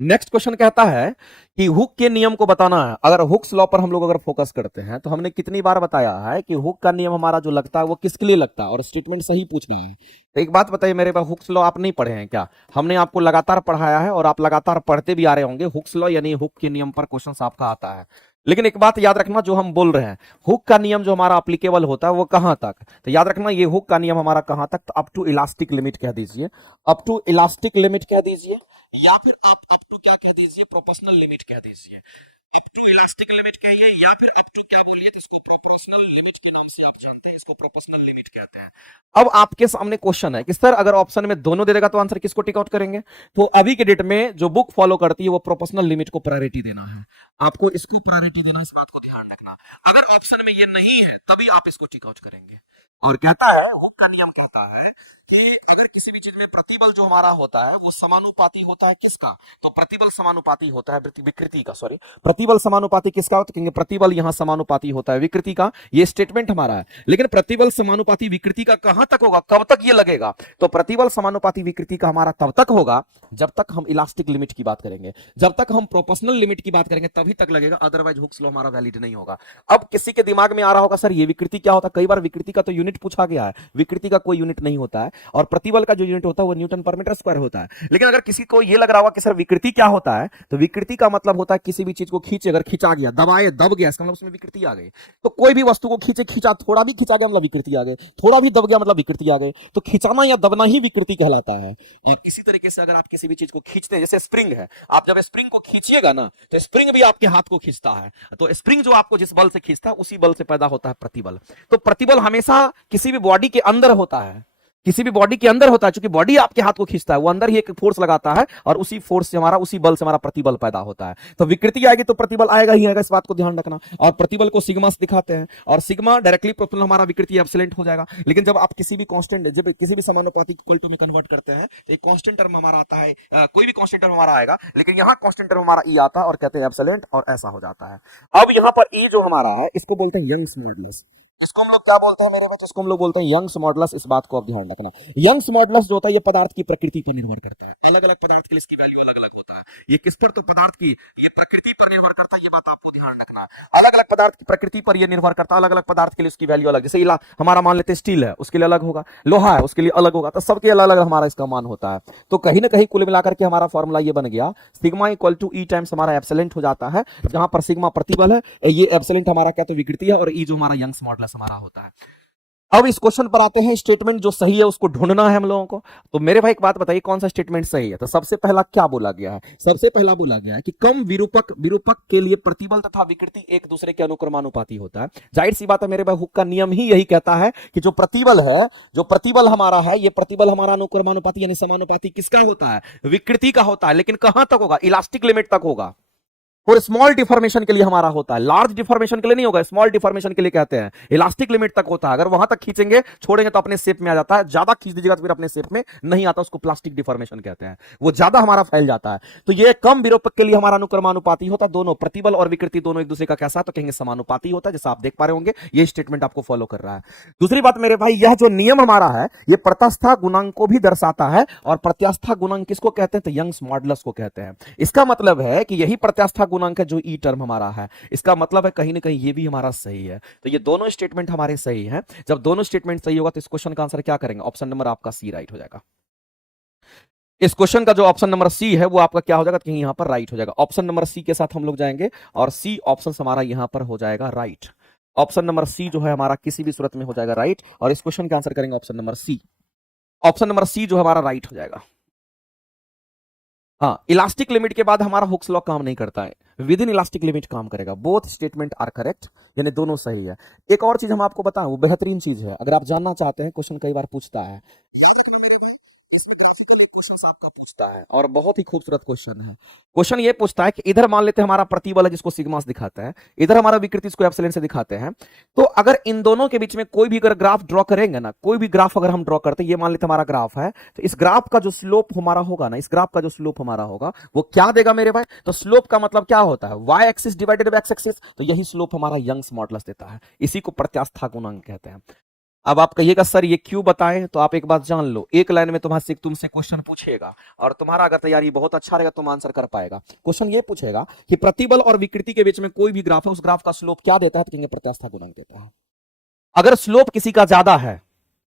नेक्स्ट क्वेश्चन कहता है कि हुक के नियम को बताना है। अगर हुक्स लॉ पर हम लोग अगर फोकस करते हैं तो हमने कितनी बार बताया है कि हुक का नियम हमारा जो लगता है वो किसके लिए लगता है, और स्टेटमेंट सही पूछना है। तो एक बात बताइए मेरे पास, हुक्स लॉ आप नहीं पढ़े हैं क्या? हमने आपको लगातार पढ़ाया है और आप लगातार पढ़ते भी आ रहे होंगे। हुक्स लॉ यानी हुक के नियम पर क्वेश्चन आपका आता है। लेकिन एक बात याद रखना, जो हम बोल रहे हैं हुक का नियम जो हमारा अप्लीकेबल होता है वो कहां तक, तो याद रखना ये हुक का नियम हमारा कहां तक, तो अप टू इलास्टिक लिमिट कह दीजिए, अप टू इलास्टिक लिमिट कह दीजिए, या फिर आप अप टू क्या कह दीजिए, प्रोपोर्शनल लिमिट कह दीजिए। अप टू इलास्टिक लिमिट कहिए या फिर अप टू क्या बोलिए, तो इसको प्रोपोर्शनल लिमिट के नाम से आप जानते हैं, इसको प्रोपोर्शनल लिमिट कहते हैं। अब आपके सामने क्वेश्चन है कि सर अगर ऑप्शन में दोनों दे देगा तो आंसर किसको टिक आउट करेंगे? तो अभी के डेट में जो बुक फॉलो करती है वो प्रोपोर्शनल लिमिट को प्रायोरिटी देना है, आपको इसको प्रायोरिटी देना, इस बात को ध्यान रखना। अगर ऑप्शन में ये नहीं है तभी आप इसको टिक आउट करेंगे। और कहता है हुक का नियम कहता है कि अगर किसी भी चीज में प्रतिबल जो हमारा होता है वो समानुपाती होता है किसका, तो प्रतिबल समानुपाती होता है विकृति का, सॉरी, प्रतिबल समानुपाती किसका होता है, कहेंगे प्रतिबल यहां समानुपाती होता है विकृति का, ये स्टेटमेंट हमारा है। लेकिन प्रतिबल समानुपाती विकृति का कहां तक होगा, कब तक ये लगेगा, तो प्रतिबल समानुपाती विकृति का हमारा तब तक होगा जब तक हम इलास्टिक लिमिट की बात करेंगे, जब तक हम प्रोपोर्शनल लिमिट की बात करेंगे तभी तक लगेगा, अदरवाइज हुक्स लॉ हमारा वैलिड नहीं होगा। अब किसी के दिमाग में आ रहा होगा सर ये विकृति क्या होता है, कई बार विकृति का तो यूनिट पूछा गया है, विकृति का कोई यूनिट नहीं होता है, और प्रतिबल का जो यूनिट होता है वो न्यूटन पर मीटर स्क्वायर होता है। लेकिन अगर किसी को ये लग रहा होगा कि सर विकृति क्या होता है, तो विकृति का मतलब होता है किसी भी चीज को खींचे, अगर खिंचा गया, दबाए दब गया, इसका मतलब उसमें विकृति आ गई। तो कोई भी वस्तु को खींचे, खींचा, थोड़ा भी खिंचा गया मतलब विकृति आ गई, थोड़ा भी दब गया मतलब विकृति आ गई। तो खिंचाना या दबना ही विकृति कहलाता है। और इसी तरीके से अगर आप किसी भी चीज को खींचते हैं, जैसे स्प्रिंग है, आप जब स्प्रिंग को खींचिएगा ना तो स्प्रिंग भी आपके हाथ को खींचता है, तो स्प्रिंग जो आपको जिस बल से खींचता है उसी बल से पैदा होता है प्रतिबल। तो प्रतिबल हमेशा किसी भी बॉडी के अंदर होता है, किसी भी बॉडी के अंदर होता है, क्योंकि बॉडी आपके हाथ को खींचता है, वो अंदर ही एक फोर्स लगाता है और उसी फोर्स से हमारा, उसी बल से हमारा प्रतिबल पैदा होता है। तो विकृति आएगी तो प्रतिबल आएगा ही आएगा, इस बात को ध्यान रखना। और प्रतिबल को सिग्मा से दिखाते हैं, और सिग्मा डायरेक्टली प्रोपोर्शनल हमारा विकृति एब्सोल्यूट हो जाएगा। लेकिन जब आप किसी भी कांस्टेंट, जब किसी भी समानुपाती इक्वल टू में कन्वर्ट करते हैं तो एक कांस्टेंट टर्म हमारा आता है, कोई भी कांस्टेंट टर्म हमारा आएगा, लेकिन यहाँ कांस्टेंट टर्म हमारा ई आता है और कहते हैं एब्सोल्यूट, और ऐसा हो जाता है। अब यहाँ पर ई जो हमारा है इसको बोलते हैं यंग्स मॉडुलस। इसको हम लोग क्या बोलते हैं मेरे बच्चों, इसको हम लोग बोलते हैं यंग्स मॉडुलस, इस बात को आप ध्यान रखना। यंग्स मॉडुलस जो होता है ये पदार्थ की प्रकृति पर निर्भर करता है, अलग अलग पदार्थ के लिए इसकी वैल्यू अलग अलग होता है। ये किस पर, तो पदार्थ की ये प्रकृति पर निर्भर करता है, ये बात आपको ध्यान रखना। अलग अलग पदार्थ की प्रकृति पर ये निर्भर करता है, अलग अलग पदार्थ के लिए उसकी वैल्यू अलग, जैसे हमारा मान लेते स्टील है उसके लिए अलग होगा, लोहा है उसके लिए अलग होगा, तो सबके अलग अलग हमारा इसका मान होता है। तो कहीं ना कहीं कुल मिलाकर के हमारा फॉर्मूला ये बन गया, sigma equal to E times हमारा एब्सोल्यूट हो जाता है, जहां पर सिग्मा प्रतिबल है, ये एब्सोल्यूट हमारा क्या तो विकृति है, और ई जो हमारा यंग्स मॉडुलस हमारा होता है। अब इस क्वेश्चन पर आते हैं, स्टेटमेंट जो सही है उसको ढूंढना है हम लोगों को। तो मेरे भाई एक बात बताइए कौन सा स्टेटमेंट सही है, तो सबसे पहला क्या बोला गया है, सबसे पहला बोला गया है कि कम विरूपक के लिए प्रतिबल तथा विकृति एक दूसरे के अनुक्रमानुपाती होता है। जाहिर सी बात है मेरे भाई, हुक का नियम ही यही कहता है कि जो प्रतिबल है, जो प्रतिबल हमारा है, ये प्रतिबल हमारा अनुक्रमानुपाती यानी समानुपाती किसका होता है, विकृति का होता है। लेकिन कहां तक होगा, इलास्टिक लिमिट तक होगा, और स्मॉल डिफॉर्मेशन के लिए हमारा होता है, लार्ज डिफॉर्मेशन के लिए नहीं होगा, स्मॉल डिफॉर्मेशन के लिए कहते हैं इलास्टिक लिमिट तक होता है। अगर वहां तक खींचेंगे, छोड़ेंगे तो अपने शेप में आ जाता है, ज्यादा खींच दीजिएगा तो फिर अपने शेप में नहीं आता, उसको प्लास्टिक डिफॉर्मेशन कहते हैं, वो ज्यादा हमारा फैल जाता है। तो ये कम विरूपक के लिए हमारा अनुक्रमानुपाती होता है, दोनों प्रतिबल और विकृति दोनों एक दूसरे का कैसा, तो कहेंगे समानुपाती होता है, जैसा आप देख पा रहे होंगे ये स्टेटमेंट आपको फॉलो कर रहा है। दूसरी बात मेरे भाई, यह जो नियम हमारा है ये प्रत्यास्था गुणांक को भी दर्शाता है, और प्रत्यास्था गुणांक किसको कहते हैं, तो यंग्स मॉडुलस को कहते हैं। इसका मतलब है कि यही प्रत्यास्था गुणांक है जो ई हमारा है, इसका मतलब है कहीं ना कहीं ये भी हमारा सही है। तो ये दोनों स्टेटमेंट हमारे सही हैं। जब दोनों स्टेटमेंट सही होगा तो इस क्वेश्चन का आंसर क्या करेंगे, ऑप्शन नंबर आपका सी राइट हो जाएगा। इस क्वेश्चन का जो ऑप्शन नंबर सी है वो आपका क्या हो जाएगा, कहीं यहां पर राइट हो जाएगा। ऑप्शन नंबर सी के साथ हम लोग जाएंगे और सी ऑप्शन हमारा यहां पर हो जाएगा राइट। ऑप्शन नंबर सी जो है हमारा किसी भी सूरत में हो जाएगा राइट, और इस क्वेश्चन का आंसर करेंगे option number C. Option number C जो हमारा राइट हो जाएगा। हाँ, इलास्टिक लिमिट के बाद हमारा हुक्स लॉ काम नहीं करता है, विद इन इलास्टिक लिमिट काम करेगा। बोथ स्टेटमेंट आर करेक्ट, यानी दोनों सही है। एक और चीज हम आपको बताएं, वो बेहतरीन चीज है, अगर आप जानना चाहते हैं, क्वेश्चन कई बार पूछता है, क्वेश्चन आपका पूछता है और बहुत ही खूबसूरत क्वेश्चन है। क्वेश्चन ये पूछता है कि इधर मान लेते हैं हमारा प्रतिबल है जिसको सिग्मा से दिखाते हैं, इधर हमारा विकृति इसको एप्सिलॉन से दिखाते हैं। तो अगर इन दोनों के बीच में कोई भी अगर ग्राफ ड्रॉ करेंगे ना, कोई भी ग्राफ अगर हम ड्रॉ करते हैं, ये मान लेते हैं हमारा ग्राफ है, तो इस ग्राफ का जो स्लोप हमारा होगा ना, इस ग्राफ का जो स्लोप हमारा होगा वो क्या देगा मेरे भाई? तो स्लोप का मतलब क्या होता है? Y axis divided by X axis, तो यही स्लोप हमारा यंग्स मॉडुलस देता है, इसी को प्रत्यास्था गुणांक कहते हैं। अब आप कहिएगा सर ये क्यों बताएं, तो आप एक बात जान लो, एक लाइन में तुमसे क्वेश्चन पूछेगा और तुम्हारा अगर तैयारी बहुत अच्छा रहेगा तुम आंसर कर पाएगा। क्वेश्चन ये पूछेगा कि प्रतिबल और विकृति के बीच में कोई भी ग्राफ है, उस ग्राफ का स्लोप क्या देता है? तो कहेंगे प्रत्यास्था गुणांक देता है। अगर स्लोप किसी का ज्यादा है,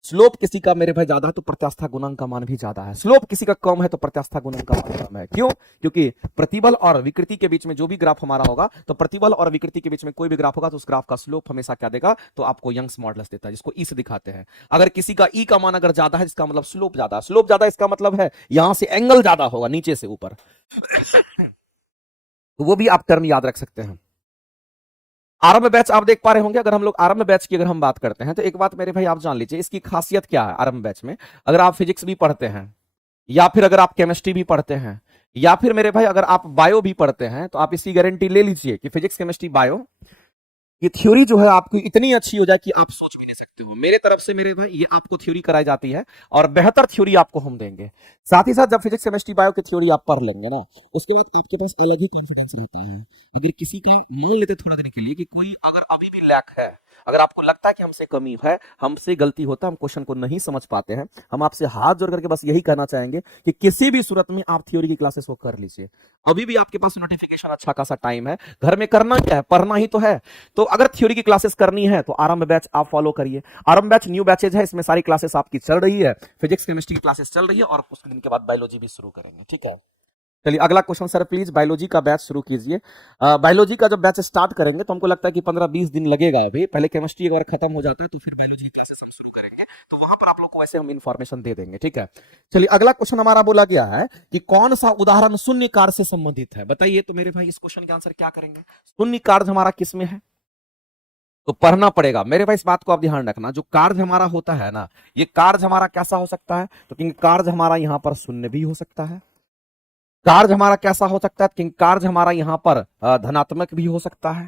स्लोप किसी का मेरे भाई ज्यादा है तो प्रत्यास्था गुणांक का मान भी ज्यादा है, स्लोप किसी का कम है तो प्रत्यास्था गुणांक का मान कम है। क्यों? क्योंकि प्रतिबल और विकृति के बीच में जो भी ग्राफ हमारा होगा, तो प्रतिबल और विकृति के बीच में कोई भी ग्राफ होगा तो उस ग्राफ का स्लोप हमेशा क्या देगा? तो आपको यंग्स मॉडुलस देता है, जिसको ई से दिखाते हैं। अगर किसी का ई का मान अगर ज्यादा है, इसका मतलब स्लोप ज्यादा है, स्लोप ज्यादा इसका मतलब है यहां से एंगल ज्यादा होगा नीचे से ऊपर। तो वो भी आप टर्म याद रख सकते हैं। आरंभ बैच आप देख पा रहे होंगे, अगर हम लोग आरंभ बैच की अगर हम बात करते हैं, तो एक बात मेरे भाई आप जान लीजिए, इसकी खासियत क्या है आरंभ बैच में। अगर आप फिजिक्स भी पढ़ते हैं, या फिर अगर आप केमिस्ट्री भी पढ़ते हैं, या फिर मेरे भाई अगर आप बायो भी पढ़ते हैं, तो आप इसकी गारंटी ले लीजिए कि फिजिक्स केमिस्ट्री बायो ये थ्योरी जो है आपकी इतनी अच्छी हो जाए कि आप सोच भी नहीं सकते हो। मेरे तरफ से मेरे भाई ये आपको थ्योरी कराई जाती है और बेहतर थ्योरी आपको हम देंगे। साथ ही साथ जब फिजिक्स केमिस्ट्री बायो की थ्योरी आप पढ़ लेंगे ना, उसके बाद आपके पास अलग ही कॉन्फिडेंस रहता है। अगर किसी का मान लेते थोड़ा देर के लिए कि कोई अगर अभी भी लैक है, अगर आपको लगता है कि हमसे कमी है, हमसे गलती होता है, हम क्वेश्चन को नहीं समझ पाते हैं, हम आपसे हाथ जोड़ करके बस यही कहना चाहेंगे कि किसी भी सूरत में आप थ्योरी की क्लासेस को कर लीजिए। अभी भी आपके पास नोटिफिकेशन अच्छा खासा टाइम है, घर में करना क्या है? पढ़ना ही तो है। तो अगर थ्योरी की क्लासेस करनी है तो आरंभ बैच आप फॉलो करिए। आरंभ बैच न्यू बैचेज है, इसमें सारी क्लासेस आपकी चल रही है, फिजिक्स केमिस्ट्री की क्लासेस चल रही है और कुछ दिन के बाद बायोलॉजी भी शुरू करेंगे। ठीक है, चलिए अगला क्वेश्चन सर, प्लीज बायोलॉजी का बैच शुरू कीजिए। बायोलॉजी का जब बैच स्टार्ट करेंगे तो हमको लगता है कि 15-20 दिन लगेगा। अभी पहले केमिस्ट्री अगर खत्म हो जाता है तो फिर बायोलॉजी की क्लासेस हम शुरू करेंगे, तो वहां पर आप लोग को वैसे हम इंफॉर्मेशन दे देंगे। ठीक है, चलिए अगला क्वेश्चन हमारा बोला गया है कि कौन सा उदाहरण शून्य कार्य से संबंधित है? बताइए तो मेरे भाई, इस क्वेश्चन के आंसर क्या करेंगे? शून्य कार्य हमारा किस में है? तो पढ़ना पड़ेगा मेरे भाई, इस बात को आप ध्यान रखना। जो कार्य हमारा होता है ना, ये कार्य हमारा कैसा हो सकता है? तो क्योंकि कार्य हमारा यहां पर शून्य भी हो सकता है। कार्य हमारा कैसा हो सकता है? कि कार्य हमारा यहां पर धनात्मक भी हो सकता है,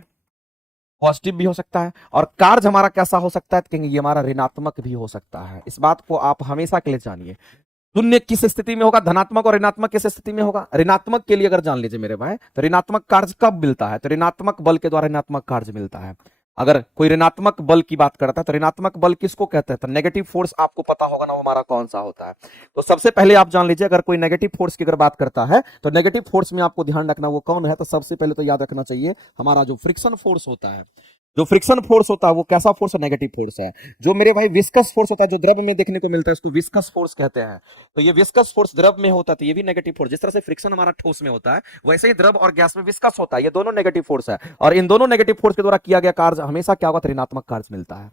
पॉजिटिव भी हो सकता है। और कार्य हमारा कैसा हो सकता है? कि ये हमारा ऋणात्मक भी हो सकता है। इस बात को आप हमेशा के लिए जानिए। शून्य किस स्थिति में होगा? धनात्मक। और ऋणात्मक किस स्थिति में होगा? ऋणात्मक के लिए अगर जान लीजिए मेरे भाई, तो ऋणात्मक कार्य कब मिलता है? तो ऋणात्मक बल के द्वारा ऋणात्मक कार्य मिलता है। अगर कोई ऋणात्मक बल की बात करता है तो ऋणात्मक बल किसको कहते हैं? तो नेगेटिव फोर्स आपको पता होगा ना, वो हमारा कौन सा होता है। तो सबसे पहले आप जान लीजिए, अगर कोई नेगेटिव फोर्स की अगर बात करता है तो नेगेटिव फोर्स में आपको ध्यान रखना वो कौन है? तो सबसे पहले तो याद रखना चाहिए हमारा जो फ्रिक्शन फोर्स होता है। जो फ्रिक्शन फोर्स होता है वो कैसा फोर्स है? नेगेटिव फोर्स है। जो मेरे भाई विस्कस फोर्स होता है, जो द्रव में देखने को मिलता है, उसको विस्कस फोर्स कहते हैं। तो ये विस्कस फोर्स द्रव में होता है, तो ये भी नेगेटिव फोर्स। जिस तरह से फ्रिक्शन हमारा ठोस में होता है, वैसे ही द्रव और गैस में विस्कस होता है। ये दोनों नेगेटिव फोर्स है, और इन दोनों नेगेटिव फोर्स के द्वारा किया गया कार्य हमेशा क्या होगा? ऋणात्मक कार्य मिलता है।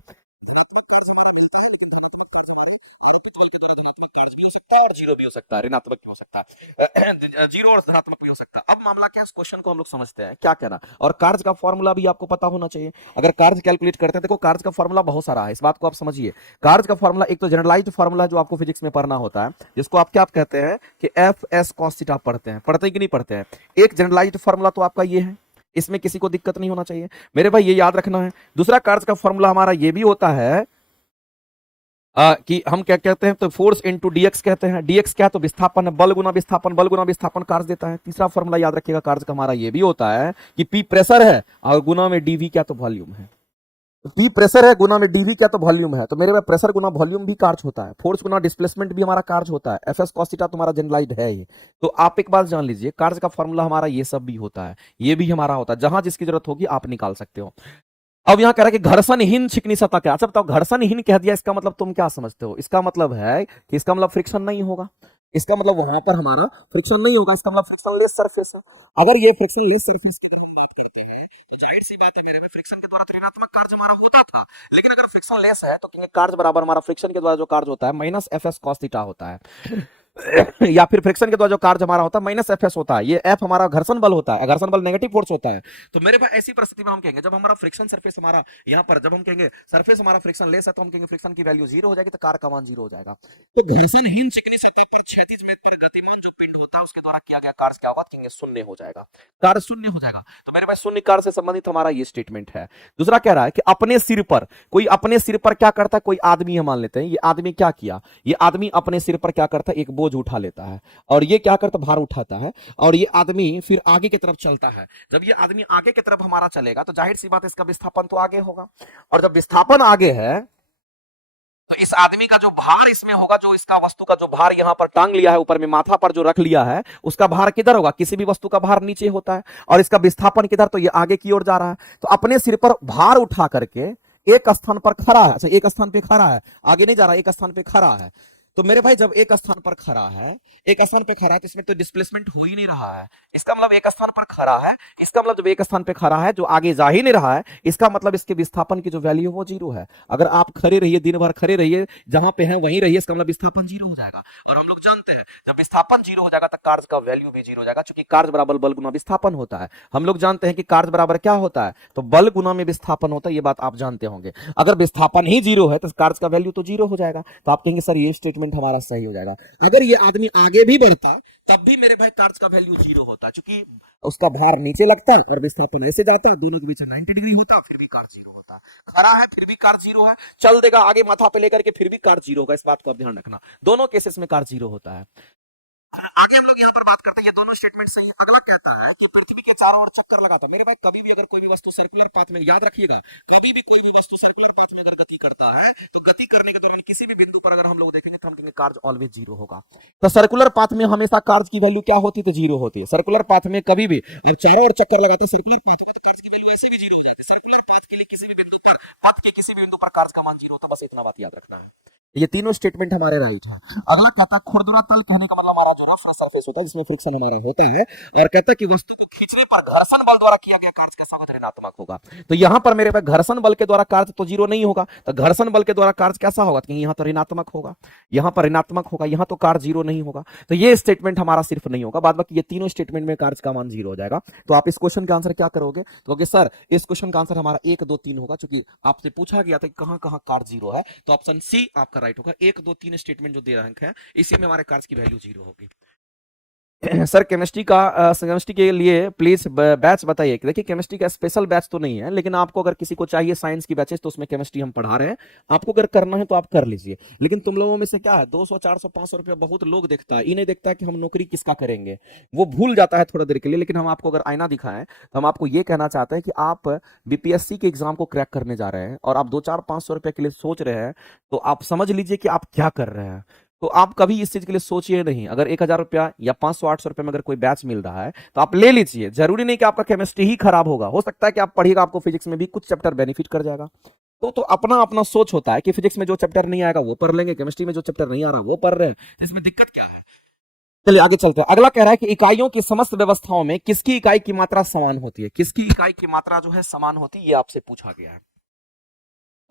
और जीरो भी हो सकता है, ऋणात्मक भी हो सकता है, जीरो और धनात्मक भी हो सकता है। अब मामला क्या है, इस क्वेश्चन को हम लोग समझते हैं क्या कहना। और कार्य का फॉर्मूला भी आपको पता होना चाहिए। अगर कार्य कैलकुलेट करते हैं, देखो कार्य का फॉर्मूला बहुत सारा है, इस बात को आप समझिए। कार्य का फॉर्मूला एक तो जनरलाइज्ड फॉर्मूला जो आपको फिजिक्स में पढ़ना होता है, जिसको आप क्या कहते हैं कि एफ एस कॉस थीटा पढ़ते हैं। पढ़ते हैं कि नहीं पढ़ते हैं? एक जनरलाइज्ड फॉर्मूला तो आपका ये है, इसमें किसी को दिक्कत नहीं होना चाहिए मेरे भाई, ये याद रखना है। दूसरा कार्य का फॉर्मूला हमारा ये भी होता है कि हम क्या कहते हैं? तो फोर्स इंटू डीएक्स कहते हैं। डीएक्स क्या है? तो विस्थापन है, बल गुना विस्थापन, बल गुना विस्थापन कार्य देता है। तीसरा फॉर्मूला याद रखिएगा कार्य का हमारा ये भी होता है कि पी प्रेशर है और गुना में डीवी क्या? तो वॉल्यूम है। पी प्रेशर है, गुना में डीवी क्या? तो वॉल्यूम है। तो मेरे में प्रेशर गुना वॉल्यूम भी कार्य होता है, फोर्स गुना डिस्प्लेसमेंट भी हमारा कार्य होता है। एफ एस कॉस थीटा तुम्हारा जनरलाइज्ड है ये। तो आप एक बात जान लीजिए, कार्य का फॉर्मूला हमारा ये सब भी होता है, ये भी हमारा होता है। जहां जिसकी जरूरत होगी आप निकाल सकते हो। अब यहां कह रहा है कि घर्षणहीन चिकनी सतह क्या? अच्छा बताओ, घर्षणहीन कह दिया, इसका मतलब तुम क्या समझते हो? इसका मतलब है कि इसका मतलब फ्रिक्शन नहीं होगा, इसका मतलब वहां पर हमारा फ्रिक्शन नहीं होगा, इसका मतलब फ्रिक्शनलेस सरफेस है। अगर ये फ्रिक्शनलेस सरफेस तो जाहिर सी बात है मेरे में फ्रिक्शन के द्वारा ऋणात्मक कार्य हमारा होता था, लेकिन अगर फ्रिक्शन लेस है तो कार्य बराबर हमारा फ्रिक्शन के द्वारा जो कार्य होता है minus F S cos theta होता है। या फिर फ्रिक्शन के द्वारा जो कार्य हमारा होता है माइनस एफ एस होता है, ये एफ हमारा घर्षण बल होता है, घर्षण बल नेगेटिव फोर्स होता है। तो मेरे पास ऐसी परिस्थिति में हम कहेंगे जब हमारा फ्रिक्शन सरफेस हमारा यहाँ पर, जब हम कहेंगे सरफेस हमारा फ्रिक्शन लेस है तो हम कहेंगे फ्रिक्शन की वैल्यू 0 हो जाएगी, तो कार्य का मान 0 हो जाएगा। तो घर्षणहीन चिकनी सतह पर क्षैतिज में पर गतिमान जो पिंड होता है उसके द्वारा किया गया कार्य क्या होगा, कहेंगे शून्य हो जाएगा, कार्य शून्य हो जाएगा। तो मेरे पास शून्य कार्य से संबंधित हमारा ये स्टेटमेंट है। दूसरा कह रहा है कि अपने सिर पर, कोई अपने सिर पर क्या करता है, कोई आदमी हम मान लेते हैं, ये आदमी क्या किया, ये आदमी अपने सिर पर क्या करता है, एक बोझ उठा लेता है और ये क्या करता है, भार उठाता है और ये आदमी फिर आगे की तरफ चलता है। जब ये आदमी आगे की तरफ हमारा चलेगा तो जाहिर सी बात है इसका विस्थापन तो आगे होगा, और जब विस्थापन आगे है तो इस आदमी का जो भार इसमें होगा, जो इसका वस्तु का जो भार यहां पर टांग लिया है ऊपर में, माथा पर जो रख लिया है, उसका भार किधर होगा, किसी भी वस्तु का भार नीचे होता है और इसका विस्थापन किधर, तो ये आगे की ओर जा रहा है। तो अपने सिर पर भार उठा करके एक स्थान पर खड़ा है, अच्छा एक स्थान पे खड़ा है, आगे नहीं जा रहा, एक स्थान पे खड़ा है। तो मेरे भाई जब एक स्थान पर खड़ा है, एक स्थान पे खड़ा है तो इसमें तो डिस्प्लेसमेंट हो ही नहीं रहा है, इसका मतलब एक स्थान पर खड़ा है, इसका मतलब जब एक स्थान पे खड़ा है जो आगे जा ही नहीं रहा है, इसका मतलब इसके विस्थापन की जो वैल्यू है वो 0 है। अगर आप खड़े रहिए, दिन भर खड़े रहिए, जहां पे हैं वहीं रहिए, इसका मतलब विस्थापन 0 हो जाएगा। और हम लोग जानते हैं जब विस्थापन 0 हो जाएगा तो कार्य का वैल्यू भी 0 हो जाएगा, क्योंकि कार्य बराबर बल गुना विस्थापन होता है। हम लोग जानते हैं कि कार्य बराबर क्या होता है, तो बल गुना में विस्थापन होता है, ये बात आप जानते होंगे। अगर विस्थापन ही 0 है तो कार्य का वैल्यू तो 0 हो जाएगा। तो आप कहेंगे सर ये स्टेटमेंट हमारा सही हो जाएगा। अगर ये आदमी आगे भी बढ़ता तब भी मेरे भाई कार्य का वैल्यू 0 होता, क्योंकि उसका भार नीचे लगता और विस्थापन ऐसे जाता, दोनों के बीच 90 डिग्री होता, फिर भी कार्य 0 होता। खड़ा है फिर भी कार्य 0 है, चल देगा आगे माथा पे लेकर के फिर भी कार्य 0 होगा, इस बात को आप ध्यान रखना, दोनों केसेस में कार्य 0 होता है। आगे हम लोग यहाँ पर बात करते हैं, ये दोनों स्टेटमेंट सही है। अगला कहता है कि पृथ्वी के चारों ओर चक्कर लगाता, मेरे भाई कभी भी अगर कोई भी वस्तु सर्कुलर पाथ में, याद रखिएगा, कभी भी कोई भी वस्तु सर्कुलर पाथ में अगर गति करता है तो गति करने के दौरान किसी भी बिंदु पर अगर हम लोग देखेंगे तो हम कहेंगे कार्य ऑलवेज 0 होगा। तो सर्कुलर पाथ में हमेशा कार्य की वैल्यू क्या होती है, तो 0 होती है। सर्कुलर पाथ में कभी भी अगर चारों ओर चक्कर लगाते सर्कुलर पाथ में तो कार्य की वैल्यू ऐसे भी 0 हो जाती है। सर्कुलर पाथ के लिए किसी भी बिंदु पर, पथ के किसी भी बिंदु पर कार्य का मान 0 होता है, बस इतना बात याद रखना है। ये तीनों स्टेटमेंट हमारे राइट है। अगला कहता है खुरदुरा तल, कहने का मतलब हमारा जो रफ सरफेस होता है जिसमें फ्रिक्शन हमारा होता है, और कहता है कि वस्तु को खींचने पर घर्षण बल द्वारा किया गया कार्य कैसा होगा, ऋणात्मक होगा। तो यहां पर मेरे पास घर्षण बल के द्वारा कार्य तो 0 नहीं होगा, तो घर्षण बल के द्वारा कार्य कैसा होगा, तो यहां तो ऋणात्मक होगा, यहां पर ऋणात्मक होगा, यहां तो कार्य 0 नहीं होगा। तो ये स्टेटमेंट हमारा सिर्फ नहीं होगा, बाद बाकी ये तीनों स्टेटमेंट में कार्य का मान 0 हो जाएगा। तो आप इस क्वेश्चन का आंसर क्या करोगे, तो सर इस क्वेश्चन का आंसर हमारा 1 2 3 होगा, क्योंकि आपसे पूछा गया था कि कहां कहां कार्य 0 है, तो ऑप्शन सी आपका राइट होगा। 1 2 3 स्टेटमेंट जो दे रहे हैं इसी में हमारे कार्य की वैल्यू 0 होगी। सर केमिस्ट्री का केमिस्ट्री के लिए प्लीज बैच बताइए। देखिए केमिस्ट्री का स्पेशल बैच तो नहीं है, लेकिन आपको अगर किसी को चाहिए साइंस की बैचेस तो उसमें केमिस्ट्री हम पढ़ा रहे हैं, आपको अगर करना है तो आप कर लीजिए। लेकिन तुम लोगों में से क्या है 200 400 500 रुपया बहुत लोग देखता है, ये नहीं देखता कि हम नौकरी किसका करेंगे, वो भूल जाता है थोड़ा देर के लिए। लेकिन हम आपको अगर आईना दिखाएं तो हम आपको ये कहना चाहते हैं कि आप बीपीएससी के एग्जाम को क्रैक करने जा रहे हैं और आप 2 4 500 रुपए के लिए सोच रहे हैं, तो आप समझ लीजिए कि आप क्या कर रहे हैं। तो आप कभी इस चीज के लिए सोचिए नहीं। अगर 1000 रुपया या 500 800 रुपए में अगर कोई बैच मिल रहा है तो आप ले लीजिए। जरूरी नहीं कि आपका केमिस्ट्री ही खराब होगा, हो सकता है कि आप पढ़िएगा आपको फिजिक्स में भी कुछ चैप्टर बेनिफिट कर जाएगा। तो अपना अपना सोच होता है कि फिजिक्स में जो चैप्टर नहीं आएगा वो पढ़ लेंगे, केमिस्ट्री में जो चैप्टर नहीं आ रहा वो पढ़ रहे हैं, इसमें दिक्कत क्या है। चलिए आगे चलते हैं। अगला कह रहा है कि इकाइयों की समस्त व्यवस्थाओं में किसकी इकाई की मात्रा समान होती है, किसकी इकाई की मात्रा जो है समान होती है, ये आपसे पूछा गया है।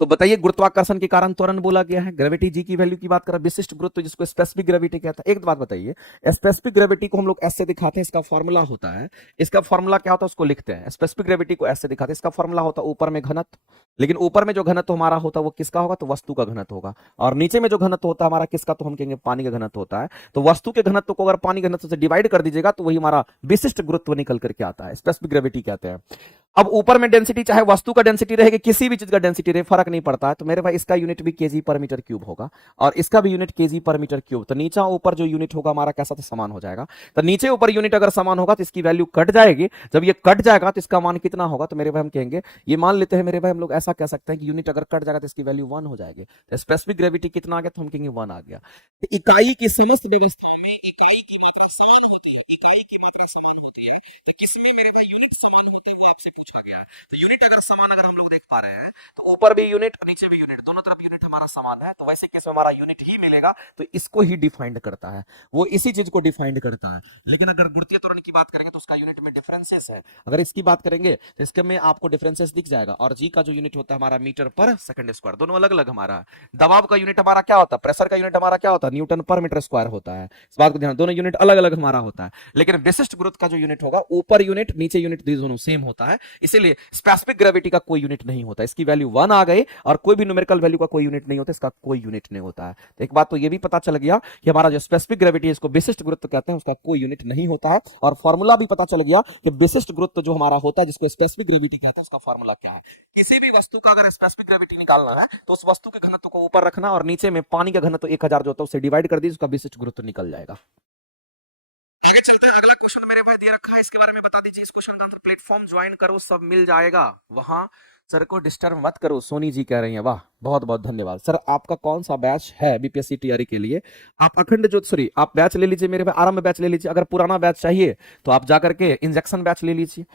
तो बताइए गुरुत्वाकर्षण के कारण त्वरण बोला गया है, ग्रेविटी जी की वैल्यू की बात कर रहा है, विशिष्ट गुरुत्व जिसको स्पेसिफिक ग्रेविटी कहता है। एक बात बताइए, स्पेसिफिक ग्रेविटी को हम लोग ऐसे दिखाते हैं, इसका फॉर्मूला होता है, इसका फॉर्मूला क्या होता है उसको लिखते हैं। स्पेसिफिक ग्रेविटी को ऐसे दिखाते हैं, इसका फॉर्मूला होता है ऊपर में घनत्व, लेकिन ऊपर में जो घनत्व हमारा होता है वो किसका होगा, तो वस्तु का घनत्व होगा, और नीचे में जो घनत्व होता है हमारा किसका, तो हम कहेंगे पानी का घनत्व होता है। तो वस्तु के घनत्व को अगर पानी घनत्व से डिवाइड कर दीजिएगा तो वही हमारा विशिष्ट गुरुत्व निकल करके आता है, स्पेसिफिक ग्रेविटी कहते हैं। अब ऊपर में डेंसिटी चाहे वस्तु का डेंसिटी रहेगी, किसी भी चीज का डेंसिटी रहे, फर्क नहीं पड़ता है। तो मेरे भाई इसका यूनिट भी केजी पर मीटर क्यूब होगा और इसका भी यूनिट केजी पर मीटर क्यूब। तो नीचे ऊपर जो यूनिट होगा हमारा कैसा, तो समान हो जाएगा। तो नीचे ऊपर यूनिट अगर समान होगा तो इसकी वैल्यू कट जाएगी, जब ये कट जाएगा तो इसका मान कितना होगा, तो मेरे भाई हम कहेंगे, ये मान लेते हैं मेरे भाई हम लोग ऐसा कह सकते हैं कि यूनिट अगर कट जाएगा तो इसकी वैल्यू 1 हो जाएगी। तो स्पेसिफिक ग्रेविटी कितना आ गया, तो हम कहेंगे 1 आ गया। तो इकाई की समस्त व्यवस्थाओं में इकाई की मात्रा समान होती है, इकाई की मात्रा समान होती है। तो किसमें मेरे भाई यूनिट समान होती है वो आपसे पूछा गया है। तो यूनिट अगर समान अगर हम लोग देख पा रहे हैं तो ऊपर भी यूनिट नीचे भी यूनिट, दोनों तरफ यूनिट हमारा समान है, तो वैसे केस में हमारा यूनिट ही मिलेगा, तो इसको ही डिफाइंड करता है, वो इसी चीज को डिफाइंड करता है। लेकिन अगर गुरुत्वीय त्वरण की बात करेंगे तो उसका यूनिट में डिफरेंसेस है। अगर इसकी बात करेंगे तो इसके में आपको डिफरेंसेस दिख जाएगा। और जी का जो यूनिट होता है हमारा मीटर पर सेकंड स्क्वायर, दोनों अलग अलग हमारा है। दबाव का यूनिट हमारा क्या होता है, प्रेशर का यूनिट हमारा क्या होता है, न्यूटन पर मीटर स्क्वायर होता है। इस बात को ध्यान, दोनों यूनिट अलग अलग हमारा होता है। लेकिन विशिष्ट गुरुत्व का जो यूनिट होगा, ऊपर यूनिट नीचे यूनिट दोनों सेम होता है, इसीलिए स्पेसिफिक ग्रेविटी का कोई यूनिट नहीं होता। इसकी वैल्यू 1 आ गई और कोई भी न्यूमेरिकल वैल्यू का कोई यूनिट नहीं होता, इसका कोई यूनिट नहीं होता है। तो एक बात तो ये भी पता चल गया कि हमारा जो स्पेसिफिक ग्रेविटी है, इसको विशिष्ट गुरुत्व कहते हैं, उसका कोई यूनिट नहीं होता है। और फॉर्मूला भी पता चल गया कि विशिष्ट गुरुत्व जो हमारा होता है, जिसको स्पेसिफिक ग्रेविटी कहते हैं, उसका फॉर्मूला क्या है। किसी भी वस्तु का अगर स्पेसिफिक ग्रेविटी निकालना है तो उस वस्तु के घनत्व को ऊपर रखना और नीचे में पानी का घनत्व 1000 जो होता है उससे डिवाइड कर दीजिए, उसका विशिष्ट गुरुत्व निकल जाएगा। आगे चलते हैं, अगला क्वेश्चन मेरे पास दे रखा है, इसके बारे में बता दीजिए। इस क्वेश्चन का आंसर प्लेटफॉर्म ज्वाइन करो, सब मिल जाएगा, वहां सर को डिस्टर्ब मत करो। सोनी जी कह रही हैं, वाह बहुत बहुत धन्यवाद। सर आपका कौन सा बैच है बीपीएससी टीआरई के लिए? आप अखंड ज्योत, सॉरी आप बैच ले लीजिए मेरे भाई, आरंभ बैच ले लीजिए। अगर पुराना बैच चाहिए तो आप जाकर के इंजेक्शन बैच ले लीजिए।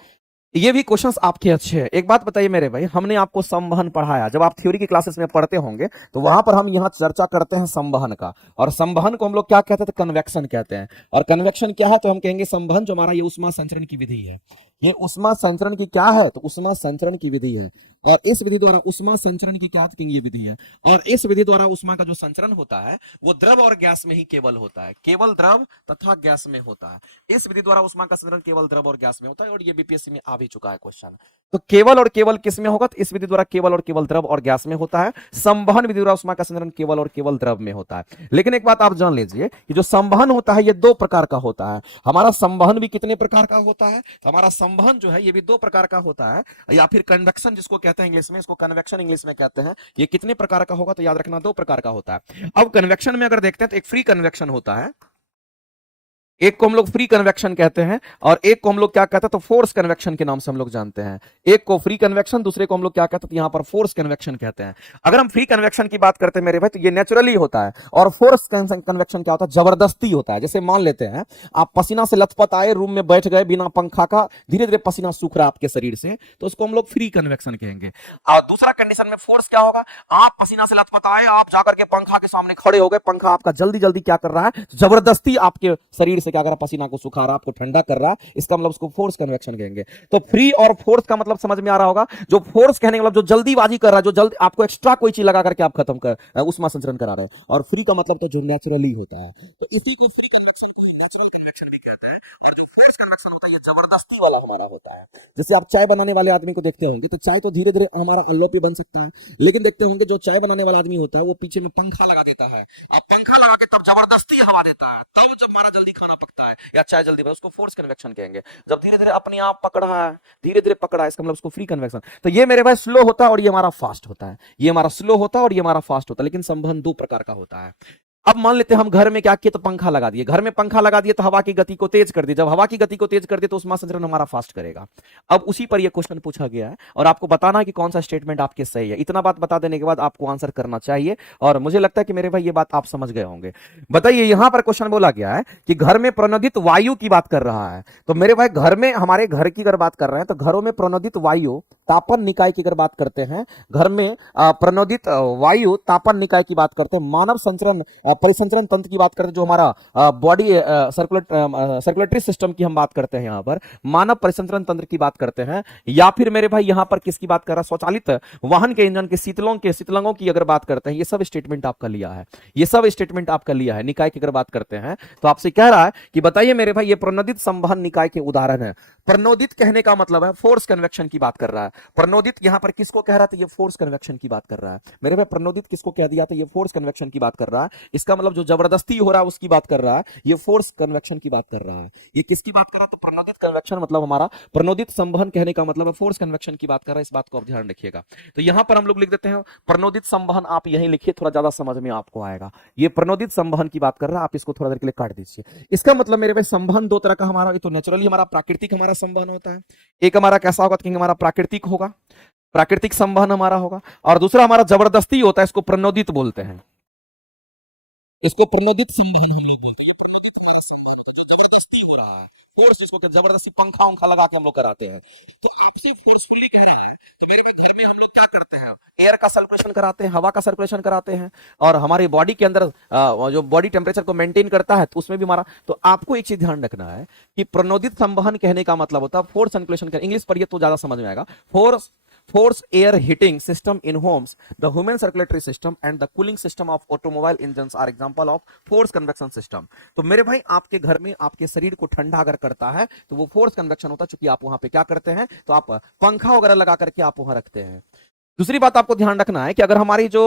ये भी क्वेश्चंस आपके अच्छे हैं। एक बात बताइए मेरे भाई, हमने आपको संवहन पढ़ाया, जब आप थ्योरी की क्लासेस में पढ़ते होंगे तो वहां पर हम यहाँ चर्चा करते हैं संवहन का, और संवहन को हम लोग क्या कहते हैं, कन्वेक्शन कहते हैं। और कन्वेक्शन क्या है, तो हम कहेंगे संवहन जो हमारा ये उष्मा संचरण की विधि है, ये उष्मा संचरण की क्या है, तो उष्मा संचरण की विधि है। और इस विधि द्वारा उष्मा संचरण की क्या ये विधि है, और इस विधि द्वारा उष्मा का जो संचरण होता है वो द्रव और गैस में ही केवल होता है, केवल द्रव तथा गैस में होता है। इस विधि द्वारा उष्मा का संचरण केवल द्रव और गैस में होता है, और ये बीपीएससी में आ भी चुका है क्वेश्चन। तो केवल और केवल किस में होगा, तो इस विधि द्वारा केवल और केवल द्रव और गैस में होता है। संवहन विधि द्वारा उष्मा का संचरण केवल और केवल द्रव में होता है। लेकिन एक बात आप जान लीजिए कि जो संवहन होता है ये दो प्रकार का होता है। हमारा संवहन भी कितने प्रकार का होता है, तो हमारा संवहन जो है ये भी दो प्रकार का होता है, या फिर कन्वेक्शन जिसको कहते हैं इंग्लिश में, इसको कन्वेक्शन इंग्लिश में कहते हैं। ये कितने प्रकार का होगा, तो याद रखना दो प्रकार का होता है। अब कन्वेक्शन में अगर देखते हैं तो एक फ्री कन्वेक्शन होता है, एक को हम लोग फ्री कन्वेक्शन कहते हैं, और एक को हम लोग क्या कहते हैं, तो फोर्स कन्वेक्शन के नाम से हम लोग जानते हैं। एक को फ्री कन्वेक्शन, दूसरे को हम लोग क्या कहते हैं, तो यहां पर फोर्स कन्वेक्शन कहते हैं। अगर हम फ्री कन्वेक्शन की बात करते हैं मेरे भाई, तो ये नेचुरली होता है। और फोर्स कन्वेक्शन क्या होता है, जबरदस्ती होता है। जैसे मान लेते हैं आप पसीना से लथपथ आए, रूम में बैठ गए बिना पंखा का, धीरे धीरे पसीना सूख रहा है आपके शरीर से, तो उसको हम लोग फ्री कन्वेक्शन कहेंगे। और दूसरा कंडीशन में फोर्स क्या होगा, आप पसीना से लथपथ आए, आप जाकर के पंखा के सामने खड़े हो गए, पंखा आपका जल्दी जल्दी क्या कर रहा है, जबरदस्ती आपके शरीर से क्या कर रहा है, पसीना को सुखा रहा, आपको ठंडा कर रहा, इसका मतलब उसको फोर्स कन्वेक्शन कहेंगे। तो फ्री और फोर्स का मतलब समझ में आ रहा होगा। जो फोर्स कहने का मतलब जो जल्दीबाजी कर रहा है, जो जल्दी आपको एक्स्ट्रा कोई चीज लगा करके आप खत्म कर उष्मा संचरण करा रहे हो। और फ्री का मतलब तो जो नेचुरली होता है, तो इसी को फ्री कन्वेक्शन को नेचुरल कन्वेक्शन भी कहते हैं। और जो फोर्स कन्वेक्शन होता है ये जबरदस्ती वाला हमारा होता है। जैसे आप चाय बनाने वाले आदमी को देखते होंगे, तो चाय तो धीरे धीरे हमारा अल्लो पे बन सकता है, लेकिन देखते होंगे जो चाय बनाने वाला आदमी होता है वो पीछे में पंखा लगा देता है। अब पंखा लगा के तब जबरदस्ती हवा देता है, तब जब हमारा जल्दी खाना पकता है या चाय जल्दी बने, उसको फोर्स कन्वेक्शन कहेंगे। जब धीरे धीरे अपने आप पकड़ा है, धीरे धीरे पकड़ा है, इसका मतलब उसको फ्री कन्वेक्शन। तो ये मेरे भाई स्लो होता है और ये हमारा फास्ट होता है, ये हमारा स्लो होता है और ये हमारा फास्ट होता है। लेकिन संवहन दो प्रकार का होता है। अब मान लेते हैं हम घर में क्या किए, तो पंखा लगा दिए, घर में पंखा लगा दिए तो हवा की गति को तेज कर दिए। जब हवा की गति को तेज कर दिए तो उष्मा संचरण हमारा फास्ट करेगा। अब उसी पर यह क्वेश्चन पूछा गया है और आपको बताना है कि कौन सा स्टेटमेंट आपके सही है। इतना बात बता देने के बाद आपको आंसर करना चाहिए, और मुझे लगता है कि मेरे भाई ये बात आप समझ गए होंगे। बताइए, यहां पर क्वेश्चन बोला गया है कि घर में प्रणोदित वायु की बात कर रहा है। तो मेरे भाई घर में, हमारे घर की अगर बात कर रहे हैं तो घरों में प्रणोदित वायु तापन निकाय की अगर बात करते हैं, घर में प्रणोदित वायु तापन निकाय की बात करते हैं, मानव संचरण परिसंचरण तंत्र की बात करते हैं, जो हमारा बॉडी सर्कुलेटरी सिस्टम की हम बात करते हैं, यहां पर मानव परिसंचरण तंत्र की बात करते हैं, या फिर मेरे भाई यहां पर किसकी बात कर रहा है, स्वचालित वाहन के इंजन के शीतलंगों की अगर बात करते हैं, ये सब स्टेटमेंट आपका लिया है, ये सब स्टेटमेंट आपका लिया है। निकाय की अगर बात करते हैं तो आपसे कह रहा है कि बताइए मेरे भाई ये प्रणोदित संवहन निकाय के उदाहरण है। प्रणोदित कहने का मतलब है फोर्स कन्वेक्शन की बात कर रहा है। प्रणोदित यहां पर किसको कह रहा था, ये फोर्स कन्वेक्शन की बात कर रहा है। मेरे भाई प्रणोदित किसको कह दिया था, ये फोर्स कन्वेक्शन की बात कर रहा है। इसका मतलब जो जबरदस्ती हो रहा है उसकी बात कर रहा है, ये फोर्स कन्वेक्शन की बात कर रहा है। ये किसकी बात कर रहा है, तो प्रणोदित कन्वेक्शन मतलब हमारा प्रणोदित संवहन कहने का मतलब है फोर्स कन्वेक्शन की बात कर रहा है। इस बात को आप ध्यान रखिएगा। तो यहां पर हम लोग लिख देते हैं प्रणोदित संवहन, आप यहीं लिखिए, थोड़ा ज्यादा समझ में आपको आएगा। ये प्रणोदित संवहन की बात कर रहा है, आप इसको थोड़ा देर के लिए काट दीजिए। इसका मतलब मेरे भाई संवहन दो तरह का हमारा, ये तो नेचुरली हमारा प्राकृतिक हमारा संवहन होता है। एक हमारा कैसा होगा, कि हमारा प्राकृतिक होगा, प्राकृतिक संवहन हमारा होगा, और दूसरा हमारा जबरदस्ती होता है, इसको प्रणोदित बोलते हैं। इसको प्रणोदित संवहन हम लोग बोलते हैं। प्रणोदित जबरदस्ती हो रहा है, फोर्स जिसको कहते हैं, जबरदस्ती पंखा उंखा लगा के हम लोग कराते हैं, तो आपसे फोर्सफुली कह रहा है कि मेरे को घर में हम लोग क्या करते हैं, एयर का सर्कुलेशन कराते हैं, हवा का सर्कुलेशन कराते हैं, और हमारी बॉडी के अंदर जो बॉडी टेम्परेचर को मेंटेन करता है, तो उसमें भी हमारा। तो आपको एक चीज ध्यान रखना है कि प्रणोदित संवहन कहने का मतलब होता है फोर्स सर्कुलेशन का। इंग्लिश पढ़िए तो ज्यादा समझ में आएगा। Force air heating system in homes, the human circulatory system and the cooling system of automobile engines are example of force convection system। तो मेरे भाई आपके घर में आपके शरीर को ठंडा अगर करता है तो वो फोर्स कन्वेक्शन होता है, चूंकि आप वहां पे क्या करते हैं, तो आप पंखा वगैरह लगा करके आप वहां रखते हैं। दूसरी बात आपको ध्यान रखना है कि अगर हमारी जो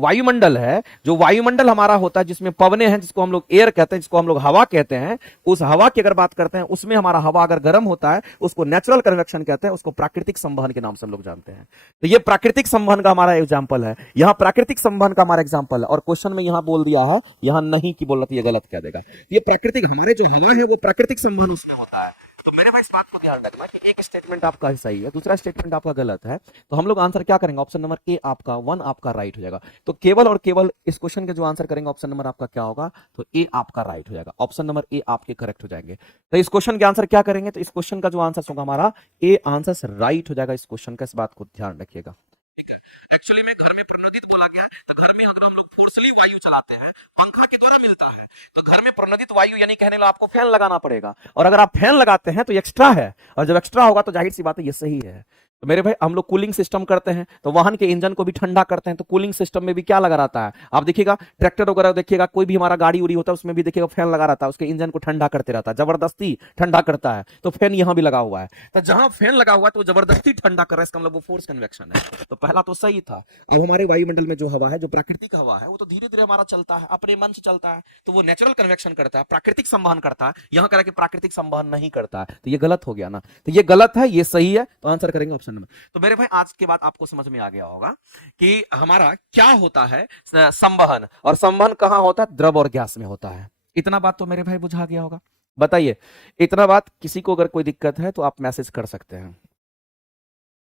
वायुमंडल है, जो वायुमंडल हमारा होता है जिसमें पवने हैं, जिसको हम लोग एयर कहते हैं, जिसको हम लोग हवा कहते हैं, उस हवा की अगर बात करते हैं, उसमें हमारा हवा अगर गर्म होता है उसको नेचुरल कन्वेक्शन कहते हैं, उसको प्राकृतिक संवहन के नाम से हम लोग जानते हैं। तो ये प्राकृतिक संवहन का हमारा एग्जाम्पल है, यहाँ प्राकृतिक संवहन का हमारा एग्जाम्पल है। और क्वेश्चन में यहाँ बोल दिया है, यहाँ नहीं की बोल रहा था, ये गलत कह देगा। ये प्राकृतिक, हमारे जो हवा है वो प्राकृतिक संवहन उसमें होता है। तो मेरे भाई इस बात को ध्यान रखना कि एक स्टेटमेंट आपका ही सही है, दूसरा स्टेटमेंट आपका गलत है। तो हम लोग आंसर क्या करेंगे, ऑप्शन नंबर ए आपका 1 आपका राइट हो जाएगा। तो केवल और केवल इस क्वेश्चन के जो आंसर करेंगे ऑप्शन नंबर आपका क्या होगा, तो ए आपका राइट हो जाएगा, ऑप्शन नंबर ए आपके करेक्ट हो जाएंगे। तो इस क्वेश्चन के आंसर क्या करेंगे, तो इस क्वेश्चन का जो आंसर होगा हमारा ए आंसर राइट हो जाएगा इस क्वेश्चन का। इस बात को ध्यान रखिएगा। एक्चुअली में घर में प्रणोदित बोला गया है, तो घर में अगर हम लोग फोर्सली वायु चलाते हैं, पंखा के द्वारा मिलता है, तो घर में प्रणोदित वायु यानी कहने लो आपको फैन लगाना पड़ेगा। और अगर आप फैन लगाते हैं तो एक्स्ट्रा है, और जब एक्स्ट्रा होगा तो जाहिर सी बात है ये सही है। तो मेरे भाई हम लोग कूलिंग सिस्टम करते हैं, तो वाहन के इंजन को भी ठंडा करते हैं, तो कूलिंग सिस्टम में भी क्या लगा रहता है, आप देखिएगा ट्रैक्टर वगैरह देखिएगा, कोई भी हमारा गाड़ी उड़ी होता है उसमें भी देखिएगा फैन लगा रहता है, उसके इंजन को ठंडा करते रहता है, जबरदस्ती ठंडा करता है। तो फैन यहां भी लगा हुआ है, तो जहां फैन लगा हुआ है तो जबरदस्ती ठंडा कर रहा है, इसका मतलब वो फोर्स कन्वेक्शन है। तो पहला तो सही था। अब हमारे वायुमंडल में जो हवा है, जो प्राकृतिक हवा है, वो तो धीरे धीरे हमारा चलता है, अपने मन से चलता है, तो वो नेचुरल कन्वेक्शन करता है, प्राकृतिक संवहन करता है। यहां कह रहा है कि प्राकृतिक संवहन नहीं करता है, तो ये गलत हो गया ना। तो ये गलत है, ये सही है, तो आंसर करेंगे ऑप्शन नंबर। तो मेरे भाई आज के बाद आपको समझ में आ गया होगा कि हमारा क्या होता है संवहन, और संवहन कहां होता है, द्रव और गैस में होता है। इतना बात तो मेरे भाई बुझा गया होगा। बताइए, इतना बात किसी को अगर कोई दिक्कत है तो आप मैसेज कर सकते हैं।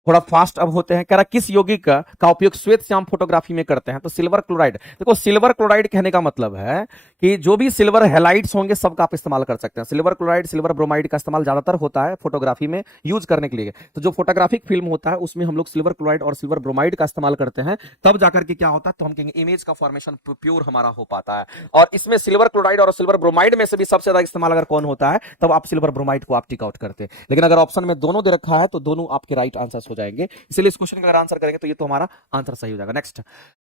थोड़ा फास्ट अब होते हैं। कह रहा किस यौगिक का उपयोग श्वेत श्याम फोटोग्राफी में करते हैं, तो सिल्वर क्लोराइड। देखो सिल्वर क्लोराइड कहने का मतलब है कि जो भी सिल्वर हैलाइड्स होंगे सबका आप इस्तेमाल कर सकते हैं। सिल्वर क्लोराइड, सिल्वर ब्रोमाइड का इस्तेमाल ज्यादातर होता है फोटोग्राफी में यूज करने के लिए। तो जो फोटोग्राफिक फिल्म होता है उसमें हम लोग सिल्वर क्लोराइड और सिल्वर ब्रोमाइड का इस्तेमाल करते हैं, तब जाकर के क्या होता है, तो हम कहेंगे इमेज का फॉर्मेशन प्योर हमारा हो पाता है। और इसमें सिल्वर क्लोराइड और सिल्वर ब्रोमाइड में से भी सबसे ज्यादा इस्तेमाल अगर कौन होता है, तब आप सिल्वर ब्रोमाइड को आप टिक आउट करते हैं। लेकिन अगर ऑप्शन में दोनों दे रखा है तो दोनों आपके राइट आंसर हो जाएंगे, इसलिए क्वेश्चन का अगर आंसर करेंगे तो ये तो हमारा आंसर सही हो जाएगा। नेक्स्ट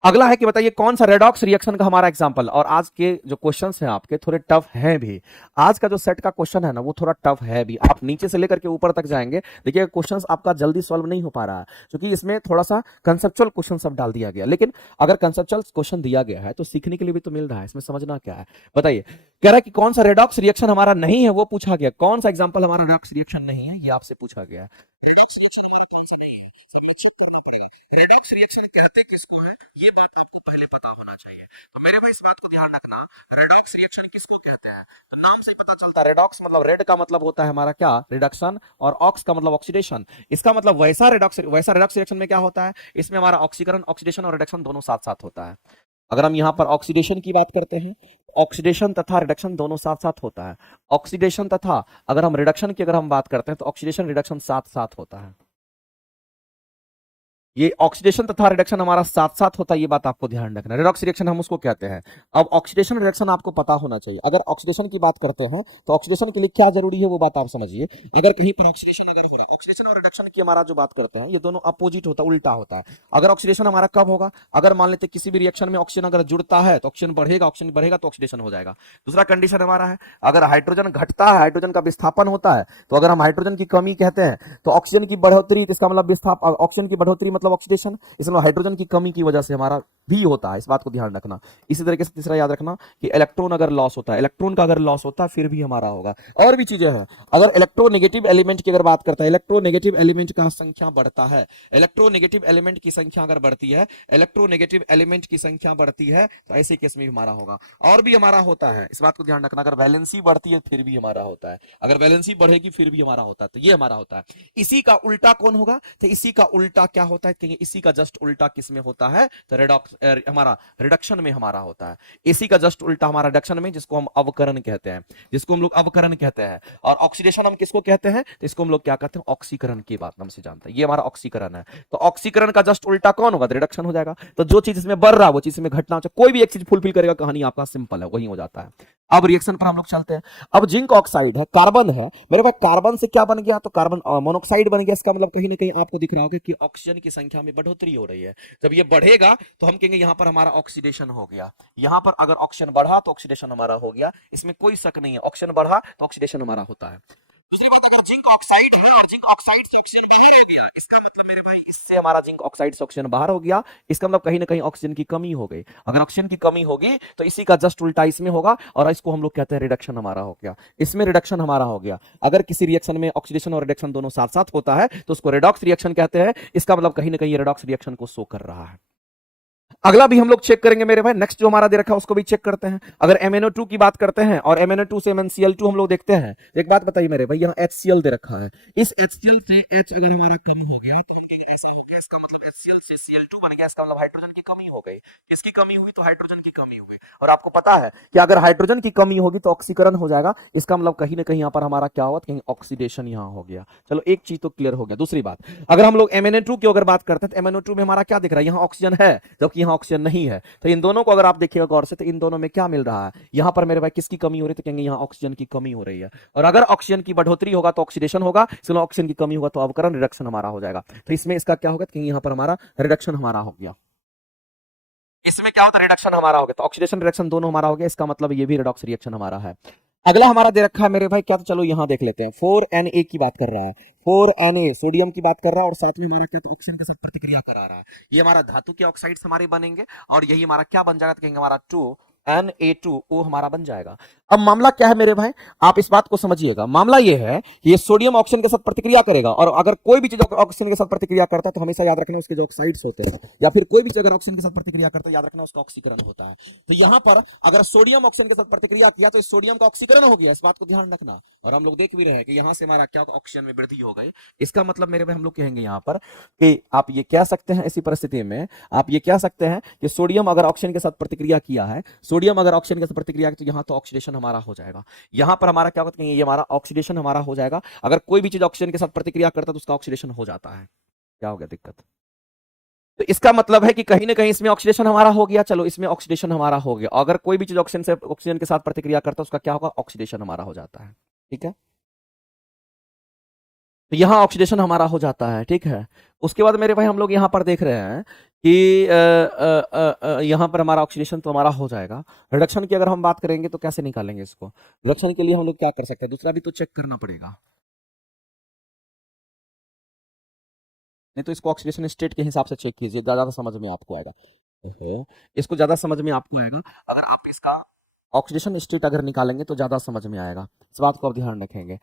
अगला है कि बताइए कौन सा रेडॉक्स रिएक्शन का हमारा एग्जांपल। और आज के जो क्वेश्चंस हैं आपके थोड़े टफ हैं भी। आज का जो सेट का क्वेश्चन है ना वो थोड़ा टफ है भी। आप नीचे से लेकर के ऊपर तक जाएंगे, देखिए क्वेश्चंस आपका जल्दी सॉल्व नहीं हो पा रहा है, क्योंकि इसमें थोड़ा सा कंसेप्चुअल क्वेश्चन सब डाल दिया गया। लेकिन अगर कंसेप्चुअल क्वेश्चन दिया गया है तो सीखने के लिए भी तो मिल रहा है, इसमें समझना क्या है। बताइए, कह रहा है कि कौन सा रेडॉक्स रिएक्शन हमारा नहीं है, वो पूछा गया। कौन सा एग्जाम्पल हमारा रेडॉक्स रिएक्शन नहीं है, ये आपसे पूछा गया। रेडॉक्स रिएक्शन कहते किसको है, ये बात आपको पहले पता होना चाहिए। तो मेरे भाई इस बात को ध्यान रखना, रेडॉक्स रिएक्शन किसको कहते हैं, तो नाम से पता चलता है। रेडॉक्स मतलब रेड का मतलब होता है हमारा क्या, रिडक्शन, और ऑक्स का मतलब ऑक्सीडेशन। इसका मतलब वैसा रेडॉक्स रिएक्शन में क्या होता है, इसमें हमारा ऑक्सीकरण, ऑक्सीडेशन और रिडक्शन दोनों साथ साथ होता है। अगर हम यहां पर ऑक्सीडेशन की बात करते हैं, ऑक्सीडेशन तथा रिडक्शन दोनों साथ साथ होता है। ऑक्सीडेशन तथा अगर हम रिडक्शन की अगर हम बात करते हैं तो ऑक्सीडेशन रिडक्शन साथ साथ होता है। ये ऑक्सीडेशन तथा रिडक्शन हमारा साथ साथ होता है, ये बात आपको ध्यान रखना है। रेडॉक्स रिएक्शन हम उसको कहते हैं। अब ऑक्सीडेशन रिडक्शन आपको पता होना चाहिए। अगर ऑक्सीडेशन की बात करते हैं तो ऑक्सीडेशन के लिए क्या जरूरी है वो बात आप समझिए। अगर कहीं पर ऑक्सीडेशन अगर हो रहा है, ऑक्सीडेशन और रिडक्शन की हमारा जो बात करते हैं ये दोनों अपोजिट होता है, उल्टा होता है। अगर ऑक्सीडेशन हमारा कब होगा, अगर मान लेते किसी भी रिएक्शन में ऑक्सीजन अगर जुड़ता है तो ऑक्सीजन बढ़ेगा तो ऑक्सीडेशन हो जाएगा। दूसरा कंडीशन हमारा है, अगर हाइड्रोजन घटता है, हाइड्रोजन का विस्थापन होता है, तो अगर हम हाइड्रोजन की कमी कहते हैं तो ऑक्सीजन की बढ़ोतरी, इसका मतलब विस्थापन, ऑक्सीजन की बढ़ोतरी मतलब ऑक्सीडेशन, इसमें हाइड्रोजन की कमी की वजह से हमारा भी होता है, इस बात को ध्यान रखना। इसी तरीके से तीसरा याद रखना कि इलेक्ट्रॉन अगर लॉस होता है, इलेक्ट्रॉन का अगर लॉस होता है फिर भी हमारा होगा। और भी चीजें हैं, अगर इलेक्ट्रोनेगेटिव एलिमेंट की अगर बात करता है, इलेक्ट्रोनेगेटिव एलिमेंट का संख्या बढ़ता है, इलेक्ट्रोनेगेटिव एलिमेंट की संख्या अगर बढ़ती है, इलेक्ट्रोनेगेटिव एलिमेंट की संख्या बढ़ती है, तो ऐसे केस में भी हमारा होगा। और भी हमारा होता है, इस बात को ध्यान रखना, अगर वैलेंसी बढ़ती है फिर भी हमारा होता है, अगर वैलेंसी बढ़ेगी फिर भी हमारा होता है, तो ये हमारा होता है। इसी का उल्टा कौन होगा, तो इसी का उल्टा क्या होता है, इसी का जस्ट उल्टा किसमें होता है, तो रेडॉक्स हमारा रिडक्शन में हमारा होता है। इसी का जस्ट उल्टा हमारा रिडक्शन में, जिसको हम अवकरण कहते हैं, जिसको हम लोग अवकरण कहते हैं। और ऑक्सीडेशन हम किसको कहते हैं? तो इसको हम लोग क्या कहते हैं? ऑक्सीकरण की बात नाम से जानते हैं। ये हमारा ऑक्सीकरण है। तो ऑक्सीकरण का जस्ट उल्टा कौन होगा? रिडक्शन हो जाएगा। तो जो चीज इसमें बढ़ रहा है वो चीज में घटना, कोई भी एक चीज फुलफिल करेगा, कहानी आपका सिंपल है, वही हो जाता है। अब रिएक्शन पर हम लोग चलते हैं। अब जिंक ऑक्साइड है, कार्बन है मेरे पास, कार्बन से क्या बन गया? तो कार्बन मोनोक्साइड बन गया। इसका मतलब कहीं ना कहीं आपको दिख रहा होगा कि ऑक्सीजन की संख्या में बढ़ोतरी हो रही है। जब ये बढ़ेगा तो हम कहेंगे यहां पर हमारा ऑक्सीडेशन हो गया। यहां पर अगर ऑक्सीजन बढ़ा तो ऑक्सीडेशन हमारा हो गया, इसमें कोई शक नहीं है। ऑक्सीजन बढ़ा तो ऑक्सीडेशन हमारा होता है। दूसरी बात, अगर जिंक ऑक्साइड है और जिंक ऑक्साइड से ऑक्सीजन बाहर हो गया, इसका मतलब मेरे भाई इससे हमारा जिंक ऑक्साइड से ऑक्सीजन बाहर हो गया, इसका मतलब कहीं ना कहीं ऑक्सीजन की कमी हो गई। अगर ऑक्सीजन की कमी होगी तो इसी का जस्ट उल्टा इसमें होगा, और इसको हम लोग कहते हैं रिडक्शन हमारा हो गया। इसमें रिडक्शन हमारा हो गया। अगर किसी रिएक्शन में ऑक्सीडेशन और रिडक्शन दोनों साथ साथ होता है तो उसको रेडॉक्स रिएक्शन कहते हैं। इसका मतलब कहीं ना कहीं रेडॉक्स रिएक्शन को शो कर रहा है। अगला भी हम लोग चेक करेंगे मेरे भाई, नेक्स्ट जो हमारा दे रखा है उसको भी चेक करते हैं। अगर MnO2 की बात करते हैं और MnO2 से MnCl2 हम लोग देखते हैं, एक बात बताइए मेरे भाई, यहाँ HCl दे रखा है। इस HCl से H अगर हमारा कम हो गया तो हम कहेंगे ऐसा हो गया, इसका मतलब HCl से Cl2 बन गया, इसका मतलब हाइड्रोजन की कमी हो गई। किसकी कमी हुई? तो हाइड्रोजन की कमी हो गई। और आपको पता है कि अगर हाइड्रोजन की कमी होगी तो ऑक्सीकरण हो जाएगा। इसका मतलब कहीं ना कहीं यहाँ पर हमारा क्या हुआ? कहीं ऑक्सीडेशन यहाँ हो गया। चलो एक चीज तो क्लियर हो गया। दूसरी बात, अगर हम लोग MnO2 की अगर बात करते हैं तो MnO2 में हमारा क्या दिख रहा है? यहाँ ऑक्सीजन है जबकि यहाँ ऑक्सीजन नहीं है। तो इन दोनों को अगर आप देखिएगा गौर से तो इन दोनों में क्या मिल रहा है? यहाँ पर मेरे भाई किसकी कमी हो रही है? तो कहेंगे यहाँ ऑक्सीजन की कमी हो रही है। और अगर ऑक्सीजन की बढ़ोतरी होगा तो ऑक्सीडेशन होगा, इसलिए ऑक्सीजन की कमी होगा तो अवकरण रिडक्शन हमारा हो जाएगा। तो इसमें इसका क्या होगा? कहेंगे यहाँ पर हमारा रिडक्शन हमारा हो गया। इसमें क्या होता है? रिडक्शन हमारा हो गया। तो ऑक्सीडेशन रिडक्शन दोनों हमारा हो गया, इसका मतलब ये भी रिडॉक्स रिएक्शन हमारा है। अगला हमारा दे रखा है मेरे भाई क्या? तो चलो यहां देख लेते हैं। 4Na की बात कर रहा है, 4Na सोडियम की बात कर रहा है, और साथ में हमारा क्या? तो ऑक्सीजन के साथ प्रतिक्रिया करा रहा है। ये हमारा धातु के ऑक्साइड्स हमारे बनेंगे, और यही हमारा क्या बन जाएगा? तो कहेंगे हमारा Na2O हमारा बन जाएगा। अब मामला क्या है मेरे भाई, आप इस बात को समझिएगा। मामला ये है कि ये सोडियम ऑक्सीजन के साथ प्रतिक्रिया करेगा, और अगर कोई भी चीज ऑक्सीजन के साथ प्रतिक्रिया करता है तो हमेशा याद रखना उसके जो ऑक्साइड्स होते हैं, या फिर कोई भी चीज अगर ऑक्सीजन के साथ प्रतिक्रिया करता है, याद रखना उसका ऑक्सीकरण होता है। तो यहां पर अगर सोडियम ऑक्सीजन के साथ प्रतिक्रिया किया तो इस सोडियम का ऑक्सीकरण हो गया, इस बात को ध्यान रखना। और हम लोग देख भी रहे हैं कि यहां से हमारा क्या ऑक्सीजन में वृद्धि हो गई। इसका मतलब मेरे भाई हम लोग कहेंगे यहां पर कि आप ये कह सकते हैं, ऐसी परिस्थिति में आप ये कह सकते हैं कि सोडियम अगर ऑक्सीजन के साथ प्रतिक्रिया किया है, सोडियम अगर ऑक्सीजन के साथ प्रतिक्रिया की, तो यहां तो ऑक्सीडेशन हमारा हो जाएगा। यहां पर हमारा क्या होता है? ये हमारा ऑक्सीडेशन हमारा हो जाएगा। अगर कोई भी चीज ऑक्सीजन के साथ प्रतिक्रिया करता है तो उसका ऑक्सीडेशन हो जाता है। क्या हो गया दिक्कत? तो इसका मतलब है कि कहीं ना कहीं इसमें ऑक्सीडेशन हमारा हो गया। चलो इसमें ऑक्सीडेशन हमारा हो गया। अगर कोई भी चीज ऑक्सीजन के साथ प्रतिक्रिया करता है उसका क्या होगा? ऑक्सीडेशन हमारा हो जाता है। ठीक है, तो यहां ऑक्सीडेशन हमारा हो जाता है। ठीक है, उसके बाद मेरे भाई हम लोग यहां पर देख रहे हैं कि यहां पर हमारा ऑक्सीडेशन तो हमारा हो जाएगा। रिडक्शन की अगर हम बात करेंगे तो कैसे निकालेंगे इसको? रिडक्शन के लिए हम लोग क्या कर सकते हैं? दूसरा भी तो चेक करना पड़ेगा, नहीं तो इसको ऑक्सीडेशन स्टेट के हिसाब से चेक कीजिए, ज्यादा समझ में आपको आएगा। ओहो, इसको ज्यादा समझ में आपको आएगा अगर आप इसका ऑक्सीडेशन स्टेट अगर निकालेंगे तो ज्यादा समझ में आएगा। इस बात को आप ध्यान रखेंगे।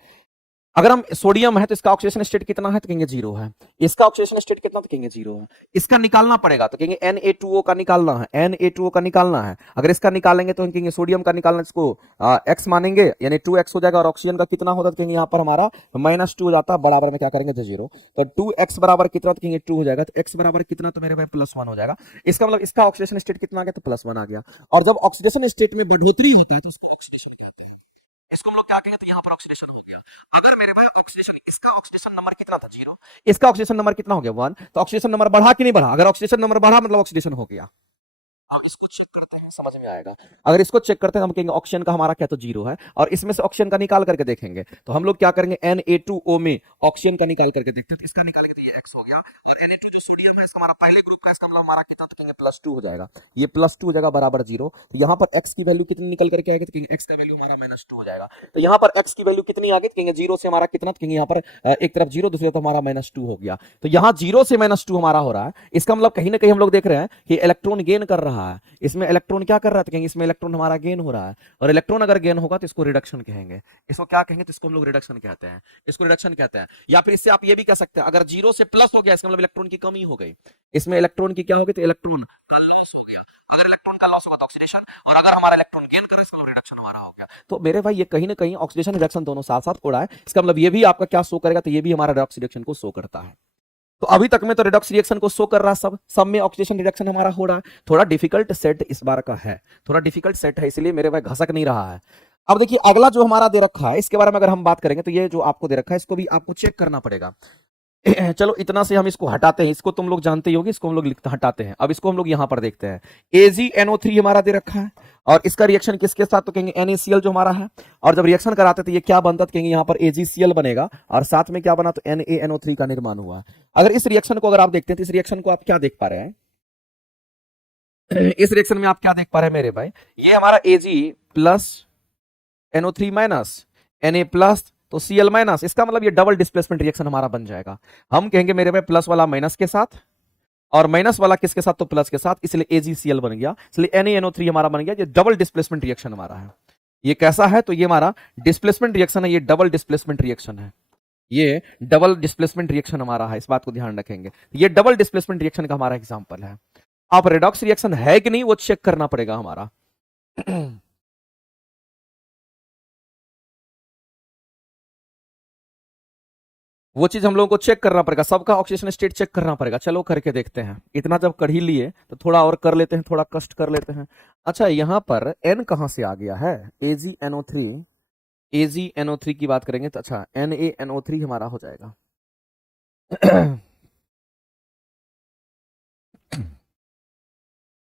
अगर हम सोडियम है तो इसका ऑक्सीडेशन स्टेट कितना है? तो कहेंगे 0 है। इसका ऑक्सीडेशन स्टेट कितना? तो कहेंगे 0 है। इसका निकालना पड़ेगा तो कहेंगे Na2O का निकालना है, Na2O का निकालना है। अगर इसका निकालेंगे तो हम कहेंगे सोडियम का निकालना, इसको x मानेंगे, यानी 2x हो जाएगा। और ऑक्सीजन का कितना होता है? तो कहेंगे यहाँ पर हमारा -2 हो जाता है, बराबर में क्या करेंगे? तो 0। तो 2x बराबर कितना? तो कहेंगे 2 हो जाएगा। तो x बराबर कितना? तो मेरे भाई +1 हो जाएगा। इसका मतलब इसका ऑक्सीडेशन स्टेट कितना आ गया? तो +1 आ गया। और जब ऑक्सीडेशन स्टेट में बढ़ोतरी होता है तो उसको ऑक्सीडेशन कहते हैं। इसको हम लोग क्या कहेंगे? तो यहाँ पर ऑक्सीडेशन हो गया। अगर मेरे भाई ऑक्सीडेशन, इसका ऑक्सीडेशन नंबर कितना था? 0। इसका ऑक्सीडेशन नंबर कितना हो गया? 1। तो ऑक्सीडेशन नंबर बढ़ा कि नहीं बढ़ा? अगर ऑक्सीडेशन नंबर बढ़ा मतलब ऑक्सीडेशन हो गया। इसको चेक करते हैं, समझ में आएगा। अगर इसको चेक करते हैं हम कहेंगे ऑक्सीजन का हमारा क्या? तो 0 है। और इसमें से ऑक्सीजन का निकाल करके देखेंगे तो हम लोग क्या करेंगे? Na2O में ऑक्सीजन का निकाल करके देखते हैं। तो इसका निकाल के तो ये x हो गया, और Na2 जो सोडियम है इसका हमारा पहले ग्रुप का, इसका मतलब हमारा कितना? तो कहेंगे +2 हो जाएगा। ये +2 हो जाएगा बराबर 0। तो यहाँ पर x की वैल्यू कितनी निकल करके आएगी? तो कहेंगे x का वैल्यू हमारा -2 हो जाएगा। तो यहाँ पर x की वैल्यू कितनी आ गई? तो कहेंगे 0 से हमारा कितना? तो कहेंगे यहाँ पर एक तरफ 0, दूसरी तरफ हमारा -2 हो गया। तो यहाँ 0 से -2 हमारा हो रहा है। इसका मतलब कहीं ना कहीं हम लोग देख रहे हैं कि इलेक्ट्रॉन गेन कर रहा है। इसमें इलेक्ट्रॉन क्या कर रहा है? तो कहेंगे इसमें इलेक्ट्रॉन हमारा गेन हो रहा है। और इलेक्ट्रॉन अगर गेन होगा तो इसको रिडक्शन कहेंगे। इसको क्या कहेंगे? तो इसको हम लोग रिडक्शन कहते हैं। इसको रिडक्शन कहते हैं। या फिर इससे आप ये भी कह सकते हैं, अगर 0 से प्लस हो गया इसका मतलब इलेक्ट्रॉन की कमी हो गई। इसमें इलेक्ट्रॉन की क्या होगी? तो इलेक्ट्रॉन का लॉस हो गया। अगर इलेक्ट्रॉन का लॉस होगा तो ऑक्सीडेशन, और अगर हमारा इलेक्ट्रॉन गेन कर रहा है इसका मतलब रिडक्शन हमारा हो गया। तो मेरे भाई ये कहीं ना कहीं ऑक्सीडेशन रिडक्शन दोनों साथ साथ हो रहा है। इसका मतलब ये भी आपका क्या शो करेगा? तो ये भी हमारा रिडक्स रिएक्शन को शो करता है। तो अभी तक में तो रिडॉक्स रिएक्शन को शो कर रहा, सब में ऑक्सीडेशन रिडक्शन हमारा हो रहा है। थोड़ा डिफिकल्ट सेट इस बार का है, थोड़ा डिफिकल्ट सेट है, इसलिए मेरे भाई घसक नहीं रहा है। अब देखिए अगला जो हमारा दे रखा है इसके बारे में अगर हम बात करेंगे तो ये जो आपको दे रखा है इसको भी आपको चेक करना पड़ेगा। चलो इतना से हम इसको हटाते हैं, इसको तुम लोग जानते ही होगे, इसको हम लोग लिखते हटाते हैं। अब इसको हम लोग यहां पर देखते हैं, AgNO3 हमारा दे रखा है और इसका रिएक्शन किसके साथ, तो कहेंगे NaCl जो हमारा है, और जब रिएक्शन कराते तो ये क्या बनता, तो कहेंगे यहां पर AgCl बनेगा और साथ में क्या बना, तो NaNO3 का निर्माण हुआ। अगर इस रिएक्शन को अगर आप देखते हैं तो इस रिएक्शन को आप क्या देख पा रहे हैं, इस रिएक्शन में आप क्या देख पा रहे हैं मेरे भाई, ये हमारा Ag plus NO3 minus Na plus तो Cl माइनस, इसका मतलब ये डबल डिस्प्लेसमेंट रिएक्शन हमारा बन जाएगा। हम कहेंगे मेरे भाई प्लस वाला माइनस के साथ और माइनस वाला किसके साथ, तो प्लस के साथ, इसलिए AgCl बन गया, इसलिए NaNO3 हमारा बन गया। ये डबल डिस्प्लेसमेंट रिएक्शन हमारा है। ये कैसा है, तो ये हमारा डिस्प्लेसमेंट रिएक्शन है, ये डबल डिस्प्लेसमेंट रिएक्शन है, ये डबल डिस्प्लेसमेंट रिएक्शन हमारा है, इस बात को ध्यान रखेंगे। ये डबल डिस्प्लेसमेंट रिएक्शन का हमारा एग्जांपल है। अब रेडॉक्स रिएक्शन है कि नहीं वो चेक करना पड़ेगा हमारा। वो चीज हम लोगों को चेक करना पड़ेगा, सबका ऑक्सीडेशन स्टेट चेक करना पड़ेगा। चलो करके देखते हैं, इतना जब कर ही लिए तो थोड़ा और कर लेते हैं, थोड़ा कष्ट कर लेते हैं। अच्छा यहां पर N कहां से आ गया है, AgNO3, AgNO3 की बात करेंगे तो अच्छा NaNO3 हमारा हो जाएगा।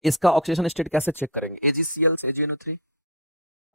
इसका ऑक्सीडेशन स्टेट कैसे चेक करेंगे, AgCl से AgNO3।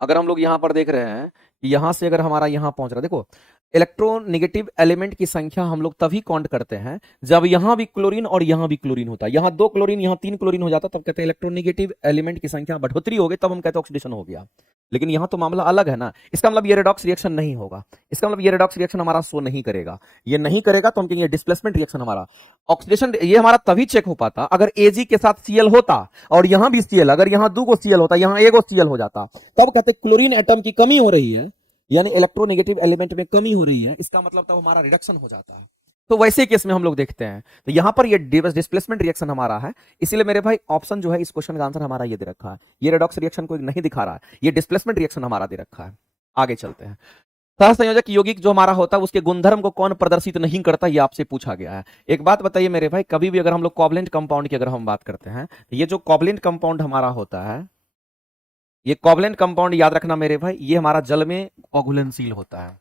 अगर हम लोग यहां पर देख रहे हैं कि यहां से अगर हमारा यहां पहुंच रहा है, देखो इलेक्ट्रोनेगेटिव एलिमेंट की संख्या हम लोग तभी काउंट करते हैं जब यहां भी क्लोरीन और यहां भी क्लोरीन होता है। यहां 2 क्लोरीन यहां 3 क्लोरीन हो जाता, तब कहते हैं इलेक्ट्रोनेगेटिव एलिमेंट की संख्या बढ़ोतरी हो गई, तब हम कहते हैं ऑक्सीडेशन हो गया। लेकिन यहां तो मामला अलग है ना, इसका मतलब ये रेडॉक्स रिएक्शन नहीं होगा, इसका मतलब ये रेडॉक्स रिएक्शन हमारा शो नहीं करेगा। ये नहीं करेगा तो हम कहेंगे डिस्प्लेसमेंट रिएक्शन हमारा। ऑक्सीडेशन ये हमारा तभी चेक हो पाता अगर Ag के साथ Cl होता और यहां भी Cl, अगर यहां 2 Cl होता, यहां 1 Cl हो जाता, तब कहते क्लोरीन एटम की कमी हो रही है, यानी इलेक्ट्रोनेगेटिव एलिमेंट में कमी हो रही है, इसका मतलब तब हमारा रिडक्शन हो जाता है। तो वैसे केस में हम लोग देखते हैं, तो यहां पर ये डिस्प्लेसमेंट रिएक्शन हमारा है, इसीलिए मेरे भाई ऑप्शन जो है इस क्वेश्चन का आंसर हमारा ये दे रखा है। ये रेडॉक्स रिएक्शन को नहीं दिखा रहा है, ये डिस्प्लेसमेंट रिएक्शन हमारा दे रखा है। आगे चलते हैं, सहसंयोजक यौगिक जो हमारा होता है उसके गुणधर्म को कौन प्रदर्शित नहीं करता, ये आपसे पूछा गया है। एक बात बताइए मेरे भाई, कभी भी अगर हम लोग कोवलेंट कंपाउंड की अगर हम बात करते हैं, ये जो कोवलेंट कंपाउंड हमारा होता है, ये कोवलेंट कंपाउंड याद रखना मेरे भाई, ये हमारा जल में अघुलनशील होता है।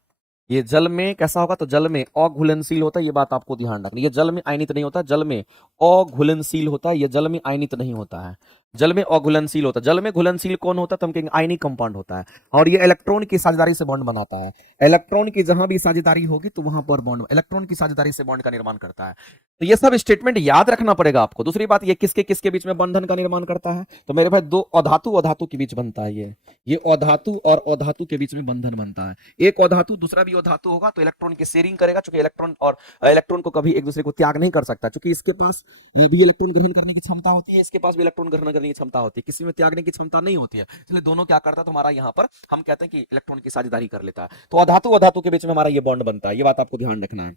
ये जल में कैसा होगा, तो जल में अघुलनशील होता है, ये बात आपको ध्यान रखनी। ये जल में आयनित नहीं होता, जल में अघुलनशील होता है, ये जल में आयनित नहीं होता है, जल में अघुलनशील होता है। जल में घुलनशील कौन होता है, तो हम कहेंगे आयनिक कंपाउंड होता है, और ये इलेक्ट्रॉन की साझेदारी से बॉन्ड बनाता है। इलेक्ट्रॉन की जहां भी साझेदारी होगी तो वहां पर बॉन्ड, इलेक्ट्रॉन की साझेदारी से बॉन्ड का निर्माण करता है। तो ये सब स्टेटमेंट याद रखना पड़ेगा आपको। दूसरी बात, ये किसके किसके बीच में बंधन का निर्माण करता है, तो मेरे भाई 2 अधातु अधातु के बीच बनता है। ये अधातु और अधातु के बीच में बंधन बनता है। एक अधातु दूसरा भी अधातु होगा तो इलेक्ट्रॉन की शेयरिंग करेगा, क्योंकि इलेक्ट्रॉन और इलेक्ट्रॉन को कभी एक दूसरे को त्याग नहीं कर सकता, क्योंकि इसके पास भी इलेक्ट्रॉन ग्रहण करने की क्षमता होती है, इसके पास भी इलेक्ट्रॉन ग्रहण करने की क्षमता होती है, किसी में त्यागने की क्षमता नहीं होती है। इसलिए दोनों क्या करता है, तो हमारा यहाँ पर हम कहते हैं कि इलेक्ट्रॉन की साझेदारी कर लेता है। तो अधातु अधातु के बीच में हमारा ये बॉन्ड बनता है, ये बात आपको ध्यान रखना है।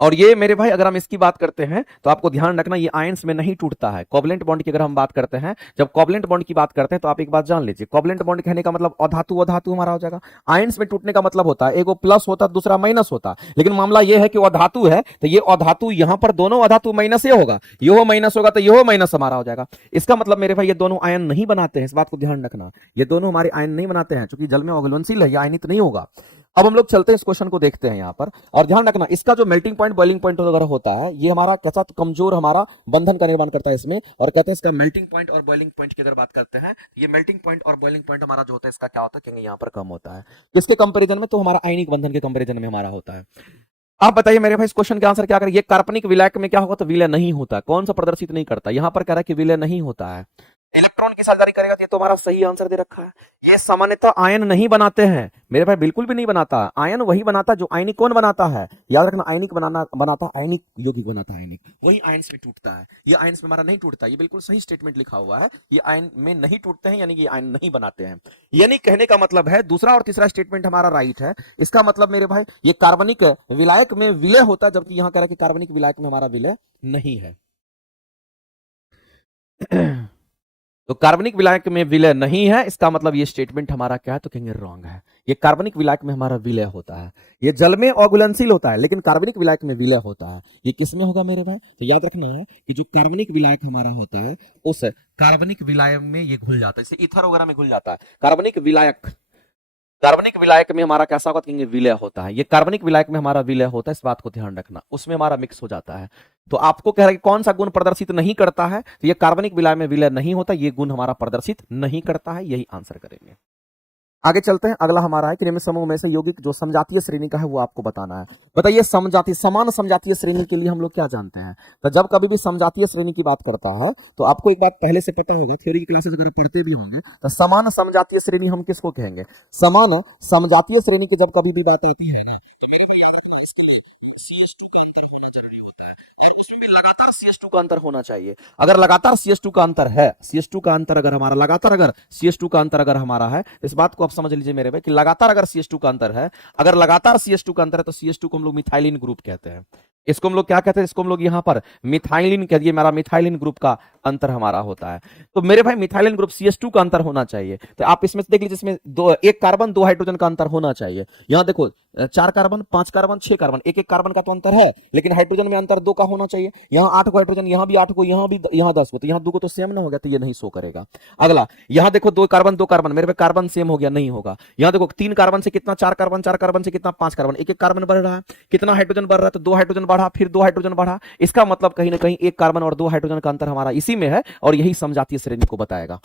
और ये मेरे भाई अगर हम इसकी बात करते हैं तो आपको ध्यान रखना, ये आयंस में नहीं टूटता है। कोवलेंट बॉन्ड की अगर हम बात करते हैं, जब कोवलेंट बॉन्ड की बात करते हैं तो आप एक बात जान लीजिए, कोवलेंट बॉन्ड कहने का मतलब अधातु अधातु हमारा हो जाएगा। आयंस में टूटने का मतलब होता है एक वो प्लस होता है, दूसरा माइनस होता है। लेकिन मामला ये है कि वो अधातु है, तो ये अधातु यहां पर दोनों अधातु माइनस ये होगा, यो माइनस होगा, तो यो माइनस हमारा हो जाएगा। इसका मतलब मेरे भाई ये दोनों आयन नहीं बनाते हैं, इस बात को ध्यान रखना, ये दोनों हमारे आयन नहीं बनाते हैं, क्योंकि जल में अघुलनशील है, ये आयनित नहीं होगा। अब हम लोग चलते हैं इस क्वेश्चन को देखते हैं यहाँ पर, और ध्यान रखना इसका जो मेल्टिंग पॉइंट बॉइलिंग पॉइंट वगैरह होता है, ये हमारा कैसा कमजोर हमारा बंधन का निर्माण करता है इसमें, और कहते हैं इसका मेल्टिंग पॉइंट और बॉइलिंग पॉइंट की अगर बात करते हैं, ये मेल्टिंग पॉइंट और बॉइलिंग पॉइंट हमारा जो होता है इसका क्या होता है, कहेंगे यहाँ पर कम होता है। किसके कंपेरिजन में, तो हमारा आयनिक बंधन के कंपेरिजन में हमारा होता है। आप बताइए मेरे भाई इस क्वेश्चन के आंसर क्या करें। ये कार्बनिक विलायक में क्या होगा, तो विलय नहीं होता। कौन सा प्रदर्शित नहीं करता, यहां पर कह रहा है कि विलय नहीं होता है। इलेक्ट्रॉन की साझेदारी करेगा, तो ये तो हमारा सही आंसर दे रखा है। ये सामान्यतः आयन नहीं बनाते हैं मेरे भाई, बिल्कुल भी नहीं बनाता। आयन वही बनाता जो आयनिक कौन बनाता है, याद रखना, आयनिक बनाता आयनिक यौगिक बनाता है, आयनिक वही आयन्स में टूटता है। ये आयन्स में हमारा नहीं टूटता, ये बिल्कुल सही स्टेटमेंट लिखा हुआ है, ये आयन में नहीं टूटते हैं, यानी कि आयन नहीं बनाते हैं। यानी कहने का मतलब है दूसरा और तीसरा स्टेटमेंट हमारा राइट है। इसका मतलब मेरे भाई ये कार्बनिक विलायक में विलय होता है, जबकि यहां कह रहा है कि कार्बनिक विलायक में हमारा विलय नहीं है। तो कार्बनिक विलायक में विलय नहीं है, इसका मतलब ये स्टेटमेंट हमारा क्या है, तो कहेंगे रॉन्ग है। ये कार्बनिक विलायक में हमारा विलय होता है। ये जल में अघुलनशील होता है, लेकिन कार्बनिक विलायक में विलय होता है। ये किस में होगा मेरे भाई, तो याद रखना है कि जो कार्बनिक विलायक हमारा होता है, उस कार्बनिक विलायक में ये घुल जाता है, जैसे ईथर वगैरह में घुल जाता है। कार्बनिक विलायक में हमारा कैसा होगा, कहेंगे विलय होता है। ये कार्बनिक विलायक में हमारा विलय होता है, इस बात को ध्यान रखना। उसमें हमारा मिक्स हो जाता है। तो आपको कह रहा है कि कौन सा गुण प्रदर्शित नहीं करता है, तो ये कार्बनिक विलायक में विलय नहीं होता, ये गुण हमारा प्रदर्शित नहीं करता है, यही आंसर करेंगे। आगे चलते हैं, अगला हमारा है कि निम्न समूह में से यौगिक जो समजातीय श्रेणी का है वो आपको बताना है। बताइए समजातीय, समान समजातीय श्रेणी के लिए हम लोग क्या जानते हैं, तो जब कभी भी समजातीय श्रेणी की बात करता है तो आपको एक बात पहले से पता होगा, थ्योरी की क्लासेस अगर पढ़ते भी होंगे, तो समान समजातीय श्रेणी हम किसको कहेंगे, समान समजातीय श्रेणी की जब कभी भी बात आती है ना, और उसमें भी लगातार CH2 का अंतर होना चाहिए। अगर लगातार CH2 का अंतर है, CH2 का अंतर अगर हमारा लगातार, अगर CH2 का अंतर अगर हमारा है, इस बात को आप समझ लीजिए मेरे भाई कि लगातार अगर CH2 का अंतर है, अगर लगातार CH2 का अंतर है, तो CH2 को हम लोग मिथाइलिन ग्रुप कहते हैं। इसको हम लोग क्या कहते हैं, इसको हम लोग यहाँ पर मिथाइलिन कह दिए, मेरा मिथाइलिन ग्रुप का अंतर हमारा होता है। तो मेरे भाई मिथाइलिन ग्रुप CH2 का अंतर होना चाहिए। तो आप इसमें से देख लीजिए, इसमें एक कार्बन 2 हाइड्रोजन का अंतर होना चाहिए। यहाँ देखो 4 कार्बन 5 कार्बन 6 कार्बन, एक एक कार्बन का तो अंतर है, लेकिन हाइड्रोजन में अंतर 2 का होना चाहिए। यहाँ 8 को हाइड्रोजन, यहाँ भी 8 को, यहाँ भी, यहाँ 10 को, तो यहाँ 2 को तो सेम ना होगा, तो ये नहीं शो करेगा। अगला यहाँ देखो 2 कार्बन मेरे पे कार्बन सेम हो गया, नहीं होगा। यहाँ देखो 3 कार्बन से कितना 4 कार्बन, 4 कार्बन से कितना 5 कार्बन, एक एक कार्बन बढ़ रहा है, कितना हाइड्रोजन बढ़ रहा है, तो 2 हाइड्रोजन बढ़ा, फिर 2 हाइड्रोजन बढ़ा। इसका मतलब कहीं ना कहीं 1 कार्बन और 2 हाइड्रोजन का अंतर हमारा इसी में है, और यही समजातीय श्रेणी को बताएगा।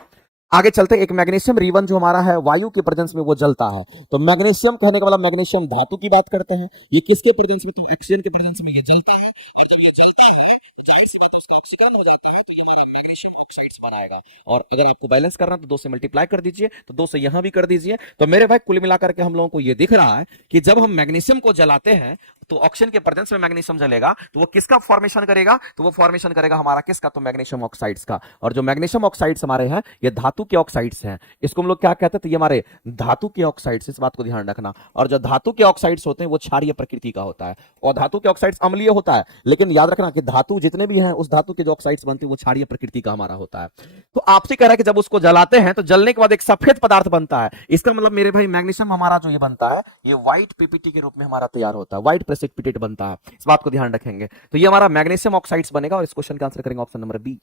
आगे चलते, एक मैग्नीशियम रिबन जो हमारा है वायु के प्रेजेंस में वो जलता है। तो मैग्नीशियम कहने का मतलब मैग्नीशियम धातु की बात करते हैं। ये किसके प्रेजेंस में, तो ऑक्सीजन के प्रेजेंस में ये जलता है। और जब ये जलता है तो जाहिर सी बात है उसका ऑक्सीकरण हो जाता है, तो ये हमारा मैग्नीशियम ऑक्साइड्स बनाएगा। और अगर आपको बैलेंस करना तो 2 से मल्टीप्लाई कर दीजिए, तो 2 से यहां भी कर दीजिए। तो मेरे भाई कुल मिलाकर के हम लोगों को ये दिख रहा है कि जब हम मैग्नीशियम को जलाते हैं तो ऑक्सीजन के प्रेजेंस में मैग्नीशियम जलेगा, तो वो किसका फॉर्मेशन करेगा, तो वो फॉर्मेशन करेगा हमारा किसका, तो मैग्नीशियम ऑक्साइड्स का। और जो मैग्नीशियम ऑक्साइड्स हमारे हैं ये धातु के ऑक्साइड्स हैं। इसको हम लोग क्या कहते हैं, तो ये हमारे धातु के ऑक्साइड्स, इस बात को ध्यान रखना। और जो धातु के ऑक्साइड्स होते हैं वो क्षारीय प्रकृति का होता है, और धातु के ऑक्साइड्स अम्लीय होता है। लेकिन याद रखना कि धातु जितने भी हैं, उस धातु के जो ऑक्साइड्स बनते हैं वो क्षारीय प्रकृति का हमारा होता है। तो आपसे कह रहा है कि जब उसको जलाते हैं तो जलने के बाद एक सफेद पदार्थ बनता है। इसका मतलब मेरे भाई मैग्नीशियम हमारा जो ये बनता है, ये व्हाइट पीपीटी के रूप में हमारा तैयार होता है, व्हाइट प्रेसिपिटेट बनता है। इस बात को ध्यान रखेंगे। तो ये हमारा मैग्नीशियम ऑक्साइड्स बनेगा, और इस क्वेश्चन का आंसर करेंगे ऑप्शन नंबर बी।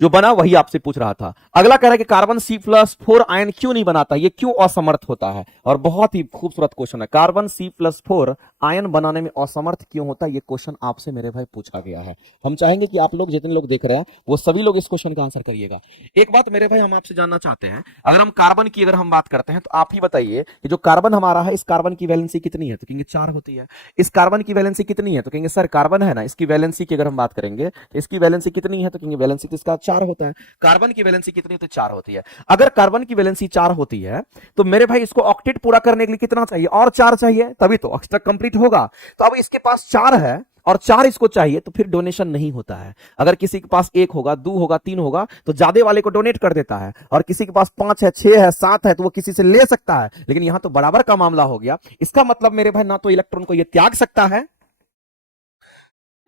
जो बना वही आपसे पूछ रहा था। अगला कह रहा है कि कार्बन C+4 आयन क्यों नहीं बनाता, ये क्यों असमर्थ होता है। और बहुत ही खूबसूरत क्वेश्चन है, कार्बन C+4 आयन बनाने में असमर्थ क्यों होता है, ये क्वेश्चन आपसे मेरे भाई पूछा गया है। हम चाहेंगे कि आप लोग जितने लोग देख रहे हैं वो सभी लोग इस क्वेश्चन का आंसर करिएगा। एक बात मेरे भाई हम आपसे जानना चाहते हैं, अगर हम कार्बन की अगर हम बात करते हैं तो आप ही बताइए कि जो कार्बन हमारा है, इस कार्बन की वैलेंसी कितनी है, तो कहेंगे 4 होती है। इस कार्बन की वैलेंसी कितनी है, तो कहेंगे सर कार्बन है ना, इसकी वैलेंसी की अगर हम बात करेंगे तो इसकी वैलेंसी कितनी है, तो कहेंगे वैलेंसी तो इसका 4 होता है। कार्बन की वैलेंसी कितनी होती है, 4 होती है। अगर कार्बन की वैलेंसी 4 होती है तो मेरे भाई इसको ऑक्टेट पूरा करने के लिए कितना चाहिए, और 4 चाहिए, तभी तो ऑक्टेट कंप्लीट होगा। तो अब इसके पास 4 है और 4 इसको चाहिए, तो फिर डोनेशन नहीं होता है। अगर किसी के पास 1 होगा, 2 होगा, 3 होगा, तो ज्यादा वाले को डोनेट कर देता है। और किसी के पास 5 है, 6 है, 7 है, तो वो किसी से ले सकता है। लेकिन यहां तो बराबर का मामला हो गया। इसका मतलब मेरे भाई ना तो इलेक्ट्रॉन को ये त्याग सकता है,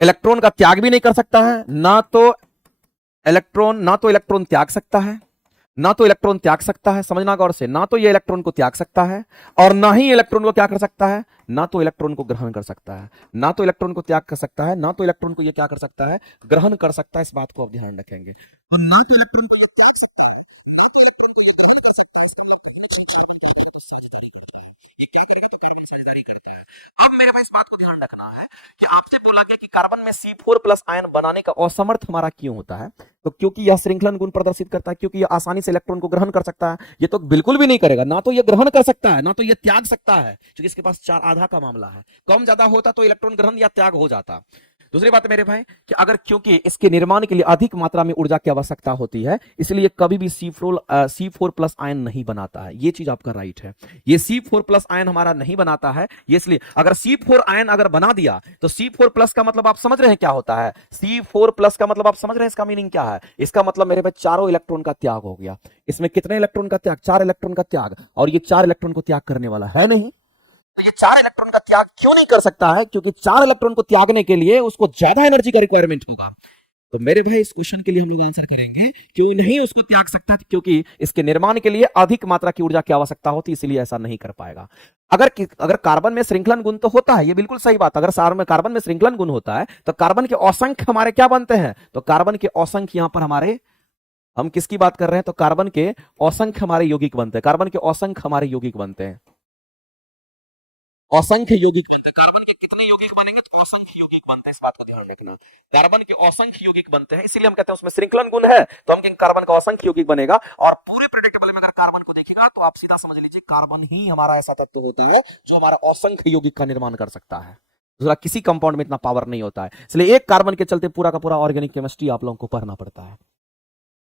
इलेक्ट्रॉन का त्याग भी नहीं कर सकता है, ना तो इलेक्ट्रॉन त्याग सकता है, ना तो इलेक्ट्रॉन त्याग सकता है, समझना गौर से, ना तो ये इलेक्ट्रॉन को त्याग सकता है, और ना ही इलेक्ट्रॉन को क्या कर सकता है, ना तो इलेक्ट्रॉन को ग्रहण कर सकता है। ना तो इलेक्ट्रॉन को त्याग कर सकता है, ना तो इलेक्ट्रॉन को ये क्या कर सकता है, ग्रहण कर सकता है। इस बात को आप ध्यान रखेंगे। तो ना तो इलेक्ट्रॉन को अब मेरे भाई इस बात को ध्यान रखना है कि आपसे बोला गया कि कार्बन में C4+ आयन बनाने का असमर्थ हमारा क्यों होता है, तो क्योंकि यह श्रृंखलन गुण प्रदर्शित करता है, क्योंकि यह आसानी से इलेक्ट्रॉन को ग्रहण कर सकता है। ये तो बिल्कुल भी नहीं करेगा, ना तो यह ग्रहण कर सकता है, ना तो यह त्याग सकता है, क्योंकि इसके पास 4 आधा का मामला है। कम ज्यादा होता तो इलेक्ट्रॉन ग्रहण या त्याग हो जाता। दूसरी बात मेरे भाई कि अगर क्योंकि इसके निर्माण के लिए अधिक मात्रा में ऊर्जा की आवश्यकता होती है, इसलिए कभी भी C4+ आयन नहीं बनाता है। ये चीज आपका राइट है, ये C4+ आयन हमारा नहीं बनाता है। ये इसलिए अगर C4 आयन अगर बना दिया तो C4+ का मतलब आप समझ रहे हैं क्या होता है, C4+ का मतलब आप समझ रहे हैं इसका मीनिंग क्या है। इसका मतलब मेरे भाई चारों इलेक्ट्रॉन का त्याग हो गया। इसमें कितने इलेक्ट्रॉन का त्याग, 4 इलेक्ट्रॉन का त्याग, और ये 4 इलेक्ट्रॉन को त्याग करने वाला है नहीं। तो ये 4 इलेक्ट्रॉन का त्याग क्यों नहीं कर सकता है, क्योंकि 4 इलेक्ट्रॉन को त्यागने के लिए उसको ज्यादा एनर्जी का रिक्वायरमेंट होगा। तो मेरे भाई इस क्वेश्चन के लिए हम लोग आंसर करेंगे क्यों नहीं उसको त्याग सकता, क्योंकि इसके निर्माण के लिए अधिक मात्रा की ऊर्जा की आवश्यकता होती, इसीलिए ऐसा नहीं कर पाएगा। अगर कार्बन में श्रृंखलन गुण तो होता है, ये बिल्कुल सही बात। अगर सार में कार्बन में श्रृंखलन गुण होता है तो कार्बन के असंख्य हमारे क्या बनते हैं, तो कार्बन के असंख्य यहां पर हमारे, हम किसकी बात कर रहे हैं, तो कार्बन के असंख्य हमारे यौगिक बनते हैं, कार्बन के असंख्य हमारे यौगिक बनते हैं, असंख्य यौगिक बनते हैं। कार्बन के कितने यौगिक बनेंगे, तो असंख्य यौगिक बनते हैं, इस बात का ध्यान रखना। कार्बन के असंख्य यौगिक बनते हैं, इसीलिए हम कहते हैं उसमें श्रृंखलन गुण है, तो हम कहेंगे कार्बन का असंख्य यौगिक बनेगा। और पूरे प्रेडिक्टेबल में अगर कार्बन को देखेगा तो आप सीधा समझ लीजिए कार्बन ही हमारा ऐसा तत्व होता है जो हमारा असंख्य यौगिक का निर्माण कर सकता है। दूसरा किसी कंपाउंड में इतना पावर नहीं होता है, इसलिए एक कार्बन के चलते पूरा का पूरा ऑर्गेनिक केमिस्ट्री आप लोगों को पढ़ना पड़ता है।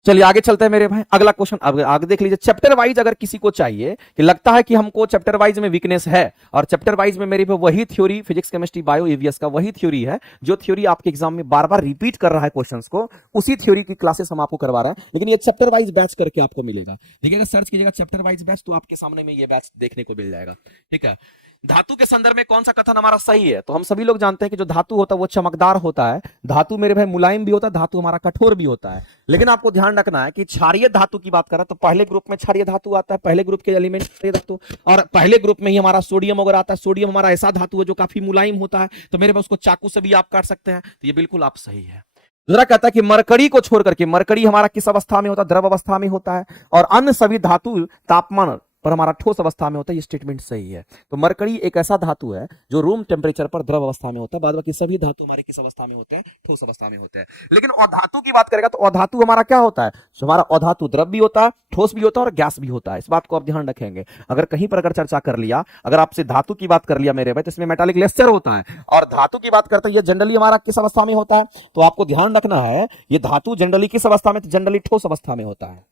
चलिए आगे चलते हैं मेरे भाई, अगला क्वेश्चन आगे देख लीजिए। चैप्टर वाइज अगर किसी को चाहिए कि लगता है कि हमको चैप्टर वाइज में वीकनेस है, और चैप्टर वाइज में मेरे पे वही theory physics chemistry bio EVS का वही थ्योरी है जो थ्योरी आपके एग्जाम में बार बार रिपीट कर रहा है क्वेश्चंस को, उसी थ्योरी की क्लासेस हम आपको करवा रहे हैं, लेकिन ये चैप्टर वाइज बैच करके आपको मिलेगा। देखिएगा, सर्च कीजिएगा चैप्टर वाइज बैच, तो आपके सामने में ये बैच देखने को मिल जाएगा। ठीक है, धातु के संदर्भ में कौन सा कथन हमारा सही है, तो हम सभी लोग जानते हैं कि जो धातु होता है वो चमकदार होता है, धातु मेरे भाई मुलायम भी होता है, धातु हमारा कठोर भी होता है। लेकिन आपको ध्यान रखना है कि क्षारीय धातु की बात करें तो पहले ग्रुप में क्षारीय धातु आता है, पहले ग्रुप के एलिमेंट क्षारीय धातु, और पहले ग्रुप में ही हमारा सोडियम वगैरह आता है। सोडियम हमारा ऐसा धातु है जो काफी मुलायम होता है, तो मेरे पास उसको चाकू से भी आप काट सकते हैं, तो ये बिल्कुल आप सही है। दूसरा कहता है कि मरकरी को छोड़ करके, मरकरी हमारा किस अवस्था में होता है, द्रव अवस्था में होता है, और अन्य सभी धातु तापमान पर हमारा ठोस अवस्था में होता है, ये स्टेटमेंट सही है। तो मरकरी एक ऐसा धातु है जो रूम टेम्परेचर पर द्रव अवस्था में होता है, बाद बाकी सभी धातु हमारे किस अवस्था में होते हैं, ठोस अवस्था में होते हैं। लेकिन अधातु की बात करेगा तो अधातु हमारा क्या होता है, तो हमारा अधातु द्रव भी होता है, ठोस भी होता है और गैस भी होता है, इस बात को आप ध्यान रखेंगे। अगर कहीं पर अगर चर्चा कर लिया, अगर आपसे धातु की बात कर लिया मेरे भाई, तो इसमें मेटालिक लेक्चर होता है, और धातु की बात करते हैं ये जनरली हमारा किस अवस्था में होता है, तो आपको ध्यान रखना है ये धातु जनरली किस अवस्था में, तो जनरली ठोस अवस्था में होता है,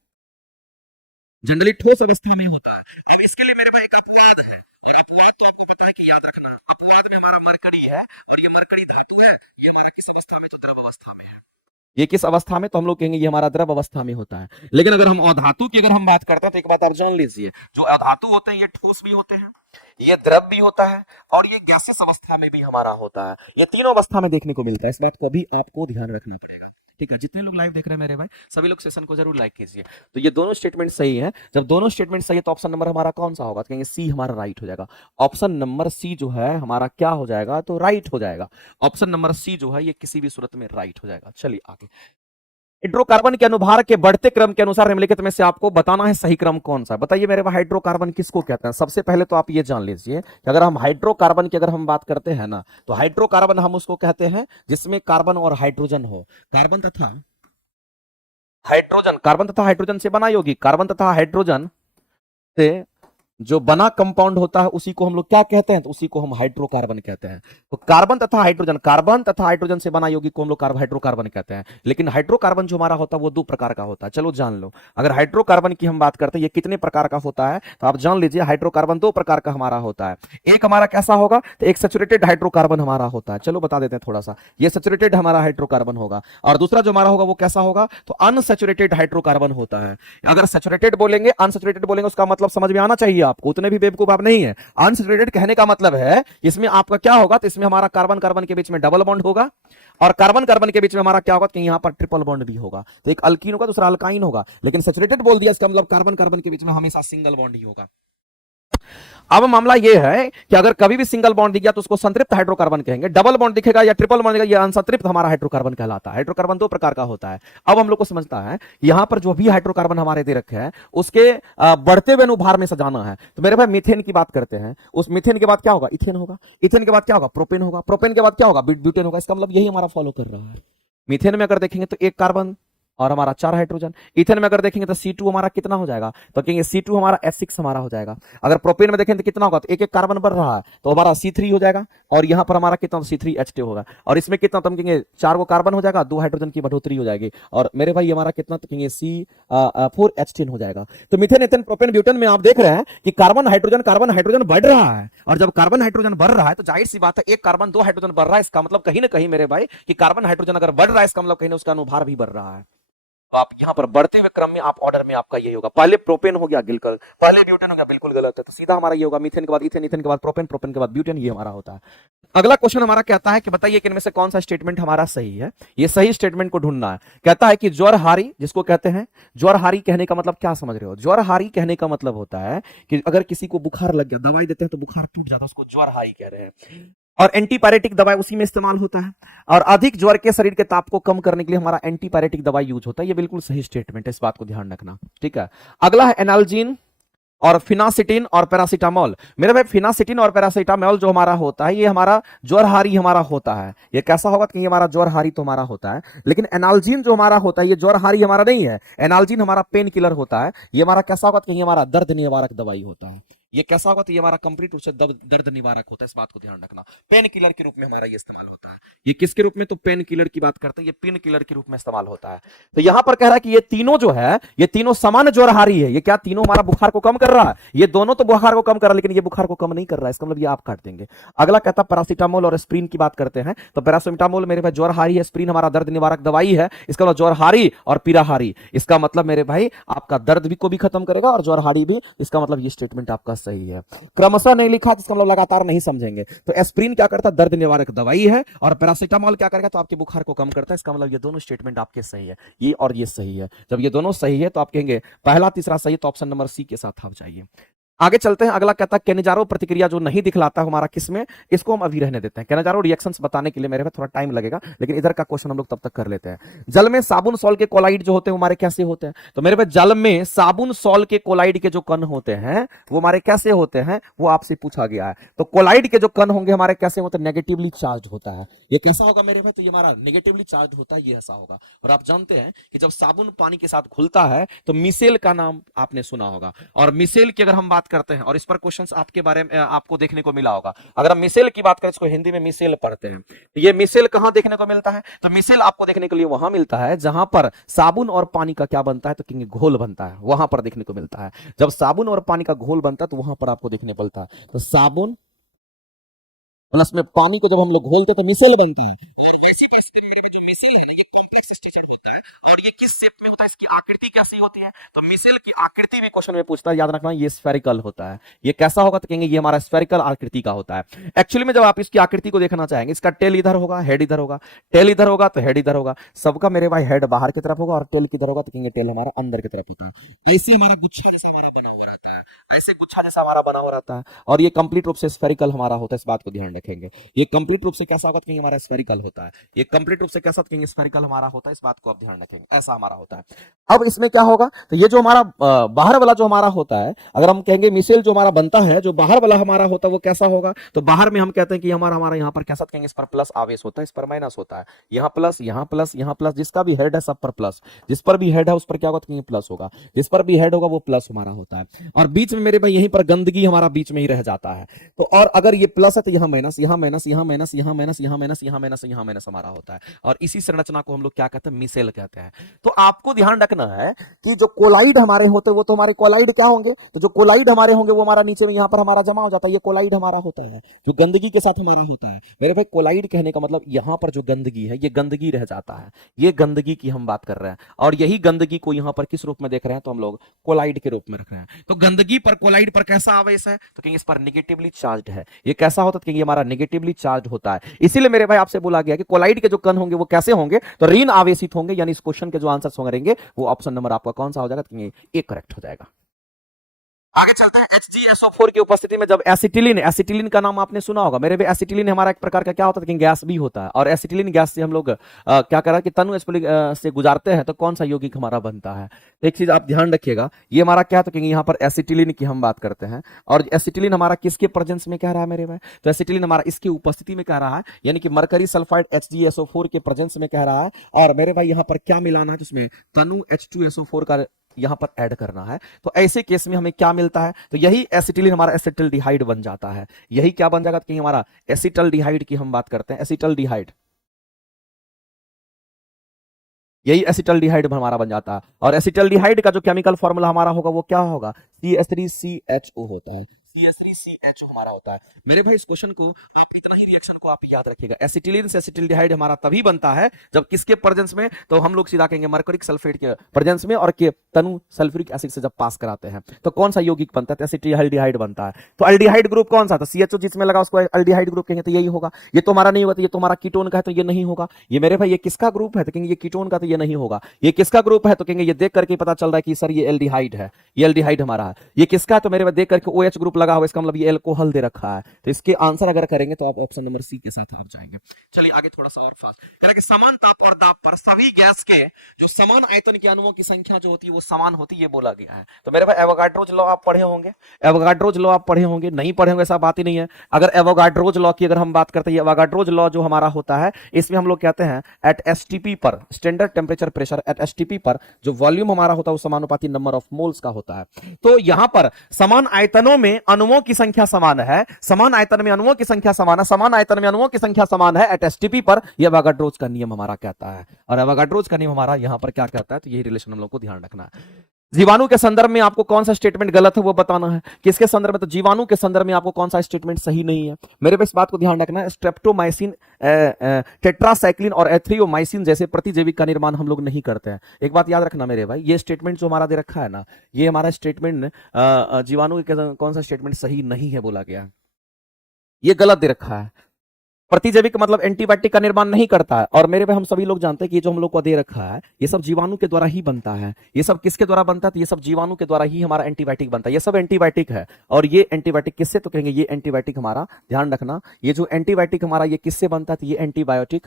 जनरली ठोस अवस्था में होता है। अब इसके लिए मेरे पास एक अपवाद है, और अपवाद तो आपको पता है कि याद रखना, अपवाद में हमारा मरकरी है, और ये मरकरी धातु है, ये हमारा किस अवस्था में, तो द्रव अवस्था में है। ये किस अवस्था में, तो हम लोग कहेंगे ये हमारा द्रव अवस्था में होता है। लेकिन अगर हम अधातु की अगर हम बात करते हैं तो एक बात आप जान लीजिए, जो अधातु होते हैं ये ठोस भी होते हैं, ये द्रव भी होता है, और ये गैसेस अवस्था में भी हमारा होता है। ये तीनों अवस्था में देखने को मिलता है, इस बात को भी आपको ध्यान रखना पड़ेगा। ठीक है, जितने लोग लाइव देख रहे हैं मेरे भाई, सभी लोग सेशन को जरूर लाइक कीजिए। तो ये दोनों स्टेटमेंट सही है, जब दोनों स्टेटमेंट सही है तो ऑप्शन नंबर हमारा कौन सा होगा, तो कहेंगे सी हमारा राइट हो जाएगा। ऑप्शन नंबर सी जो है हमारा क्या हो जाएगा, तो राइट हो जाएगा। ऑप्शन नंबर सी जो है ये किसी भी सूरत में राइट हो जाएगा। चलिए आगे, हाइड्रोकार्बन के अनुभार के बढ़ते क्रम के अनुसार निम्नलिखित में से आपको बताना है सही क्रम कौन सा है। बताइए मेरे भाई, हाइड्रोकार्बन किसको कहते हैं। सबसे पहले तो आप ये जान लीजिए कि अगर हम हाइड्रोकार्बन की अगर हम बात करते हैं ना, तो हाइड्रोकार्बन हम उसको कहते हैं जिसमें कार्बन और हाइड्रोजन हो। कार्बन तथा हाइड्रोजन, कार्बन तथा हाइड्रोजन से बना यौगिक, कार्बन तथा हाइड्रोजन से जो बना कंपाउंड होता है उसी को हम लोग क्या कहते हैं, तो उसी को हम हाइड्रोकार्बन कहते हैं। तो कार्बन तथा हाइड्रोजन से बना यौगिक को हम लोग हाइड्रोकार्बन कहते हैं। लेकिन हाइड्रोकार्बन जो हमारा होता है वो दो प्रकार का होता है, चलो जान लो। अगर हाइड्रोकार्बन की हम बात करते हैं ये कितने प्रकार का होता है, तो आप जान लीजिए हाइड्रोकार्बन दो प्रकार का हमारा होता है। एक हमारा कैसा होगा, तो एक सैचुरेटेड हाइड्रोकार्बन हमारा होता है, चलो बता देते हैं थोड़ा सा, ये सैचुरेटेड हमारा हाइड्रोकार्बन होगा। और दूसरा जो हमारा होगा वो कैसा होगा, तो अनसैचुरेटेड हाइड्रोकार्बन होता है। अगर सैचुरेटेड बोलेंगे अनसैचुरेटेड बोलेंगे उसका मतलब समझ में आना चाहिए आपको, उतने भी बेवकूफ आप नहीं है। अनसैचुरेटेड कहने का मतलब है इसमें आपका क्या होगा, तो इसमें हमारा कार्बन कार्बन के बीच में डबल बॉन्ड होगा, और कार्बन कार्बन के बीच में हमारा क्या होगा कि यहां पर ट्रिपल बॉन्ड भी होगा। तो एक अल्कीन होगा दूसरा अल्काइन होगा। लेकिन सैचुरेटेड बोल दिया इसका मतलब कार्बन कार्बन के बीच में हमेशा सिंगल बॉन्ड ही होगा। अब मामला यह है कि अगर कभी भी सिंगल बॉन्ड दिख गया तो उसको संतृप्त हाइड्रोकार्बन कहेंगे, डबल बॉन्ड दिखेगा या ट्रिपल बॉन्ड दिखेगा, यह अनसंतृप्त हमारा हाइड्रोकार्बन कहलाता है। हाइड्रोकार्बन दो प्रकार का होता है। अब हम लोग को समझता है यहां पर जो भी हाइड्रोकार्बन हमारे दे रखे हैं उसके बढ़ते हुए अनुभार में सजाना है। तो मेरे भाई मीथेन की बात करते हैं, उस मीथेन के बाद क्या होगा, इथेन होगा, इथेन के बाद क्या होगा, प्रोपेन होगा, प्रोपेन के बाद क्या होगा, ब्यूटेन होगा। इसका मतलब यही हमारा फॉलो कर रहा है। मीथेन में अगर देखेंगे तो एक कार्बन और हमारा 4 हाइड्रोजन। इथेन में अगर देखेंगे तो C2 हमारा कितना हो जाएगा, तो कहेंगे C2 हमारा H6 हमारा हो जाएगा। अगर प्रोपेन में देखेंगे तो कितना होगा, तो एक एक कार्बन बढ़ रहा है तो हमारा C3 हो जाएगा, और यहां पर हमारा कितना, C3H2 होगा। और इसमें कितना, तो हम कहेंगे 4 को कार्बन हो जाएगा, 2 हाइड्रोजन की बढ़ोतरी हो जाएगी, और मेरे भाई हमारा कितना, तो कहेंगे C4H10 हो जाएगा। तो मीथेन इथेन प्रोपेन ब्यूटेन में आप देख रहे हैं कि कार्बन हाइड्रोजन बढ़ रहा है, और जब कार्बन हाइड्रोजन बढ़ रहा है तो जाहिर सी बात है एक कार्बन 2 हाइड्रोजन बढ़ रहा है। इसका मतलब कहीं ना कहीं मेरे भाई कि कार्बन हाइड्रोजन अगर बढ़ रहा है इसका मतलब कहीं ना उसका अनुभार भी बढ़ रहा है। तो आप यहाँ पर बढ़ते हुए क्रम में आप ऑर्डर में आपका ये होगा, पहले प्रोपेन हो गया गिलकल, पहले ब्यूटेन हो गया, बिल्कुल गलत है। तो सीधा हमारा ये होगा मीथेन के बाद इथेन, इथेन के बाद प्रोपेन, प्रोपेन के बाद ब्यूटेन, ये हमारा होता है। अगला क्वेश्चन हमारा कहता है कि बताइए कि इनमें से कौन सा स्टेटमेंट हमारा सही है। ये सही स्टेटमेंट को ढूंढना है। कहता है कि ज्वरहारी, जिसको कहते हैं ज्वरहारी, कहने का मतलब क्या समझ रहे हो? ज्वरहारी कहने का मतलब होता है कि अगर किसी को बुखार लग गया, दवाई देते हैं तो बुखार टूट जाता है, उसको ज्वरहारी कह रहे हैं। और एंटीपायरेटिक दवाई उसी में इस्तेमाल होता है। और अधिक ज्वर के शरीर के ताप को कम करने के लिए हमारा एंटीपायरेटिक दवाई यूज होता है। ये बिल्कुल सही स्टेटमेंट है, इस बात को ध्यान रखना। ठीक है, अगला है एनाल्जीन और फिनासिटिन और पैरासिटामोल। मेरे भाई फिनासिटिन और पैरासिटामोल जो हमारा होता है, ये हमारा ज्वरहारी हमारा होता है। ये कैसा होगा कि ये हमारा ज्वरहारी तो हमारा होता है, लेकिन एनाल्जीन जो हमारा होता है ये ज्वरहारी हमारा नहीं है। एनाल्जीन हमारा पेन किलर होता है। ये हमारा कैसा होगा कि ये हमारा दर्द निवारक दवाई होता है। ये कैसा होगा तो ये हमारा कंप्लीट रूप से दर्द निवारक होता है, इस बात को ध्यान रखना। पेन किलर के रूप में हमारा ये इस्तेमाल होता है। ये किसके रूप में? तो पेन किलर की बात करते हैं, ये पेन किलर के रूप में इस्तेमाल होता है। तो यहां पर कह रहा है कि ये तीनों जो है, ये तीनों समान ज्वरहारी है। ये क्या तीनों हमारा बुखार को कम कर रहा है? ये दोनों तो बुखार को कम कर रहा है, लेकिन ये बुखार को कम नहीं कर रहा है, इसका मतलब ये आप काट देंगे। अगला कहता है पैरासिटामोल और एस्प्रिन की बात करते हैं। तो पैरासिटामोल मेरे भाई ज्वरहारी है, एस्प्रिन हमारा दर्द निवारक दवाई है। इसका मतलब ज्वरहारी और पीराहारी, इसका मतलब मेरे भाई आपका दर्द भी को भी खत्म करेगा और ज्वरहारी भी। इसका मतलब ये स्टेटमेंट आपका सही है। क्रमशः नहीं लिखा जिसका मतलब लगातार नहीं समझेंगे। तो एस्प्रिन क्या करता है? दर्द निवारक दवाई है। और पैरासिटामोल क्या करेगा? तो आपके बुखार को कम करता है। इसका मतलब ये दोनों स्टेटमेंट आपके सही है, ये और ये सही है। जब ये दोनों सही है तो आप कहेंगे पहला तीसरा सही, तो ऑप्शन नंबर सी के साथ आप जाइए। आगे चलते हैं। अगला कहता है केनेजारो प्रतिक्रिया जो नहीं दिखलाता हमारा किसमें, इसको हम अभी रहने देते हैं। केनेजारो रिएक्शंस बताने के लिए मेरे पे थोड़ा टाइम लगेगा, लेकिन इधर का क्वेश्चन हम लोग तब तक कर लेते हैं। जल में साबुन सॉल के कोलाइड जो होते हैं हमारे कैसे होते हैं? तो मेरे पे जल में साबुन सॉल के कोलाइड के जो कण होते हैं वो हमारे कैसे होते हैं, वो आपसे पूछा गया है। तो कोलाइड के जो कण होंगे हमारे कैसे होते हैं? नेगेटिवली चार्ज होता है। ये कैसा होगा मेरे भाई? तो ये हमारा नेगेटिवली चार्ज होता है, ये ऐसा होगा। और आप जानते हैं कि जब साबुन पानी के साथ घुलता है तो मिसेल का नाम आपने सुना होगा। और मिसेल की अगर हम बात करते हैं, और इस पर क्वेश्चंस आपके बारे में आपको देखने को मिला होगा। अगर हम मिसेल की बात करें, इसको हिंदी में मिसेल पढ़ते हैं, तो ये मिसेल कहां देखने को मिलता है? तो मिसेल आपको देखने के लिए वहां मिलता है जहां पर साबुन और पानी का क्या बनता है? तो कहेंगे घोल बनता है, वहां पर देखने को मिलता है। जब साबुन और पानी का घोल बनता है तो वहां पर आपको देखने को मिलता है। तो साबुन प्लस में पानी को जब हम लोग घोलते हैं तो मिसेल बनता है। और ऐसी केस में मेरे जो मिसेल है ना, ये कॉम्प्लेक्स स्ट्रक्चर होता है। और ये किस शेप में होता है? इसकी आकृति कैसी होती है? तो मिसेल की आकृति भी क्वेश्चन में पूछता है, याद रखना ये स्फेरिकल होता है। ये कैसा होगा? तो कहेंगे ये हमारा स्फेरिकल आकृति का होता है। एक्चुअली में जब आप इसकी आकृति को देखना चाहेंगे, इसका टेल इधर होगा, हेड इधर होगा। टेल इधर होगा तो हेड इधर होगा। सबका मेरे भाई हेड बाहर की तरफ होगा और टेल किधर होगा? तो कहेंगे टेल हमारा अंदर की तरफ होता है। ऐसे हमारा गुच्छा जैसा हमारा बना हुआ रहता है, ऐसे गुच्छा जैसा हमारा बना हुआ रहता है। और ये कंप्लीट रूप से स्फेरिकल हमारा होता है, इस बात को ध्यान रखेंगे। ये कंप्लीट रूप से कैसा होगा? कहेंगे हमारा स्फेरिकल होता है। ये कंप्लीट रूप से कैसा? कहेंगे स्फेरिकल हमारा होता है, इस बात को आप ध्यान रखेंगे। ऐसा हमारा होता है। अब इसमें क्या होगा? तो ये जो हमारा बाहर वाला जो हमारा होता है, अगर हम कहेंगे मिसेल जो हमारा बनता है, जो बाहर वाला हमारा होता है वो कैसा होगा? तो बाहर में हम कहते हैं कि हमारा हमारा यहाँ पर कैसा? कहेंगे इस पर प्लस आवेश होता है, इस पर माइनस होता है। यहाँ प्लस, यहाँ प्लस, यहाँ प्लस, जिसका भी हेड है सब पर प्लस। जिस पर भी हेड है उस पर क्या होगा? तो प्लस होगा। जिस पर भी हेड होगा वो प्लस हमारा होता है। और बीच में मेरे भाई यहीं पर गंदगी हमारा बीच में ही रह जाता है। तो और अगर ये प्लस है तो यहाँ माइनस, यहाँ माइनस, यहाँ माइनस, यहाँ माइनस, यहाँ माइनस, यहाँ माइनस, यहाँ माइनस हमारा होता है। और इसी संरचना को हम लोग क्या कहते हैं? मिसेल कहते हैं। तो आपको ध्यान रखना है कि जो कोलाइड हमारे होते हैं वो तो हमारे कोलाइड क्या होंगे? तो जो कोलाइड हमारे होंगे वो हमारा नीचे में यहाँ पर हमारा जमा हो जाता है, ये कोलाइड हमारा होता है जो गंदगी के साथ हमारा होता है। मेरे भाई कोलाइड कहने का मतलब यहाँ पर जो गंदगी है ये गंदगी रह जाता है, ये गंदगी की हम बात कर रहे हैं। और यही गंदगी को यहाँ पर किस रूप में देख रहे हैं? तो हम लोग कोलाइड के रूप में रख रहे हैं। तो गंदगी पर कोलाइड पर कैसा आवेश है? तो कहेंगे इस पर नेगेटिवली चार्ज है। ये कैसा होता है? कहेंगे हमारा नेगेटिवली चार्ज होता है। इसीलिए मेरे भाई आपसे बोला गया कि कोलाइड के जो कण होंगे वो कैसे होंगे? तो ऋण आवेशित होंगे। यानी इस क्वेश्चन के जो आंसर होंगे वो ऑप्शन नंबर आपका कौन सा हो जाएगा? तो ये करेक्ट हो जाएगा। आगे चलते हैं। HgSO4 की उपस्थिति में जब एसिटिलीन, एसिटिलीन का नाम आपने सुना होगा मेरे भी। एसिटिलीन हमारा एक प्रकार का क्या होता है? गैस भी होता है। और एसिटिलीन गैस से हम लोग क्या करा कि तनु से गुजारते हैं तो कौन सा यौगिक हमारा बनता है? तो एक चीज आप ध्यान रखिएगा, ये हमारा क्या? तो यहाँ पर एसिटिलीन की हम बात करते हैं। और एसिटिलीन हमारा किसके प्रेजेंस में कह रहा है मेरे भाई? तो एसिटिलीन हमारा इसकी उपस्थिति में कह रहा है, यानी कि मरकरी सल्फाइड HgSO4 के प्रेजेंस में कह रहा है। और मेरे भाई यहाँ पर क्या मिलाना है? जिसमें तनु H2SO4 का यहां पर ऐड करना है। तो ऐसे केस में हमें क्या मिलता है? तो यही एसिटिलीन हमारा एसिटल्डिहाइड बन जाता है। यही क्या बन जाएगा? कि हमारा एसिटल्डिहाइड की हम बात करते हैं, एसिटल्डिहाइड, यही एसिटल्डिहाइड हमारा बन जाता है। और एसिटल्डिहाइड का जो केमिकल फॉर्मूला हमारा होगा वो क्या होगा? CH3CHO होता है। CH3CHO हमारा होता है। मेरे भाई इस क्वेश्चन को आप इतना ही रिएक्शन को आप याद रखिएगा, एसिटिलीन से एसिटिल्डिहाइड हमारा तभी बनता है जब किसके प्रेजेंस में, तो हम लोग सीधा कहेंगे मर्क्यूरिक सल्फेट के प्रेजेंस में, और के तनु सल्फ्यूरिक एसिड से जब पास कराते हैं तो कौन सा यौगिक बनता है, तो एसिटिल्डिहाइड बनता है। तो अल्डिहाइड ग्रुप कौन सा था, CHO जिसमें लगा उसको अल्डिहाइड ग्रुप कहेंगे, तो यही होगा। ये तो हमारा नहीं होगा, तो ये तो हमारा कीटोन का है, तो ये नहीं होगा। ये मेरे भाई ये किसका ग्रुप है, तो कहेंगे ये कीटोन का, तो ये नहीं होगा। ये किसका ग्रुप है, तो कहेंगे ये देख करके पता चल रहा है कि सर ये एल्डिहाइड है, ये एल्डिहाइड हमारा है। ये किसका है, तो मेरे भाई देख करके OH ग्रुप लगा हुआ, इसका मतलब ये एल्कोहल दे रखा है। तो इसके आंसर अगर करेंगे तो आप ऑप्शन नंबर सी के साथ आप जाएंगे। चलिए आगे थोड़ा सा और फास्ट कह रहा है कि समान ताप और दाब पर सभी गैस के जो समान आयतन के अणुओं की संख्या जो होती है वो समान होती है, ये बोला गया है। तो मेरे भाई एवोगाड्रोज लॉ आप पढ़े होंगे, एवोगाड्रोज लॉ आप पढ़े होंगे, नहीं पढ़े होंगे ऐसा बात ही नहीं है। अगर एवोगाड्रोज लॉ की अगर हम बात करते हैं, एवोगाड्रोज लॉ जो हमारा होता है इसमें हम लोग कहते हैं एट एसटीपी पर, standard temperature pressure at STP पर जो वॉल्यूम हमारा होता है वो समानुपाती नंबर ऑफ मोल्स का होता है। तो यहां पर समान आयतनों में अणुओं की संख्या समान है, समान आयतन में अणुओं की संख्या समान है, समान आयतन में अणुओं की संख्या समान है एट एसटीपी पर, यह एवोगाड्रोज का नियम हमारा कहता है। और एवोगाड्रोज का नियम हमारा यहां पर क्या कहता है, तो यही रिलेशन हम लोग को ध्यान रखना है। जीवाणु के संदर्भ में आपको कौन सा स्टेटमेंट गलत है वो बताना है, किसके संदर्भ में, तो जीवाणु के संदर्भ में आपको कौन सा स्टेटमेंट सही नहीं है। मेरे पे इस बात को ध्यान रखना है, स्ट्रेप्टोमाइसिन, टेट्रासाइक्लिन और एथ्रियोमाइसिन जैसे प्रतिजैविक का निर्माण हम लोग नहीं करते हैं। एक बात याद रखना मेरे भाई, ये स्टेटमेंट जो हमारा दे रखा है ना, ये हमारा स्टेटमेंट जीवाणु के कौन सा स्टेटमेंट सही नहीं है बोला गया, ये गलत दे रखा है। प्रतिजैविक मतलब एंटीबायोटिक का निर्माण नहीं करता है। और मेरे पे हम सभी लोग जानते हैं कि ये जो हम लोग को दे रखा है ये सब जीवाणु के द्वारा ही बनता है। ये सब किसके द्वारा बनता है, तो ये सब जीवाणु के द्वारा ही हमारा एंटीबायोटिक बनता है। ये सब एंटीबायोटिक है। और ये एंटीबायोटिक किससे, तो कहेंगे ये एंटीबायोटिक हमारा, ध्यान रखना, ये जो एंटीबायोटिक हमारा ये किससे बनता है, तो ये एंटीबायोटिक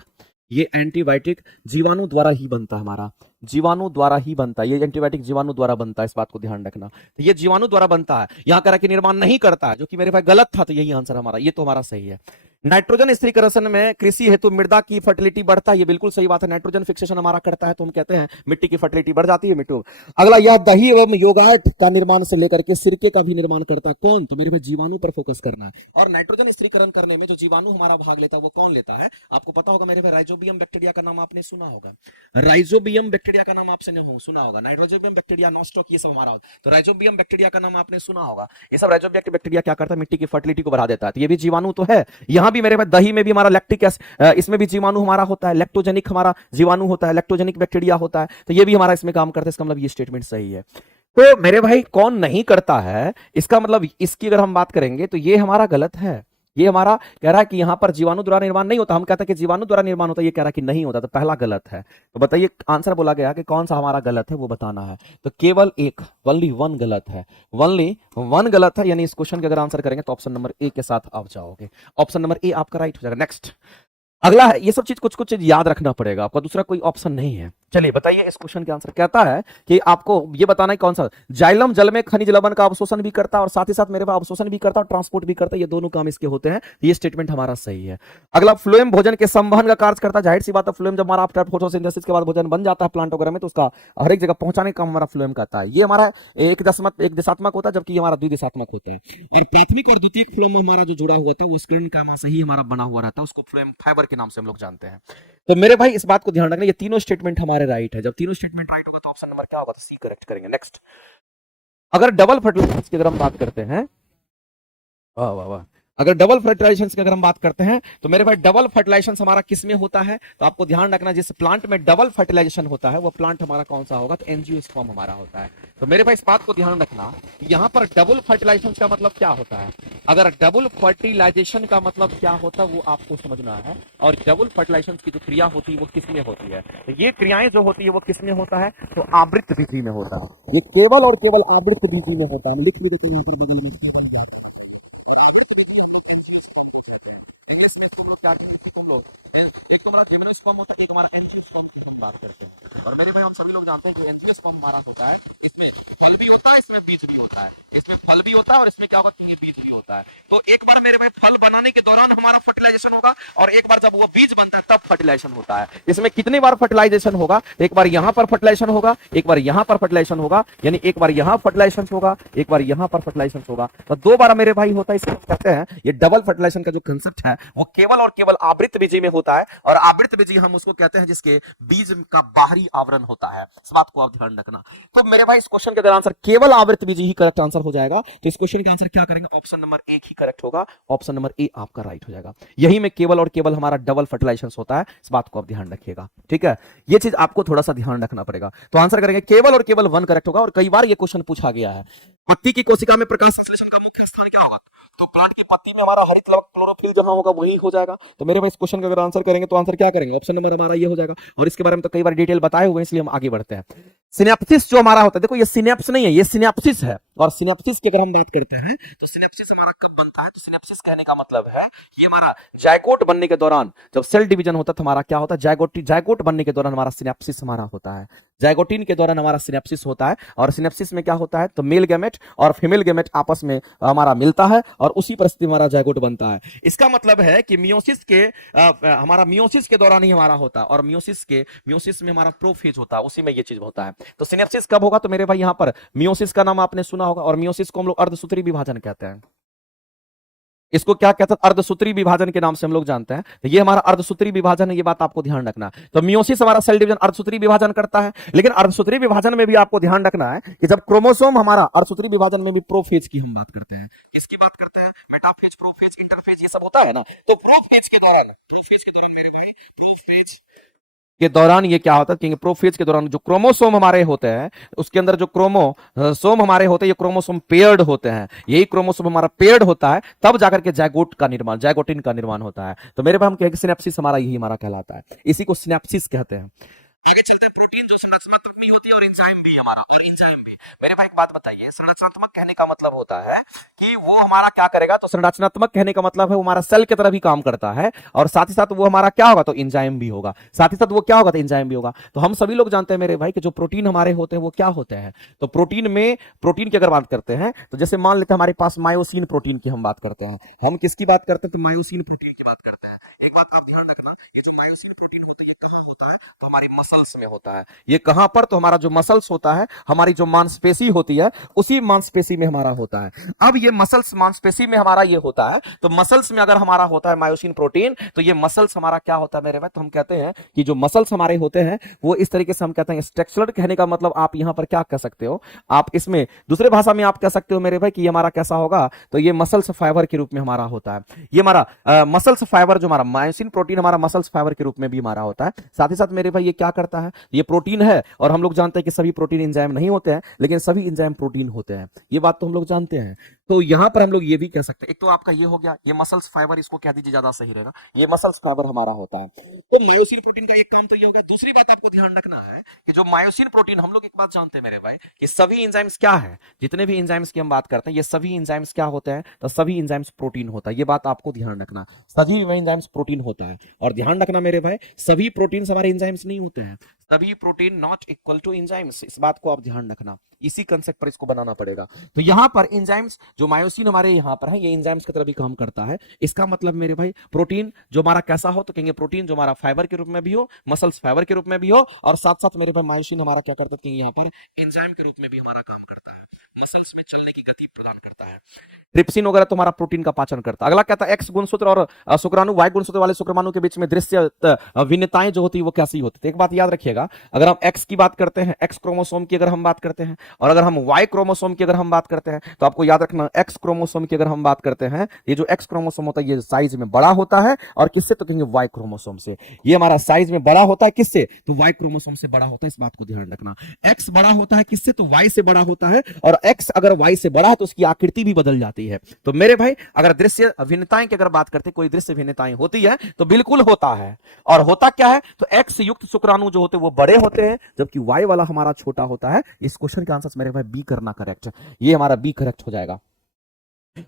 जीवाणु द्वारा ही बनता है हमारा, जीवाणु द्वारा ही बनता है। ये एंटीबायोटिक जीवाणु द्वारा बनता है, इस बात को ध्यान रखना। तो ये जीवाणु द्वारा बनता है, यहां कह रहा कि निर्माण नहीं करता है, जो कि मेरे भाई गलत था। तो यही आंसर हमारा, ये तो हमारा सही है। नाइट्रोजन स्थिरीकरण में कृषि हेतु मृदा की फर्टिलिटी बढ़ता है, ये बिल्कुल सही बात है। नाइट्रोजन फिक्सेशन हमारा करता है तो हम कहते हैं मिट्टी की फर्टिलिटी बढ़ जाती है मिट्टू। अगला, यह दही एवं योगार्ट का निर्माण से लेकर के सिरके का भी निर्माण करता है, कौन, तो मेरे भाई जीवाणु पर फोकस करना है। और नाइट्रोजन स्थिरीकरण करने में जो जीवाणु हमारा भाग लेता है वो कौन लेता है, आपको पता होगा मेरे भाई, राइजोबियम बैक्टीरिया का नाम आपने सुना होगा, राइजोबियम बैक्टीरिया का नाम आपसे सुना होगा, नाइट्रोजोबियम बैक्टीरिया, नॉस्टॉक, ये सब हमारा होता है। तो राइजोबियम बैक्टीरिया का नाम आपने सुना होगा। ये सब राइजोबियम बैक्टीरिया क्या करता है, मिट्टी की फर्टिलिटी को बढ़ा देता है। तो ये भी जीवाणु तो है। यहां भी मेरे भाई दही में भी हमारा लैक्टिक एसिड, इसमें भी जीवाणु हमारा होता है, लैक्टोजेनिक हमारा जीवाणु होता है, लैक्टोजेनिक बैक्टीरिया होता है। तो ये भी हमारा इसमें काम करता है, इसका मतलब ये स्टेटमेंट सही है। तो मेरे भाई कौन नहीं करता है, इसका मतलब इसकी अगर हम बात करेंगे तो ये हमारा गलत है। ये हमारा कह रहा है कि यहां पर जीवाणु द्वारा निर्माण नहीं होता, हम कहते हैं कि जीवाणु द्वारा निर्माण होता है, ये कह रहा है कि नहीं होता, तो पहला गलत है। तो बताइए आंसर बोला गया कि कौन सा हमारा गलत है वो बताना है। तो केवल एक, ओनली वन गलत है, ओनली वन गलत है। यानी इस क्वेश्चन के अगर आंसर करेंगे तो ऑप्शन नंबर ए के साथ आप जाओगे, ऑप्शन नंबर ए आपका राइट हो जाएगा। नेक्स्ट अगला है, ये सब चीज कुछ कुछ याद रखना पड़ेगा आपका, दूसरा कोई ऑप्शन नहीं है। चलिए बताइए इस क्वेश्चन के आंसर, कहता है कि आपको ये बताना है कौन सा, जाइलम जल में खनिज लवण का अवशोषण भी करता है और साथ ही साथ मेरे पास अवशोषण भी करता है और ट्रांसपोर्ट भी करता है, ये दोनों काम इसके होते हैं। ये स्टेटमेंट हमारा सही है। अगला, फ्लोएम भोजन के संवहन का कार्य करता है, जाहिर सी बात है, फ्लोएम जब हमारा आफ्टर फोटोसिंथेसिस के बाद भोजन बन जाता है प्लांट वगैरह में, तो उसका हर एक जगह पहुंचाने का हमारा फ्लोएम करता है। ये हमारा एक दिशात्मक होता है, जबकि हमारा द्विदिशात्मक होता है। और प्राथमिक और द्वितीयक फ्लोएम हमारा जो जुड़ा हुआ था वो स्क्रीन का से ही हमारा बना हुआ रहता है, उसको फ्लोएम फाइबर के नाम से हम लोग जानते हैं। तो मेरे भाई इस बात को ध्यान रखना, ये तीनों स्टेटमेंट हमारे राइट है। जब तीनों स्टेटमेंट राइट होगा तो ऑप्शन नंबर क्या होगा, तो सी करेक्ट करेंगे। नेक्स्ट, अगर डबल फर्टिलाइजेशन की अगर हम बात करते हैं, वाह वाह वाह, अगर डबल फर्टिलाइजेशन की अगर हम बात करते हैं तो मेरे भाई डबल फर्टिलाइजेशन हमारा किस में होता है, तो आपको ध्यान रखना जिस प्लांट में डबल फर्टिलाइजेशन होता है वो प्लांट हमारा कौन सा होगा, तो एंजियोस्पर्म हमारा होता है। तो मेरे भाई इस बात को ध्यान रखना, यहाँ पर डबल फर्टिलाइजेशन का मतलब क्या होता है। अगर डबल फर्टिलाइजेशन का मतलब क्या होता है वो आपको समझना है। और डबल फर्टिलाइजेशन की जो क्रिया होती है वो किस में होती है, तो ये क्रियाएं जो होती है वो किस में होता है, तो आवृत विधि में होता है। ये केवल और केवल आवृत विधि में होता है। लिख भी देते हैं बगल में, इसमें तुम लोग क्या करते हैं, तुम लोग एक तुम्हारा हेमोस्पर्म होता है, एक हमारा एंजियोस्पर्म की हम बात करते हैं। और मेरे भाई हम सभी लोग जानते हैं कि एंजियोस्पर्म हमारा होता है, इसमें फल भी होता है, इसमें बीज भी होता है, इसमें फल भी होता है और इसमें क्या होता है, ये बीज भी होता है। तो एक बार मेरे भाई फल बनाने के दौरान हमारा फर्टिलाइजेशन होगा और एक बार जब वो बीज बनता है तब फर्टिलाइजेशन होता है। इसमें कितनी बार फर्टिलाइजेशन होगा, एक बार यहां पर फर्टिलाइजेशन होगा, एक बार यहां पर फर्टिलाइजेशन होगा, यानी एक बार यहां फर्टिलाइजेशन होगा, एक बार यहां पर फर्टिलाइजेशन होगा, तो दो बार मेरे भाई होता है। इसको कहते हैं ये डबल फर्टिलाइजेशन का जो कंसेप्ट है वो केवल और केवल आवृत बीजी में होता है। और आवृत बीजी हम उसको कहते हैं जिसके बीज का बाहरी आवरण होता है। इस बात को आप ध्यान रखना। तो मेरे भाई इस क्वेश्चन के आंसर केवल आवृत बीजी ही करेक्ट आंसर हो जाएगा। होगा, तो इस क्वेश्चन का आंसर क्या करेंगे, ऑप्शन नंबर एक ही करेक्ट होगा, ऑप्शन नंबर ए आपका राइट हो जाएगा। यही में केवल और केवल हमारा डबल फर्टिलाइजेशन होता है, इस बात को आप ध्यान रखिएगा, ठीक है। ये चीज आपको थोड़ा सा ध्यान रखना पड़ेगा। तो आंसर करेंगे केवल और केवल वन करेक्ट होगा। और कई बार ये क्वेश्चन पूछा गया है, पत्ती की कोशिका में प्रकाश संश्लेषण का मुख्य स्थान क्या होगा, तो प्लांट की पत्ती में हमारा हरित लवक क्लोरोफिल जहां होगा वही हो जाएगा। तो मेरे भाई इस क्वेश्चन का अगर आंसर करेंगे तो आंसर क्या करेंगे, ऑप्शन नंबर हमारा ये हो जाएगा। और इसके बारे में तो कई बार डिटेल बताए हुए हैं, इसलिए हम आगे बढ़ते हैं। सिनेप्सिस जो हमारा होता है, देखो ये सिनेप्स नहीं है, ये सिनेप्सिस है। और सिनेप्सिस की अगर हम बात करते हैं तो सिनेप्सिस हमारा कब बनता है, तो सिनेप्सिस कहने का मतलब है ये हमारा जायगोट बनने के दौरान, जब सेल डिवीजन होता है तो हमारा क्या होता है, जायगोट बनने के दौरान हमारा सिनेप्सिस हमारा होता है। जायगोटिन के दौरान हमारा सिनेप्सिस होता है। और सिनेप्सिस में क्या होता है, तो मेल गैमेट और फीमेल गैमेट आपस में हमारा मिलता है और उसी परिस्थिति हमारा जायगोट बनता है। इसका मतलब है कि मियोसिस के हमारा मियोसिस के दौरान ही हमारा होता है। और मियोसिस में हमारा प्रोफेज होता है, उसी में ये चीज होता है। तो सिनेप्सिस कब होगा, तो मेरे भाई यहां पर मियोसिस का नाम आपने सुना होगा। और मियोसिस को हम लोग अर्धसूत्री विभाजन कहते हैं। इसको क्या कहते हैं, अर्धसूत्री विभाजन के नाम से हम लोग जानते हैं। तो ये हमारा अर्धसूत्री विभाजन है, ये बात आपको ध्यान रखना है। तो मियोसिस हमारा सेल डिवीजन अर्धसूत्री विभाजन करता है। लेकिन अर्धसूत्री विभाजन में भी आपको ध्यान रखना है कि जब क्रोमोसोम हमारा अर्धसूत्री विभाजन में भी प्रोफेज की हम बात करते हैं, किसकी बात करते हैं, मेटाफेज, प्रोफेज, इंटरफेज, ये सब होता है ना। तो प्रोफेज के दौरान मेरे भाई, प्रोफेज के दौरान ये क्या होता है कि प्रोफेज के दौरान जो क्रोमोसोम हमारे होते हैं, उसके अंदर जो क्रोमोसोम हमारे होते हैं, ये क्रोमोसोम पेयर्ड होते हैं। यही क्रोमोसोम हमारा पेयर्ड होता है, तब जाकर के जायगोटिन का निर्माण होता है। तो मेरे पास हम कहेंगे सिनेप्सिस हमारा यही हमारा कहलाता है, इसी को सिनेप्सिस कहते हैं। आगे चलते हैं, प्रोटीन जो संरचनात्मक भी होती है और एंजाइम भी हमारा, और एंजाइम भी। मेरे भाई एक बात बताइए, संरचनात्मक कहने का मतलब होता है कि वो हमारा क्या करेगा, तो संरचनात्मक कहने का मतलब है वो हमारा सेल की तरह भी काम करता है, और साथ ही साथ वो हमारा क्या होगा, तो एंजाइम भी होगा। साथ ही साथ वो क्या होगा, तो एंजाइम भी होगा। तो हम सभी लोग जानते हैं मेरे भाई कि जो प्रोटीन हमारे होते हैं वो क्या होते हैं। तो प्रोटीन की अगर बात करते हैं, तो जैसे मान लेते हैं हमारे पास मायोसिन प्रोटीन की हम बात करते हैं। हम किसकी बात करते हैं, तो मायोसिन प्रोटीन की बात करते हैं। एक बात आप ध्यान रखना, ये जो मायोसिन प्रोटीन होता है ये कहां होता है, तो हमारी मसल्स में होता है। ये कहां पर, तो हमारा जो मसल्स होता है, हमारी जो मांसपेशी होती है, उसी मांसपेशी में हमारा होता है। अब ये मसल्स मांसपेशी में हमारा ये होता है, तो मसल्स में अगर हमारा होता है मायोसिन प्रोटीन, तो ये मसल्स हमारा क्या होता है मेरे भाई, तो हम कहते हैं कि जो मसल्स हमारे होते हैं वो इस तरीके से हम कहते हैं स्ट्रक्चरल। कहने का मतलब आप यहां पर क्या कह सकते हो, आप इसमें दूसरे भाषा में आप कह सकते हो मेरे भाई कि ये हमारा कैसा होगा, तो ये मसल्स फाइबर के रूप में हमारा होता है। ये हमारा मसल्स फाइबर, जो हमारा मायोसिन प्रोटीन हमारा मसल्स फाइबर के रूप में भी हमारा होता है। साथ ही साथ मेरे भाई ये क्या करता है, ये प्रोटीन है, और हम लोग जानते हैं कि सभी प्रोटीन एंजाइम नहीं होते हैं, लेकिन सभी एंजाइम प्रोटीन होते हैं, ये बात तो हम लोग जानते हैं। तो यहां पर हम लोग ये भी कह सकते हैं, एक तो आपका ये हो गया, ये मसल्स फाइबर, इसको कह दीजिए ज्यादा सही रहेगा, ये मसल्स फाइबर हमारा होता है। तो मायोसिन प्रोटीन का एक काम तो ये हो गया। दूसरी बात आपको ध्यान रखना है कि जो मायोसिन प्रोटीन, हम लोग एक बात जानते हैं मेरे भाई कि सभी एंजाइम्स क्या है, जितने भी एंजाइम्स की हम बात करते हैं, ये सभी एंजाइम्स क्या होते हैं, तो सभी एंजाइम्स प्रोटीन होता है। ये बात आपको ध्यान रखना, सभी एंजाइम्स प्रोटीन होता है। और ध्यान रखना मेरे भाई, सभी प्रोटीन हमारे एंजाइम्स नहीं होते हैं, सभी protein not equal to enzymes, इस बात को आप ध्यान रखना, इसी कंसेप्ट पर इसको बनाना पड़ेगा। तो यहां पर एंजाइम्स, जो मायोसिन हमारे यहां पर है, ये एंजाइम्स की तरह भी काम करता है। इसका मतलब मेरे भाई प्रोटीन जो हमारा कैसा हो, तो कहेंगे प्रोटीन जो हमारा फाइबर के रूप में भी हो, मसल्स फाइबर के रूप में भी हो, और साथ साथ मेरे भाई मायोसिन हमारा क्या करता है, यहां पर एंजाइम के रूप में भी हमारा काम करता है, मसल्स में चलने की गति प्रदान करता है। ट्रिप्सिन वगैरह तो हमारा प्रोटीन का पाचन करता है। अगला कहता है एक्स गुणसूत्र और शुक्राणु, वाई गुणसूत्र वाले शुक्राणु के बीच में दृश्य भिन्नताएं जो होती है वो कैसी होती है। एक बात याद रखिएगा, अगर हम एक्स की बात करते हैं, एक्स क्रोमोसोम की अगर हम बात करते हैं, और अगर हम वाई क्रोमोसोम की अगर हम बात करते हैं, तो आपको याद रखना एक्स क्रोमोसोम की अगर हम बात करते हैं, ये जो एक्स क्रोमोसोम होता है ये साइज में बड़ा होता है, और किससे, तो कहेंगे वाई क्रोमोसोम से। ये हमारा साइज में बड़ा होता है, किससे, तो वाई क्रोमोसोम से बड़ा होता है, इस बात को ध्यान रखना। एक्स बड़ा होता है किससे, तो वाई से बड़ा होता है, और एक्स अगर वाई से बड़ा है तो उसकी आकृति भी बदल जाती है। तो मेरे भाई अगर दृश्य भिन्नताएं की अगर बात करते हैं, कोई दृश्य भिन्नताएं होती है तो बिल्कुल होता है। और होता क्या है, तो एक्स युक्त शुक्राणु जो होते हैं वो बड़े होते हैं, जबकि वाई वाला हमारा छोटा होता है। इस क्वेश्चन का आंसर मेरे भाई बी करना करेक्ट, ये हमारा बी करेक्ट हो जाएगा।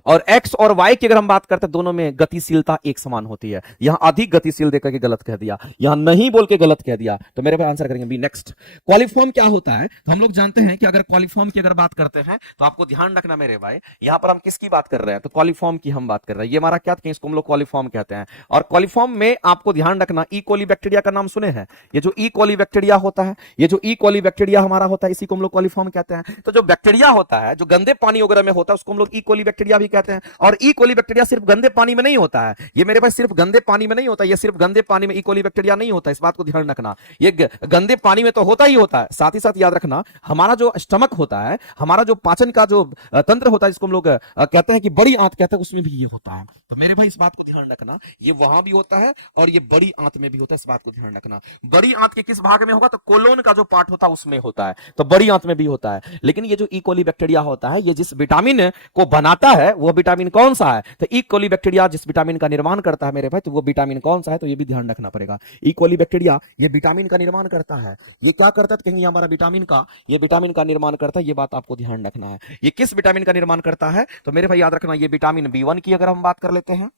और x और y की अगर हम बात करते हैं, दोनों में गतिशीलता एक समान होती है। यहां अधिक गतिशील देकर के गलत कह दिया, यहां नहीं बोल के गलत कह दिया, तो मेरे पे आंसर करेंगे बी। नेक्स्ट, कॉलीफॉर्म क्या होता है, तो हम लोग जानते हैं कि अगर कॉलीफॉर्म की अगर बात करते हैं तो आपको ध्यान रखना मेरे भाई, यहां पर हम किसकी बात कर रहे हैं, तो कॉलीफॉर्म की हम बात कर रहे हैं। ये हमारा क्या, इसको हम लोग कॉलीफॉर्म कहते हैं। और कॉलीफॉर्म में आपको ध्यान रखना, ई कोली बैक्टीरिया का नाम सुने हैं, ये जो ई कोली बैक्टीरिया होता है, ये जो ई कोली बैक्टीरिया हमारा होता है, इसी को हम लोग कॉलीफॉर्म कहते हैं। तो जो बैक्टीरिया होता है, जो गंदे पानी वगैरह में होता है, उसको हम लोग ई कोली बैक्टीरिया बैक्टीरिया भी कहते हैं। और ई कोली बैक्टीरिया सिर्फ गंदे पानी में नहीं होता है, ये मेरे भाई सिर्फ गंदे पानी में नहीं होता, ये सिर्फ गंदे पानी में ई कोली बैक्टीरिया नहीं होता, इस बात को ध्यान रखना। ये गंदे पानी में तो होता ही होता है, साथ ही साथ याद रखना हमारा जो स्टमक होता है, हमारा जो पाचन का जो तंत्र होता है, जिसको हम लोग कहते हैं कि बड़ी आंत कहते हैं, उसमें भी ये होता है। तो मेरे भाई इस बात को ध्यान रखना, ये वहां भी होता है और ये बड़ी आंत में भी होता है, इस बात को ध्यान रखना। बड़ी आंत के किस भाग में होगा, तो कोलोन का जो पार्ट होता है उसमें होता है, तो बड़ी आंत में भी होता है। लेकिन ये जो ई कोली बैक्टीरिया होता है, ये जिस विटामिन को बनाता है वो विटामिन कौन सा है, तो ई कोली बैक्टीरिया जिस विटामिन का निर्माण करता है मेरे भाई, तो वो विटामिन कौन सा है, तो ये भी ध्यान रखना पड़ेगा। ई कोली बैक्टीरिया ये विटामिन का निर्माण करता है, ये क्या करता है, तो कहेंगे हमारा विटामिन का, ये विटामिन का निर्माण करता है, ये बात आपको ध्यान रखना है। ये किस विटामिन का निर्माण करता है, तो मेरे भाई याद रखना, ये विटामिन बी1 की अगर हम बात कर लेते हैं,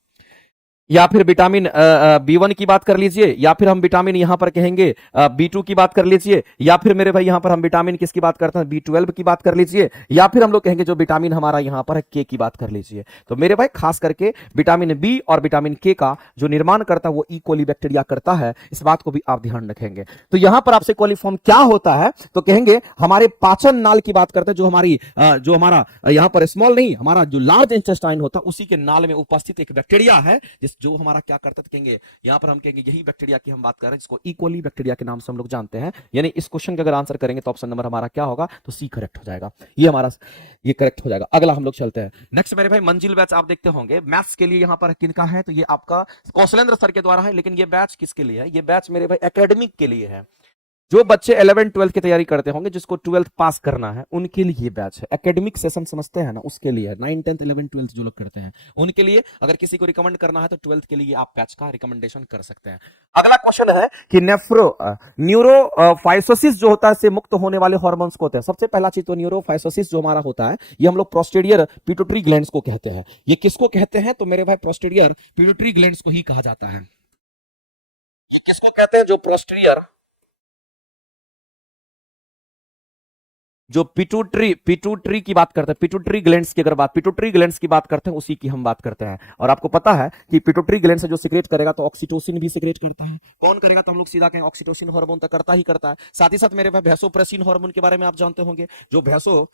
या फिर विटामिन बी1 की बात कर लीजिए, या फिर हम विटामिन यहां पर कहेंगे बी2 की बात कर लीजिए, या फिर मेरे भाई यहां पर हम विटामिन किसकी बात करते हैं, बी12 की बात कर लीजिए, या फिर हम लोग कहेंगे जो विटामिन हमारा यहां पर है के की बात कर लीजिए। तो मेरे भाई खास करके विटामिन बी और विटामिन के का जो निर्माण करता है वो ई कोली बैक्टीरिया करता है, इस बात को भी आप ध्यान रखेंगे। तो यहां पर आपसे कोलिफॉर्म क्या होता है, तो कहेंगे हमारे पाचन नाल की बात करते हैं, जो हमारी जो हमारा यहां पर स्मॉल नहीं, हमारा जो लार्ज इंटेस्टाइन होता है उसी के नाल में उपस्थित एक बैक्टीरिया है, जो हमारा क्या करता है, कहेंगे यहां पर हम कहेंगे यही बैक्टीरिया की हम बात कर रहे हैं, जिसको ई कोली बैक्टीरिया के नाम से हम लोग जानते हैं। यानी इस क्वेश्चन का अगर आंसर करेंगे तो ऑप्शन नंबर हमारा क्या होगा, तो सी करेक्ट हो जाएगा, ये हमारा ये करेक्ट हो जाएगा। अगला हम लोग चलते हैं नेक्स्ट मेरे भाई, मंजिल बैच आप देखते होंगे मैथ्स के लिए यहां पर किनका है, तो ये आपका कौशलेंद्र सर के द्वारा है। लेकिन ये बैच किसके लिए है, ये बैच मेरे भाई एकेडमिक के लिए है। जो बच्चे 11 12 की तैयारी करते होंगे, जिसको 12th पास करना है, उनके लिए ये बैच है। एकेडमिक सेशन समझते हैं ना, उसके लिए है। 9 10 11 12 जो लोग करते हैं उनके लिए, अगर किसी को रिकमेंड करना है तो 12th के लिए आप बैच का रिकमेंडेशन कर सकते हैं। अगला क्वेश्चन है कि न्यूरोफाइसोसिस जो होता है से मुक्त होने वाले हार्मोन्स को होते हैं। सबसे पहला चीज तो न्यूरोफाइसोसिस जो हमारा होता है, ये हम लोग पोस्टीरियर पिट्यूटरी ग्लैंड्स को कहते हैं। ये किसको कहते हैं, तो मेरे भाई पोस्टीरियर पिट्यूटरी ग्लैंड्स को ही कहा जाता है। ये किसको कहते हैं, जो पोस्टीरियर जो पिट्यूटरी की बात करते हैं, पिट्यूटरी ग्लैंड्स की अगर पिट्यूटरी ग्लैंड्स की बात करते हैं, उसी की हम बात करते हैं। और आपको पता है कि पिट्यूटरी ग्लैंड से जो सिक्रेट करेगा तो ऑक्सीटोसिन भी सिक्रेट करता है। कौन करेगा, तो हम लोग सीधा कहें ऑक्सीटोसिन हार्मोन तो करता ही करता है। साथ ही साथ मेरे भाई वैसोप्रेसिन हार्मोन के बारे में आप जानते होंगे, जो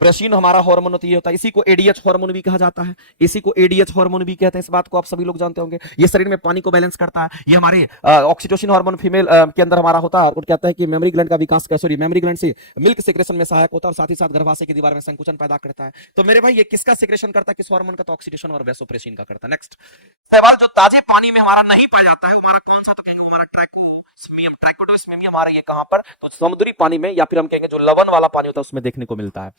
प्रेसिन हमारा हार्मोन होता है, इसी को एडीएच हार्मोन भी कहा जाता है, इसी को एडीएच हार्मोन भी कहते हैं। इस बात को आप सभी लोग जानते होंगे। ये शरीर में पानी को बैलेंस करता है। ये हमारे ऑक्सीटोसिन हार्मोन फीमेल के अंदर हमारा होता है, और कहता है कि मेमोरी ग्लैंड का विकास सॉरी मेमोरी ग्लैंड से मिल्क सेक्रेशन में सहायक होता है, और साथ ही साथ गर्भाशय की दीवार में संकुचन पैदा करता है। तो मेरे भाई ये किसका सेक्रेशन करता है, किस हार्मोन का, तो ऑक्सीटोसिन और वैसोप्रेसिन का करता है। नेक्स्ट सवाल, जो ताजे पानी में हमारा नहीं पाया जाता है हमारा कौन सा, तो कहेंगे हमारा ट्रैकोडोस्मियम हमारा ये कहां पर, तो समुद्री पानी में, या फिर हम कहेंगे जो लवण वाला पानी होता है उसमें देखने को मिलता है।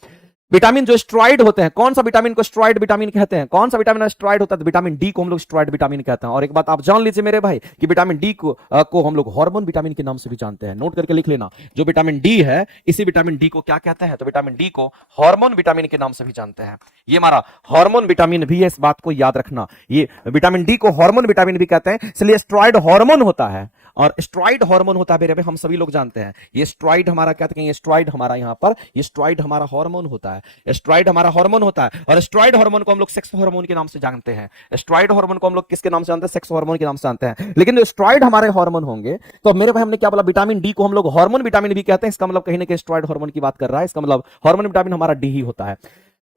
विटामिन जो स्टेरॉइड होते हैं, कौन सा विटामिन को स्टेरॉइड विटामिन कहते हैं, कौन सा विटामिन स्टेरॉइड होता है, तो विटामिन डी को हम लोग स्टेरॉइड विटामिन कहते हैं। और एक बात आप जान लीजिए मेरे भाई कि विटामिन डी को हम लोग हार्मोन विटामिन के नाम से भी जानते हैं। नोट करके लिख लेना, जो विटामिन डी है इसी विटामिन डी को क्या कहते हैं, तो विटामिन डी को हार्मोन विटामिन के नाम से भी जानते हैं। ये हमारा हार्मोन विटामिन भी है, इस बात को याद रखना। ये विटामिन डी को हार्मोन विटामिन भी कहते हैं, इसलिए स्टेरॉइड हार्मोन होता है। और स्टेरॉइड हार्मोन होता है मेरे भाई, हम सभी लोग जानते हैं। ये स्टेरॉइड हमारा क्या कहते हैं, ये स्टेरॉइड हमारा यहाँ पर, ये स्टेरॉइड हमारा हार्मोन होता है। स्टेरॉइड हमारा हार्मोन होता है, और स्टेरॉइड हार्मोन को हम लोग सेक्स हार्मोन के नाम से जानते हैं। स्टेरॉइड हार्मोन को हम लोग किसके नाम से जानते हैं, सेक्स हार्मोन के नाम से जानते हैं। लेकिन जो स्टेरॉइड हमारे हार्मोन होंगे, तो मेरे भाई हमने क्या बोला, विटामिन डी को हम लोग हार्मोन विटामिन भी कहते हैं। इसका मतलब कहीं ना कहीं स्टेरॉइड हार्मोन की बात कर रहा है, इसका मतलब हार्मोन विटामिन हमारा डी ही होता है।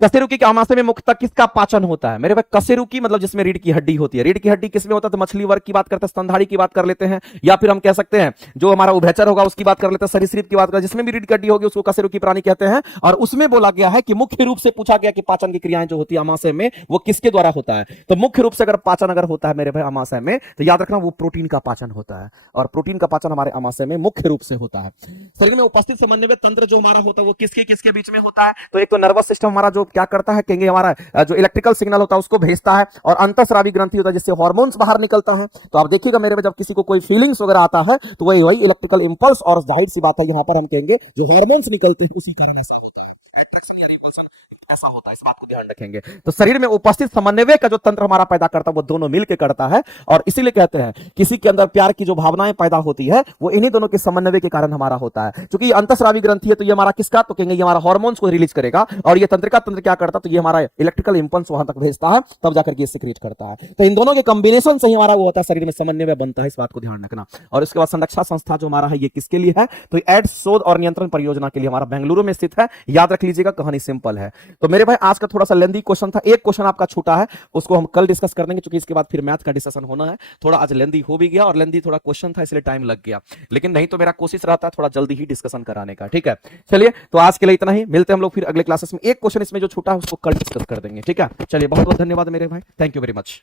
कशेरुकी के आमाशय में मुख्यतः किसका पाचन होता है, मेरे भाई कशेरुकी मतलब जिसमें रीढ़ की हड्डी होती है। रीढ़ की हड्डी किसमें होता है, तो मछली वर्ग की बात करते हैं, स्तनधारी की बात कर लेते हैं, या फिर हम कह सकते हैं जो हमारा उभयचर होगा उसकी बात कर लेते हैं, सरीसृप की बात कर, जिसमें भी रीढ़ की हड्डी होगी उसको कशेरुकी प्राणी कहते हैं। और उसमें बोला गया है कि मुख्य रूप से पूछा गया कि पाचन की क्रियाएं जो होती है आमाशय में वो किसके द्वारा होता है, तो मुख्य रूप से अगर पाचन अगर होता है मेरे भाई आमाशय में, तो याद रखना वो प्रोटीन का पाचन होता है। और प्रोटीन का पाचन हमारे आमाशय में मुख्य रूप से होता है। शरीर में उपस्थित समन्वय तंत्र जो हमारा होता है वो किसके किसके बीच में होता है, तो एक तो नर्वस सिस्टम हमारा जो क्या करता है, कहेंगे हमारा जो इलेक्ट्रिकल सिग्नल होता है उसको भेजता है, और अंतःस्रावी ग्रंथि होता है जिससे हार्मोन्स बाहर निकलता है। तो आप देखिएगा मेरे में जब किसी को कोई फीलिंग्स वगैरह आता है तो वही इलेक्ट्रिकल इंपल्स, और जाहिर सी बात है यहां पर हम कहेंगे जो हार्मोन्स निकलते हैं उसी कारण ऐसा होता है, अट्रैक्शन या रिपल्शन ऐसा होता है। इस बात को ध्यान रखेंगे। तो शरीर में उपस्थित समन्वय का जो तंत्र हमारा पैदा करता है वो दोनों मिलकर करता है, और इसीलिए कहते हैं किसी के अंदर प्यार की जो भावनाएं पैदा होती है वो इन्हीं दोनों के समन्वय के कारण हमारा होता है। क्योंकि ये अंतःस्रावी ग्रंथि है तो ये हमारा किसका, तो कहेंगे ये हमारा हार्मोन्स को रिलीज करेगा, और ये तंत्रिका तंत्र क्या करता है, तो ये हमारा इलेक्ट्रिकल इंपल्स वहां तक भेजता है, तब जाकर के सिक्रेट करता है। तो इन दोनों के कॉम्बिनेशन से ही हमारा वो होता है, शरीर में समन्वय बनता है। इस बात को ध्यान रखना। और इसके बाद संरक्षा संस्था जो हमारा है ये किसके लिए है, तो एड्स शोध और नियंत्रण परियोजना के लिए हमारा बेंगलुरु में स्थित है। याद रख लीजिएगा, कहानी सिंपल है। तो मेरे भाई आज का थोड़ा सा लेंदी क्वेश्चन था, एक क्वेश्चन आपका छूटा है, उसको हम कल डिस्कस कर देंगे, क्योंकि इसके बाद फिर मैथ का डिस्कशन होना है। थोड़ा आज लेंदी हो भी गया और लेंदी थोड़ा क्वेश्चन था, इसलिए टाइम लग गया, लेकिन नहीं तो मेरा कोशिश रहता है थोड़ा जल्दी ही डिस्कशन कराने का। ठीक है, चलिए तो आज के लिए इतना ही, मिलते हैं हम लोग फिर अगले क्लासेस में। एक क्वेश्चन इसमें जो छूटा है उसको कल डिस्कस कर देंगे। ठीक है, चलिए बहुत बहुत धन्यवाद मेरे भाई, थैंक यू वेरी मच।